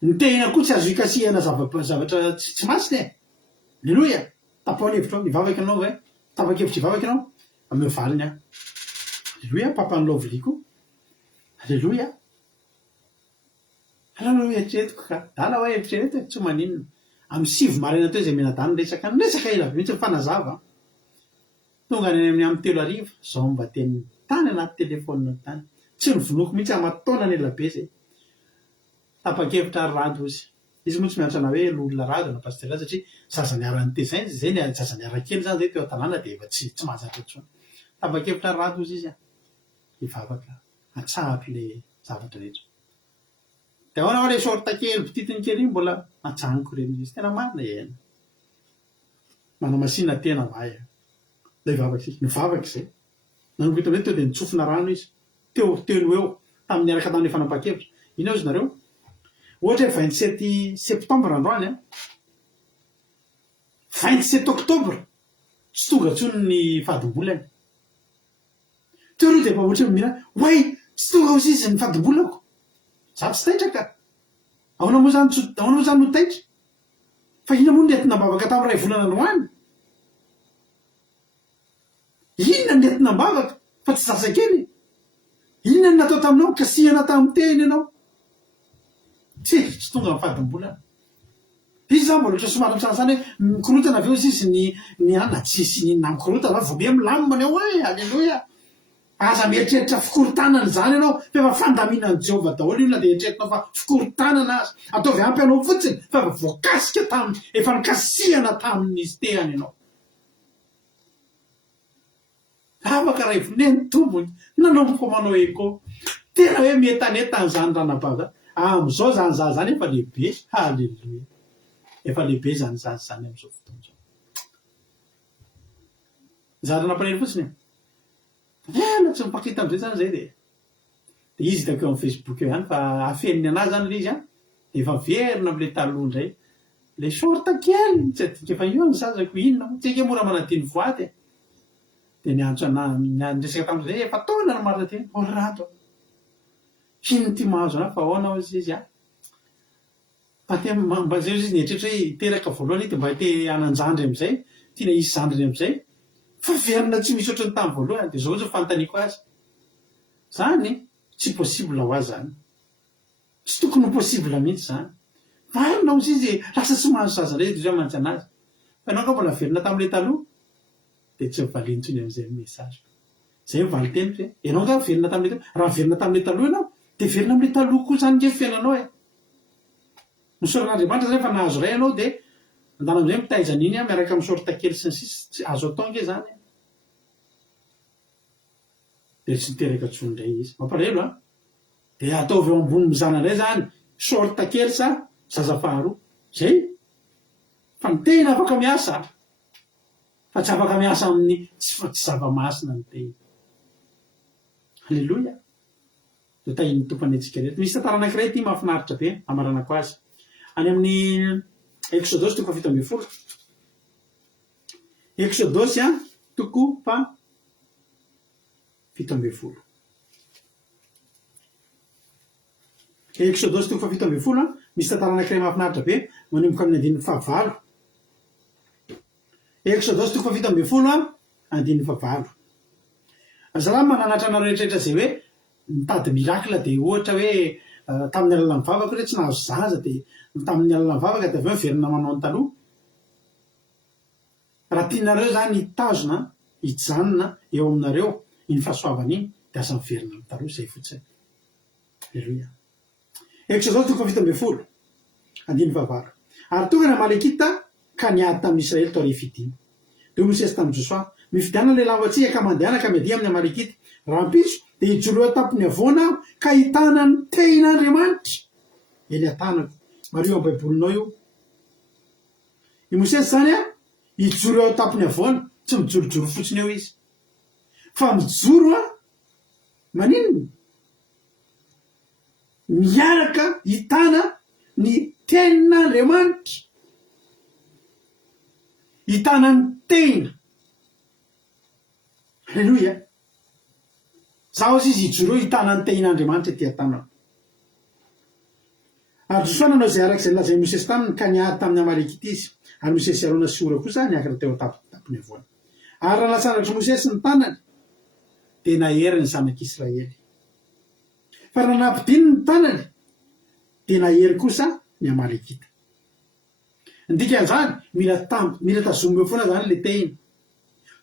ny tena koa tsy azo ikasihana zavatra tsy masina e. Alleloia. Tapoany hevitra ao hivavaka ianao hoe tapa-kevitra hivavaka ianao ameo valiny aho. Alleloia. Papany lovely koa. Alleloia. Halalo eritreretiko ka dala hoe eritrereto tsy maninona amin'ny 7 maraina teo izay menadany resaka ela mihitsy fanazava tonga ny amin'ny 3 zao mba teny tany anaty telefonina tany tsy nyvonoako mihitsy amataona ny elabe zay tapa-kevitra rado izy izy moa tsy miantrana hoe l'olona razana pastera satria zazany arany te zay zay ny zazany arakely zany zay teo an-tanàna dia efa tsy mahazatra intsony tapa-kevitra rato izy izy a hivavaka atsahako le zavatra rehetra dia ahoana hoe le sorta kely pititiny kely iny mbola atsaniko reny izy tena marina ena mana masina tena vay la hivavaka izy nivavaka izay nanovita hoe teo dia nitsofina rano izy teo eo tamin'ny araka tamin'ny fanapa-kevitra iny ao izy nareo ohatra hoe 27 septembre androany a 27 octobre tsy tonga ntsony ny fadimbolany teo aloha dia efa ohatra hoe mihina way tsy tonga ozy izy ny fadimbolako za tsy taitra ka ahoana moa zany no taitra fa inona moa nentina mbavaka tamin'ny ray volana androany inona nentina mbavaka fa tsy zasakely inona ny natao taminao kasihana tamin'ny teny ianao tsy tonga ny fadimbolana izy zany mbola oatra somary misanasany hoe mikorotana aveo izy izy ny ana tsisy ninona mikorotana vao be milamina hoe alleloia aza mieritreritra fikorotanana zany ianao fa efa fandaminan'i Jehovah daholo io na dia eritreretinao fa fikorotanana azy ataovy ampy anao fotsiny fa efa voakasika tamin'ny efa nikasihana tamin'izy tehany ianao afaka ray voneny tombony nanomboka manao eko tena hoe metanetany zany ranabava am'izao zany zany efa lehibe halleloia efa lehibe zany am'izao fotoana zao zary nampanely fotsiny ena tsy mipankita am'izay zany zay dia izy takeo amin'ny Facebook eo ihany fa afeniny anazy zany le izy a efa verina am'le taloha indray le sorta kely tsy adika fa io ny zazako inona tsika mora manadiny voaty dia niantso niresaka tamin'izay efa taona ny marina teny rato ino ty mahazo ana fa ahoana izy izy a mba zay izy nietrehitra hoe hiteraka voalohany dia mba te hananjandry am'izay tiana hisy zandriny am'izay fa verina tsy misy oatra ny tamin'ny voalohany dia zao zao fanontaniako azy zany tsy possible ho azy zany tsy tokony ho possible mihitsy zany marina ozy izy lasa tsy mahazo zaza indray izy mantsy anazy fa ianao ka mbola verina tamin'ilay taloha dia tsy mivalintsony am'izay message zay mivaly teniko hoe ianao ka verina tamin'ilay taloha raha verina tamin'ilay taloha ianao dia verina amin'ilay taloha koa zany nge fiainanao e misoran'Andriamanitra zay fa nahazo ray ianao dia andana am'izay mitaizana iny a miaraka amin'ny sorta kely sy ny sisy azo atao nge zany dia tsy niteraka ntsony indray izy mampalahelo a dia ataovy eo ambony mizana indray zany sorta kely sa zaza faharoa zay fa ny tena afaka miasa fa tsy afaka miasa amin'ny tsy zava-masina ny tena halleloia dia tahin'ny tompany antsika rehetra misy tantara anankiray ty mahafinaritra be amaranako azy any amin'ny Exodosy toko 7 Exodosy a toko 7 Exodosy toko 7 misy tantara anankiray mahafinaritra be manomboka amin'ny andininy 9 Exodosy toko 7 andininy 9 azalahy mananatra anao rehetrarehetra zay hoe mitady mirakla dia ohatra hoe tamin'ny alalan'ny vavaka hoe tsy nahazo zaza dia tamin'ny alalan'ny vavaka dia aveo verina manao ny taloha raha tianareo zany hitazona hijanona eo aminareo iny fahasoavana iny dia aza miverina amin'ny taloha zay fotsiny alleloia Exodosy toko 7 andininy 9 ary tonga ny Amalekita ka niady tamin'ny Israely tao Refidim dia Mosesy tamin'ny Josoa mifidiana le lavatsika ka mandehana ka miadia amin'ny Amalekita raha mpitso dia hijoro eo tampony avoana ka hitana ny tehin'Andriamanitra eny an-tanako mario amin'ny baibolinao io i Mosesy zany a hijoro eo tampony avoana tsy mijorojoro fotsiny eo izy fa mijoro a maninona miaraka hitana ny tenin'Andriamanitra hitana ny tena halleloia za ozy izy hijoro eo hitana ny tehin'Andriamanitra ty an-tanako ary Josoa nanao zay arak'izay nilazay Mosesy taminy ka niady tamin'ny Amalekita izy ary Mosesy Arona sy Ora kosa niakatra teo tampony avoana ary raha nasandratra Mosesy ny tanany dia nahery ny zanak'Israely fa raha nampidiny ny tanany dia nahery kosa ny Amalekita ndikan'izany mila tazomy eo foana zany le tehina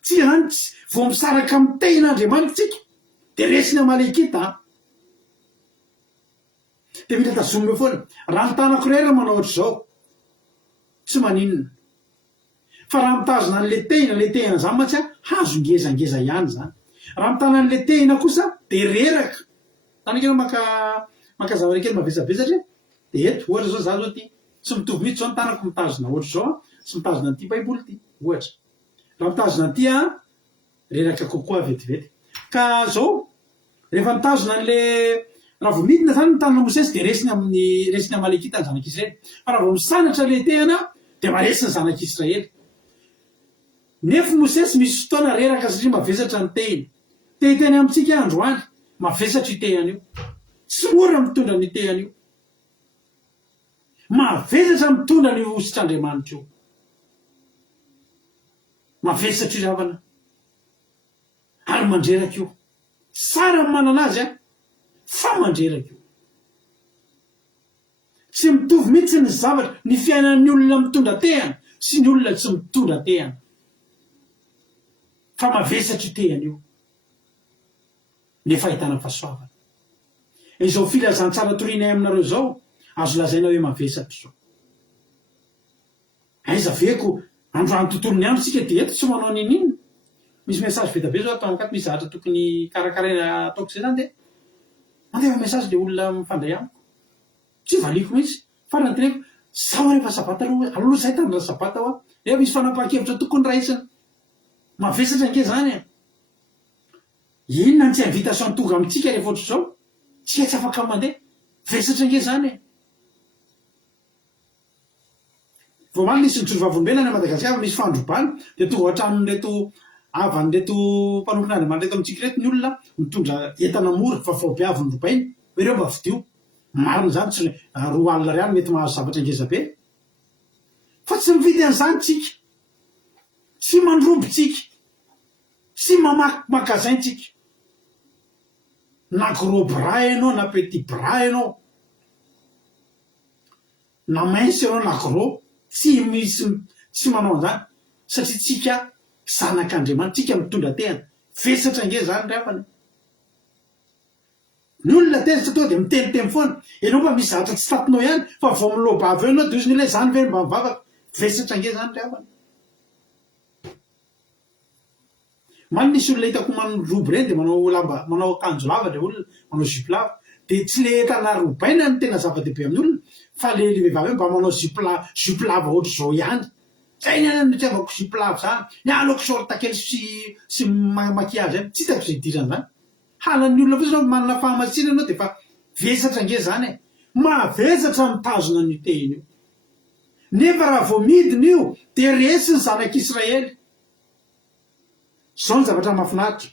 tsy zany vao misaraka amin'ny tehin'Andriamanitra tsika dia resy ny Amalekita dia mila tazomina foana raha mitanako rera manao ohatr' izao tsy maninona fa raha mitazona an'le tehina zany matsy a hazo ngezangeza ihany zany raha mitana an'le tehina kosa dia reraka tanakena maka zavatra kely mavesabesatra dia eto ohatra zao za zao ty tsy mitovy mihitsy zao ny tanako mitazona ohatr' zao sy mitazona an'ity baiboly ty ohatra raha mitazona an'ity a reraka kokoa vetivety ka zao rehefa mitazona an'le raha vo midina zany ny tanana Mosesy dia resiny Amalekita ny zanak'Israely fa raha vo misanatra le tehana dia maresy ny zanak'Israely nefa Mosesy misy fotoana reraka satria mavesatra ny tehiny teny amintsika androany mavesatra io tehana io tsy mora mitondra ny tehana io mavesatra mitondra ny ositr'Andriamanitra io mavesatra io zavana ary mandreraka io sara ny manana azy a fa mandreraka io tsy mitovy mihitsy ny zavatra ny fiainan'ny olona mitondra tehana sy ny olona tsy mitondra tehana fa mavesatra io tehana io nefa ahitana fahasoavana izao filazantsara torinay aminareo zao azo lazaina hoe mavesatra zao aiza veko androany tontolony andro tsika dia eto tsy manao ninina misy message vita be zao atao amikato misy zahatra tokony karakaraina ataoko zay zany dia mandefa message le olona mifandray amiko tsy valiko mihitsy farany teneko sao rehefa sabata aloha zay tanindra sabata hoa rehefa misy fanapahan-kevitra tokony raisina mavesatra ange zany a inona ny tsy invitation tonga amintsika rehefa ohatr' zao tsy tsy afaka mandeha vesatra ange zany vo maly nisy nitsolo vavolombelona Madagasikara misy fandrobana dia tonga ohatran'reto avan'reto mpanompon'Andriamanitra reto amintsika reto ny olona mitondra entana mora fa vaobiavy robainy ireo mba vidio marina zany tsy roa alina riany mety mahazo zavatra ngeza be fa tsy mividy an'izany tsika tsy mandrobotsika sy mamaky magasintsika na gros bras ianao na petit bras ianao na mince ianao na gros tsy manao an'izany satria tsika zanak'Andriamanitra tsika mitondra tehana vesatra nge zany rafany ny olona tezitra to dia miteniteny foana ianao mba misy zavatra tsy tatinao ihany fa vao milobavy eo ianao dia ozy nilay zany ve mba mivavaka vesatra nge zany rafany maly nisy olona hitako manorobo reny dia manao lamba manao akanjo lava le olona manao jupe lava dia tsy le entana robaina ny tena zava-dehibe amin'ny olona fa le vehivavy mba manao jupe lava ohatr' zao ihany zay ny tiavako jupe lava zany ny aloko sorta kely sy makiazy any tsy hitako zay dirany zany halan'ny olona fotsy nao manana fahamasina ianao dia fa vesatra nge zany mavesatra mitazona ny tehina io nefa raha vo midina io dia resy ny zanak'Israely zao ny zavatra mahafinaritra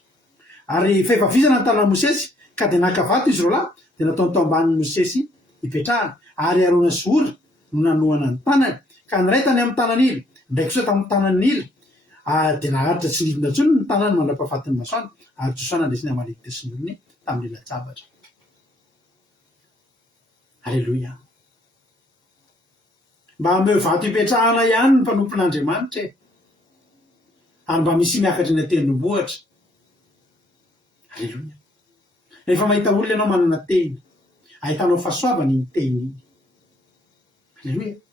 ary fehefavizana ny tanana Mosesy ka dia nakavato izy ro lahy dia nataony tao ambanin'ny Mosesy hipetrahana ary Arona sy Hora no nanohana ny tanany ka ny ray tany amin'ny tanan'ila ndraiky soa tamin'ny tanan'ila dia naharitra tsy lidina ntsony ny tanany mandra-pahafatin'ny masoandro ary Josua nandresiny Amalekita sy ny olony tamin'ny latsabatra alleloia mba hameo vato hipetrahana ihany ny mpanompon'Andriamanitra ary mba misy miakatra ny tendrombohatra alleloia rehefa mahita olona ianao manana tehina ahitanao fahasoavana iny tehina iny alleloia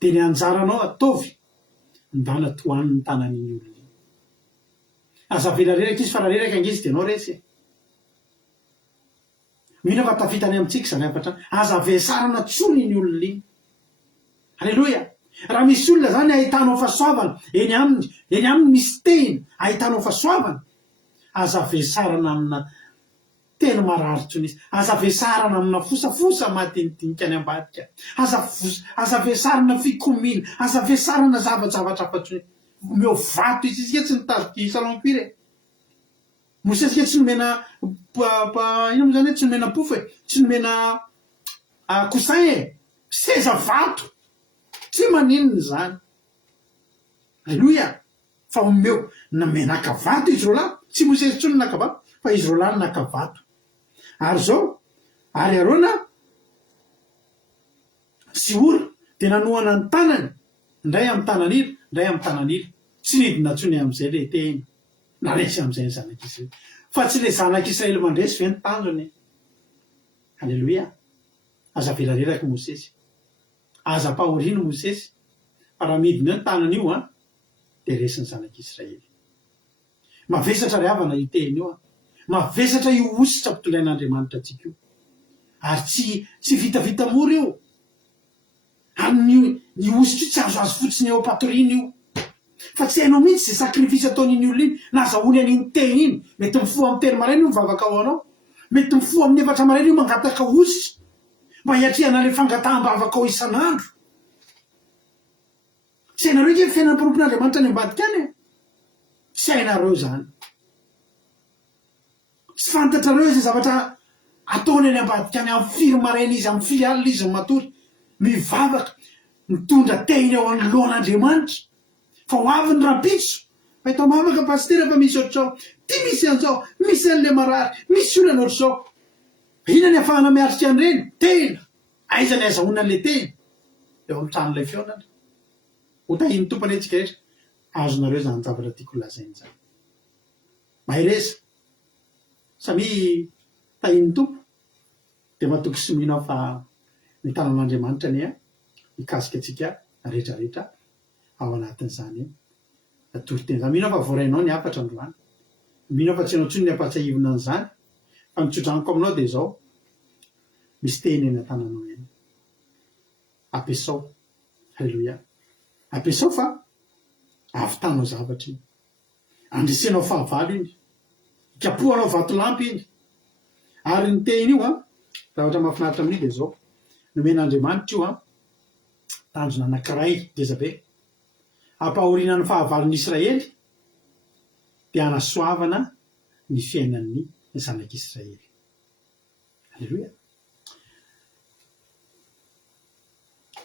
dia ny anjaranao ataovy ndana tohaniny tanan'iny olona iny aza vela reraka izy fa raha reraka ange izy dia anao resy mino fa tafitany amintsika zany afatra aza vesarana tsony iny olona iny alleloia raha misy olona zany ahitanao fahasoavana eny aminy misy tehina ahitanao fahasoavana aza vesarana amina tena mararitry izy aza vesarana amina fosafosa mahatinidinika any ambadika aza vesarana fikomina aza vesarana zavajavatra afatsy meo vato izy isika tsy nitaziky salampiry Mosesy ke tsy nomena ino mo zany hoe tsy nomena pofo tsy nomena coussin seza vato tsy maninona zany alleloia fa omeo namenaka vato izy ro lahy tsy Mosesy tsony nakavato fa izy ro lahy nakavato ary zao ary Arona sy Hora dia nanohana ny tanany ndray amin'ny tanan'ila ndray amin'ny tanan'ila tsy nidina ntsony amin'izay le tehina naresy amin'izay ny zanak'Israely fa tsy le zanak'Israely mandresy ve ny tanjony alleloia aza vela reraky Mosesy, aza pahoriana Mosesy, fa raha midina eo ny tanany io dia resiny zanak'Israely. Mavesatra ry havana io teny io mavesatra io ositra mpitolain'Andriamanitra antsika io, ary tsy vitavita mora io, ary ny ositra io tsy azoazo fotsiny eo ampatoriana io, fa tsy hainao mihitsy zay sakrifisy ataon'iny olona iny, nazahoany an'iny teny iny. Mety mifoha amin'ny teny maraina io mivavaka ao anao, mety mifoha amin'ny efatra maraina io mangataka ositra mba hiatriana le fangataham-bavaka ao isan'andro. Tsy hainareo ke fiainan'ny mpiropon'Andriamanitra any ambadika any tsy hainareo zany, tsy fantatrareo izay zavatra ataony any ambadika any, amin'ny firy maraina izy, amin'ny firy alina izy matory mivavaka mitondra teny eo anoloan'Andriamanitra. Fa ho avy ny rapitso, mahita mamaka pastera fa misy ohatr'izao, ty misy an'izao, misy an'le marary, misy olana ohatr'izao. Ina ny ahafahana miatrika an'ireny? Tena aiza ny azahoana an'le teny eo amin'ny tranon'ilay fionana. Ho tahiny tompany antsika rehetra, azonareo zany zavatra tiako lazainy zany. Mahay reza samy tahiny tompo dia matoky sy mino aho fa ny tanan'Andriamanitra ny mikasika antsika rehetrarehetra ao anatin'izany toriteny zany. Mino aho fa voarainao ny afatra androany, mino aho fa tsy anao ntsony ny ampatsahivina an'izany, fa nitsodraniko aminao dia izao misy teny eny an-tananao eny, ampiasao. Halleloia, ampiasao fa avitanao zavatra iny, andresenao fahavalo iny, ikapohanao vatolampy iny. Ary ny teny io zavatra mahafinaritra amin'io dia izao, nomen'Andriamanitra io tanjona anankiray ngeza be, hampahoriana ny fahavalon'Israely dia hanasoavana ny fiainan'ny zanak'Israely. Halleloia.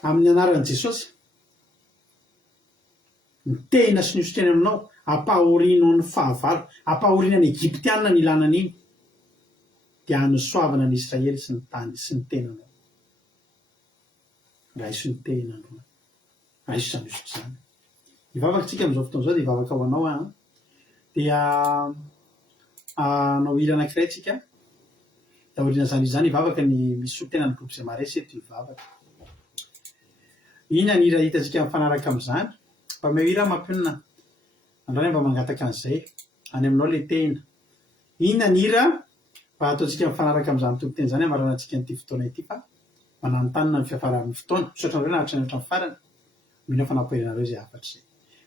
Amin'ny anaran'i Jesosy, ny tena sy ny osotrena aminao, hampahorianao ny fahavalo, hampahoriana ny Egyptianina ny ilanan'iny, dia hanosoavana ny Israely sy ny tany sy ny tenanao. Raiso ny tenanao, raiso zany osotro zany. Hivavaka tsika amin'izao fotoana izao dia hivavaka ho anao dia anao hira anankiray tsika, dia aoriana zany hivavaka ny misy tena ny groupe izay maresy eto hivavaka. Ina ny hira hitantsika mifanaraka amin'izany, mba mihira mampionina andray mba mangataka an'izay any aminao le tena. Inona ny hira mba ataontsika mifanaraka amin'izany tompoteny izany hamarana antsika n'ity fotoana ity, fa mananontany ny fiafaran'ny fotoana misaotranareo na hatrany hatrany farany. Mino fa nampoirinareo izay afatra izay,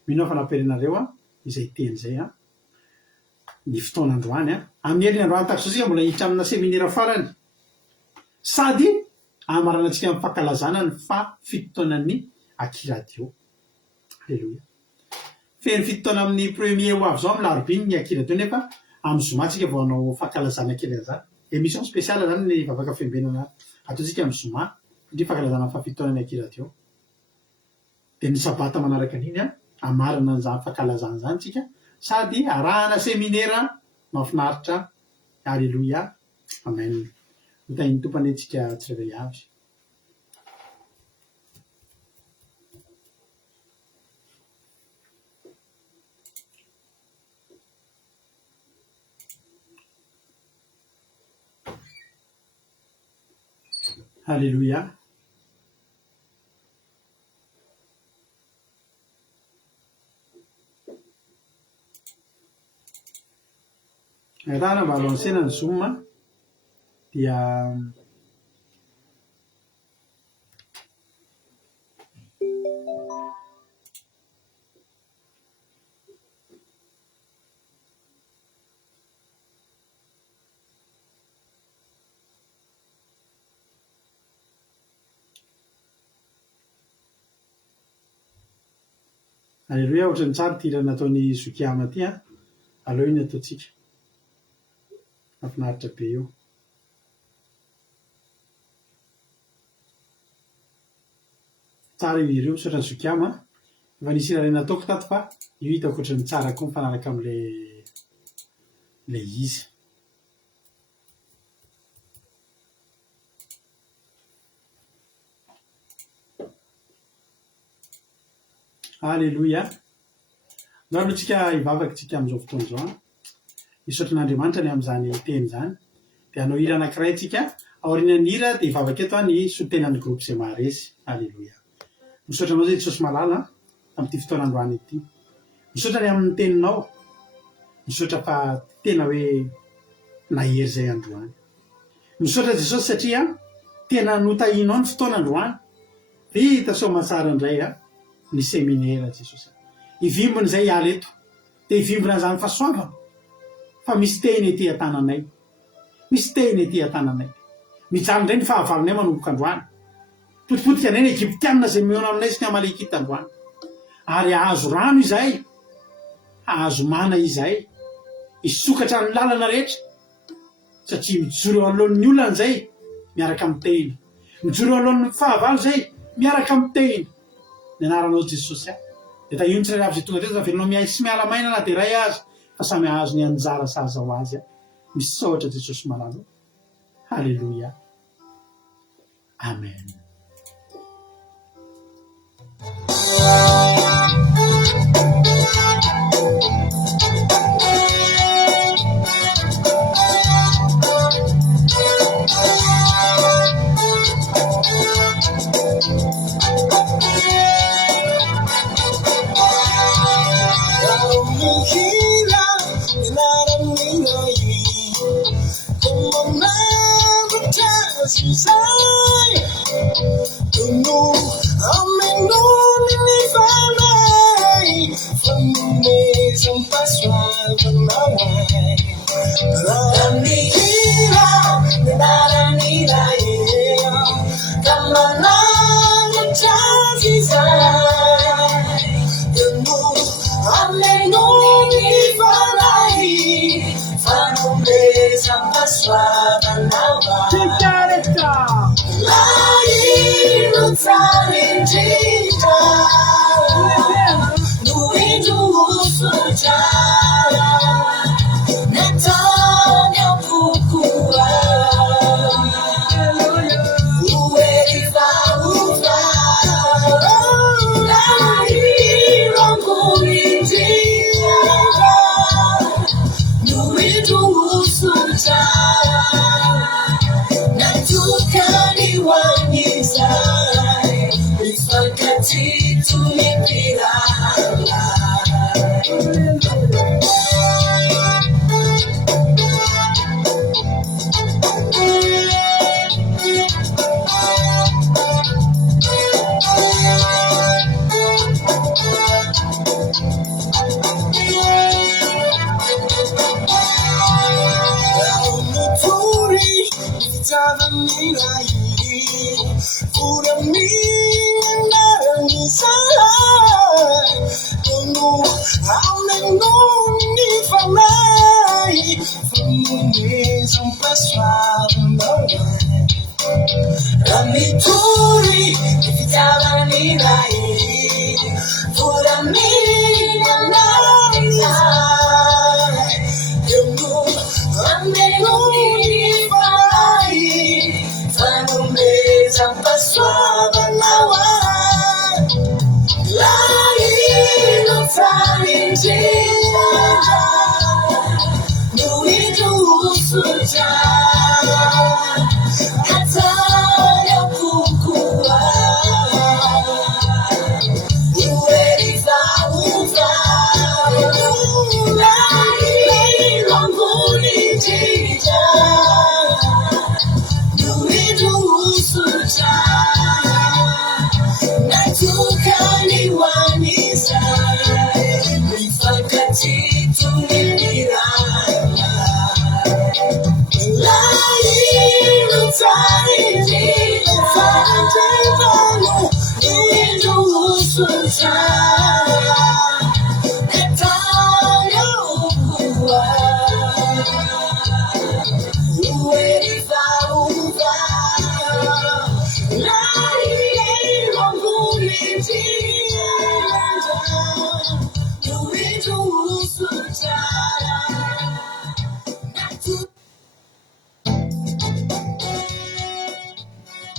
mino fa nampoirinareo izay teny izay ny fotoana androany amin'ny herin'ny androany tahaka izao sika mbola hiditra amina seminera farany, sady hamarana antsika amin'ny fankalazana ny fitotonan'ny akiradio. Halleloia. Feno fitotoana amin'ny premier ho avy zao amin'ny larobiny ny akiradio, nefa amin'ny zoma tsika vao hanao fankalazana kely an'izany, émission spéciale zany ny vavaka fiambenana ataontsika amin'ny zoma indri fankalazana fafitotonan'ny akiradio. Dia ny sabata manaraka an'iny amarana an'izany fankalazana zany tsika, sady arahana seminera mahafinaritra. Halleloia, amen. Mitahiny tompany antsika tsirairay avy. Halleluia. Raha mba alansena ny Zoom dia Halleluia, ohatrany tsara ty hira nataony Zokiama ty aleo iny ataontsika. Mahafinaritra be io. Tsara io hira io misaotra ny Zokiama, efa nisy hira iray nataoko tato fa io hitako ohatrany tsara koa mifanaraka amin'le izy. Halleluia. Ndao aloha tsika hivavaka tsika amin'izao fotoana izao, misaotra n'Andriamanitra ny amin'izany teny izany, dia hanao hira anankiray tsika aorinan'ira dia vavaketo ny sotenan'ny groupe zay maharesy. Alleloia. Misaotra anao zay Jesosy malala amin'ity fotoanandroany ity. Misaotra ny amin'ny teninao. Misaotra fa tena hoe nahery zay androany. Misaotra Jesosy satria tena notahinao ny fotoanandroany. Vita soamatsara indray ny seminaire Jesosy. Ivimbony zay hiala eto. Dia ivimbona zany fahasoavana. Fa misy teny ety an-tananay. Misy teny ety an-tananay. Mijaly indray ny fahavalonay manomboka androany. Potipotika indray ny Egyptianina zay miona aminay sy ny Amalekita androany. Ary ahazo rano izay. Ahazo mana izay. Isokatra ny lalana rehetra. Satria mijoro eo alohan'ny olona zay miaraka amin'ny teny. Mijoro eo alohan'ny fahavalo zay miaraka amin'ny teny. Ny anaranao Jesosy dia tahion'ny tsirairay avy zay tonga teto avelonao miay sy miala maina na dia ray azy fa samy ahazo ny anjara saza ho azy. Misaotra Jesosy malalo. Halleluia. Amen.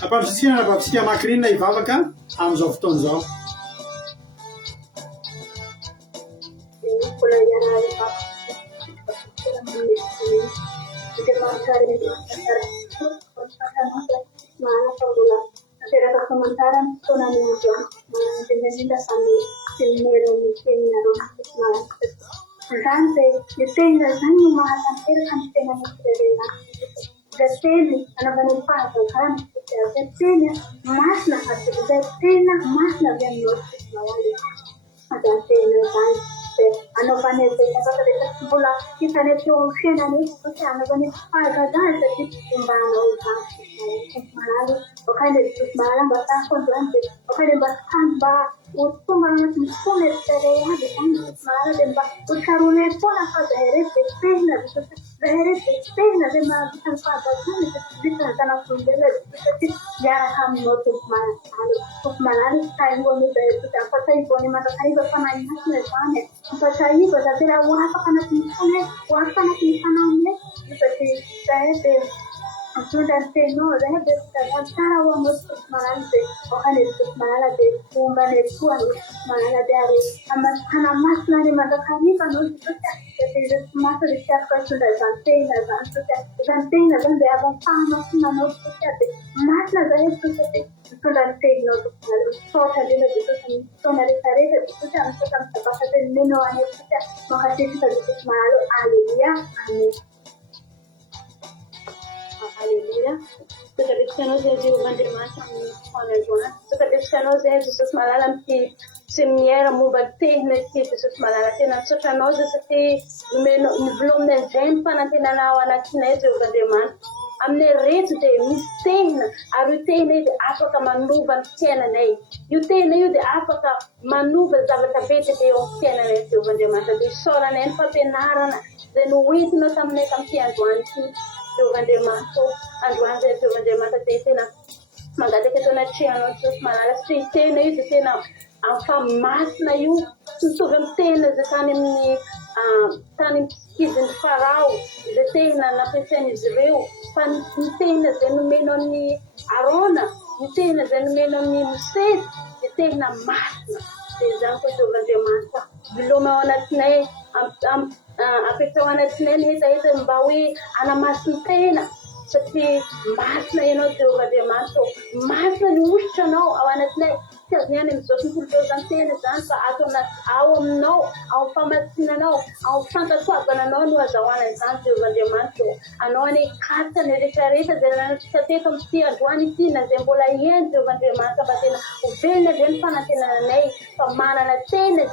Ampavitsika makirinina ivavaka amin'izao fotoana izao. tena zany no mahatanteraka ny tena firenena teny anaovan'ny fahazazana teny masina izay tena masina avy amin'ny malaly tena zany anaovan'ny izay afaka rehetra tsy mbola hitany teo amin'ny fiainany satria anaovan'ny fahazazana satria mba hanao izany malaly okany malaly mba tahakondroany dia okany mba mba tonga agnatin'ny foana eritrea aby zany malaly dia mba hotsaroana foana fa zahay rehetra dia tena zahay rehetra dia tena zay mahavita ny fahazazana vita ny zanak'olombelona satria miaraka aminao tompo malaly taingoany zahay afataivoany mandrakariva fanahinasina zany afataiva za tena ho afaka anatin'ny foana ho afaka anatin'ny fanahinay satria zahay dia Sudah teno, saya berkata cara wangus malam se, okan itu malam se, umban itu wangus malam dari amat amat nari mata kami kan untuk kita, jadi masa disiapkan sudah santai, nanti dia abang panas nano kita, mas nari itu sudah teno untuk malam, so tadi lagi itu so nari cari itu jangan sampai pakai menu ane kita, makasih kita untuk malam alia ane. Aleluia. Tukabishano zetu mandirmata mwana. Tukabishano zetu Jesus malala mti simiera mubatehna ti Jesus malala tena sotrano zati numeno blomne zempa na tena nawana kinezo vandeman. Amne retu de mistehna arutehna de afaka manuba tena nei. Yutehna yu de afaka manuba zavata bete de on tena nei tu vandeman. De sora nen pa penarana de no witno tamne kampian wanti. Androandriamanitra androany zay androandriamanitra zay tena mangataka tena trianao Jesus malala sy tena io zay tena afamasina io mitovy amin'ny tena zay tany amin'ny tsikidin'ny farao zay tena nampiasain'izy ireo fa ny tena zay nomeno amin'ny Arona ny tena zay nomeno amin'ny Mosesy zay tena masina zay zany koa androandriamanitra miloma ao anatinay apetao anatinay ny heta mba hoe anamasiny tena satria masina ianao Jehovah-Andriamanitra masina ny ositranao ao anatinay tsy azony any amin'izao tontolo teo zany tena zany fa ao aminao ao famatsinanao ao fankatoavananao no azahoana izany Jehovah-Andriamanitra anao any katany rehetrarehetra zay nanatitra teto amin'ity androany ity na zay mbola hieny Jehovah-Andriamanitra mba tena hovelona avy ny fanantenananay fa manana tena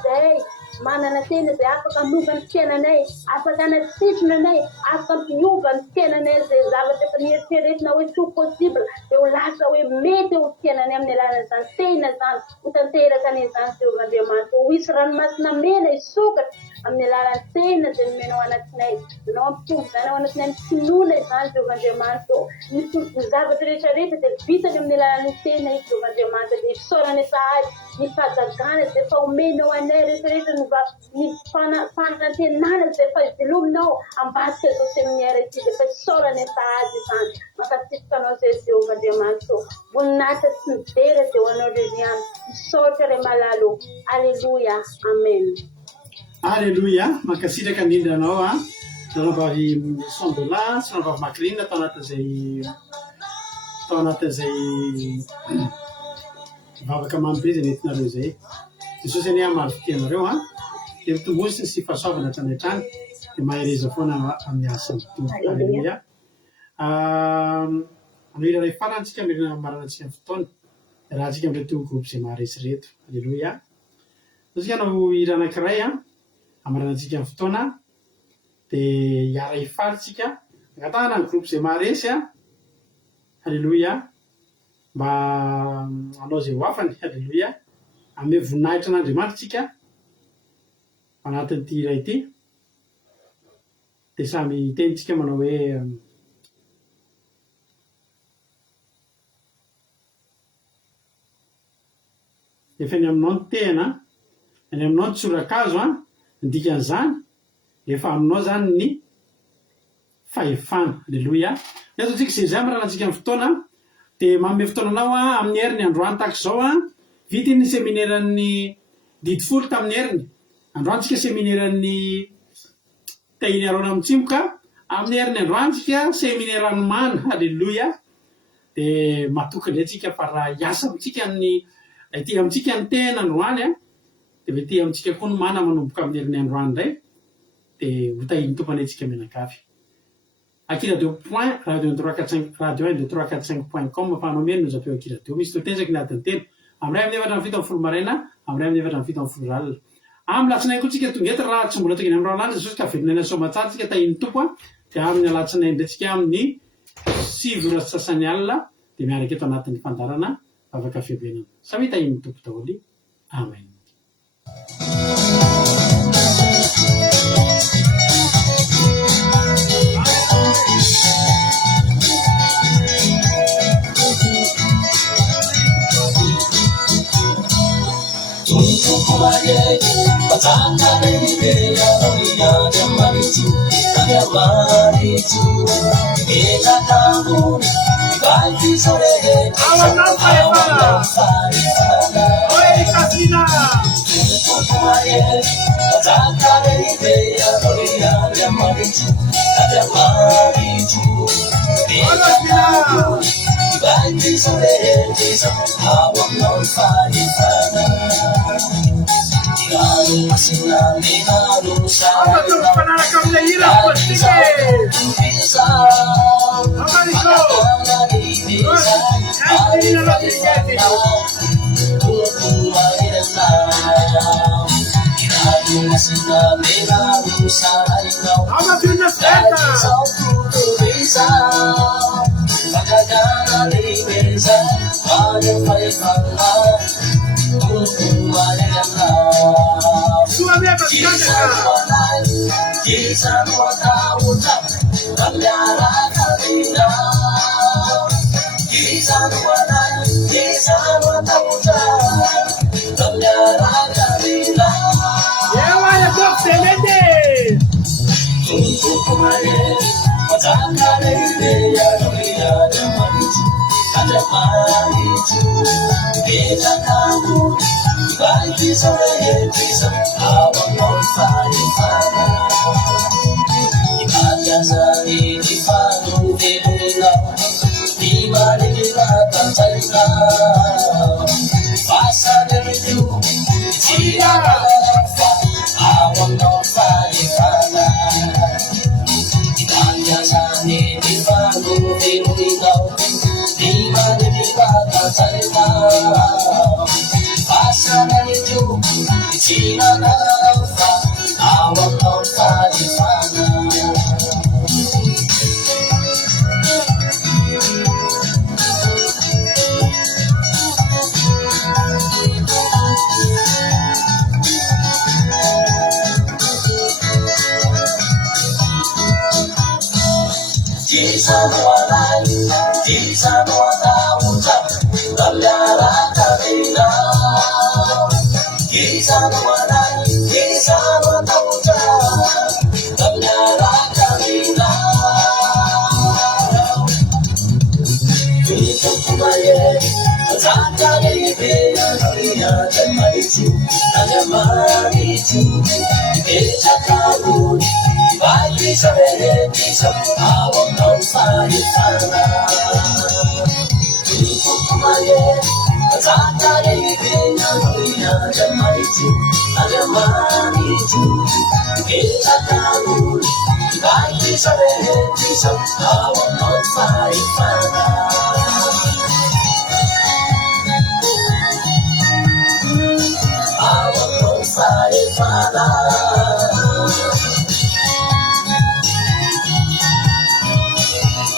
zay afaka miovany fiainanay afaka anatsitrona afaka miovany fiainanay zay zavatra efa nieritreretina hoe tsy possible dia ho lasa hoe mety ho fiainanay amin'ny alalan'izany tena zany ho tanteraka an'izany Jehovah-Andriamanitra ho hisy ranomasina mena isokatra amin'ny alalan'ny tena zay nomenao anatinay anao ampitombo zany ao anatinay ny finoana izany Jehovah-Andriamanitra ny zavatra rehetrarehetra dia vitany amin'ny alalan'ny tena io Jehovah-Andriamanitra dia isaorany sahady ny fahazazana zay efa omenao anay rehetrarehetra ny fanantenana zay efa ivelominao ambadika zao seminaire ity dia efa isaorany sahady izany makasitraka anao zay Jehovah-Andriamanitra voninahitra sy mivera dia ho anao leriany misaotra ray malalo aleluia amen. Aleluia, mankasitraka indrindra anao nanavavy sondola sy nanavavy makrina tao anatin'izay vavaka mamy be zay nentinareo zay Jesosy any amary fitianareo dia mitombosiny sy fahasoavana hatrany hatrany dia mahereza foana amin'ny asan'ny tompo. Aleluia. Amira ray farantsika mirina maranantsika ny fotoana raha antsika amin'reto groupe zay maharesy reto. Aleluia. Tsika nao hira anankiray amaranantsika ny fotoana dia hiara hifalytsika angatahana ny groupe zay maharesy Aleluia. Mba anao zay ho afany. Aleluia. Ame voninahitra an'Andriamanitra tsika anatin'ity hira ity dia samy tenitsika manao hoe efa ny aminao ny tena ny aminao ny tsorakazo ny dikan'izany efa aminao zany ny fahefana. Aleluia. Neto tsika zay zay maranantsika ny fotoana dia manome fotoananao amin'ny heriny androany tahaka izao vita ny seminaire-ny didifolo tamin'ny heriny androantsika seminaire-ny tahiny Arona Amintsimboka amin'ny heriny androantsika seminaire Anomana. Aleluia. dia matoky indray tsika fa raha hiasa amintsika ity amintsika ny tena androany dia ity amintsika koa no mana manomboka amin'ny heriny androany indray dia hotahiny tompany antsika menakavy akiradio point radio 1 afahanao meny no zapeo akiradio misy totenjaky ny adiny telo amiray amin'ny efatra ny fito amin'ny folo maraina amiray amin'ny efatra ny fito amin'ny folo alina amin'ny latsinainy koa tsika tongety raha tsy mbola tokeny amin'ny raonandro saosika velonay somatsara tsika tahiny tompo a dia amin'ny alatsinainy ndraitsika amin'ny 7 ora sasany alina dia miaraka eto anatin'ny fandarana afaka fiabenana samy tahiny tompo daholo amen.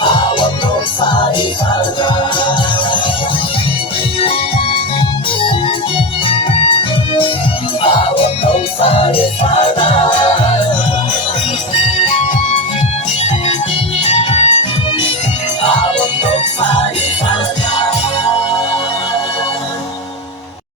I want no fight,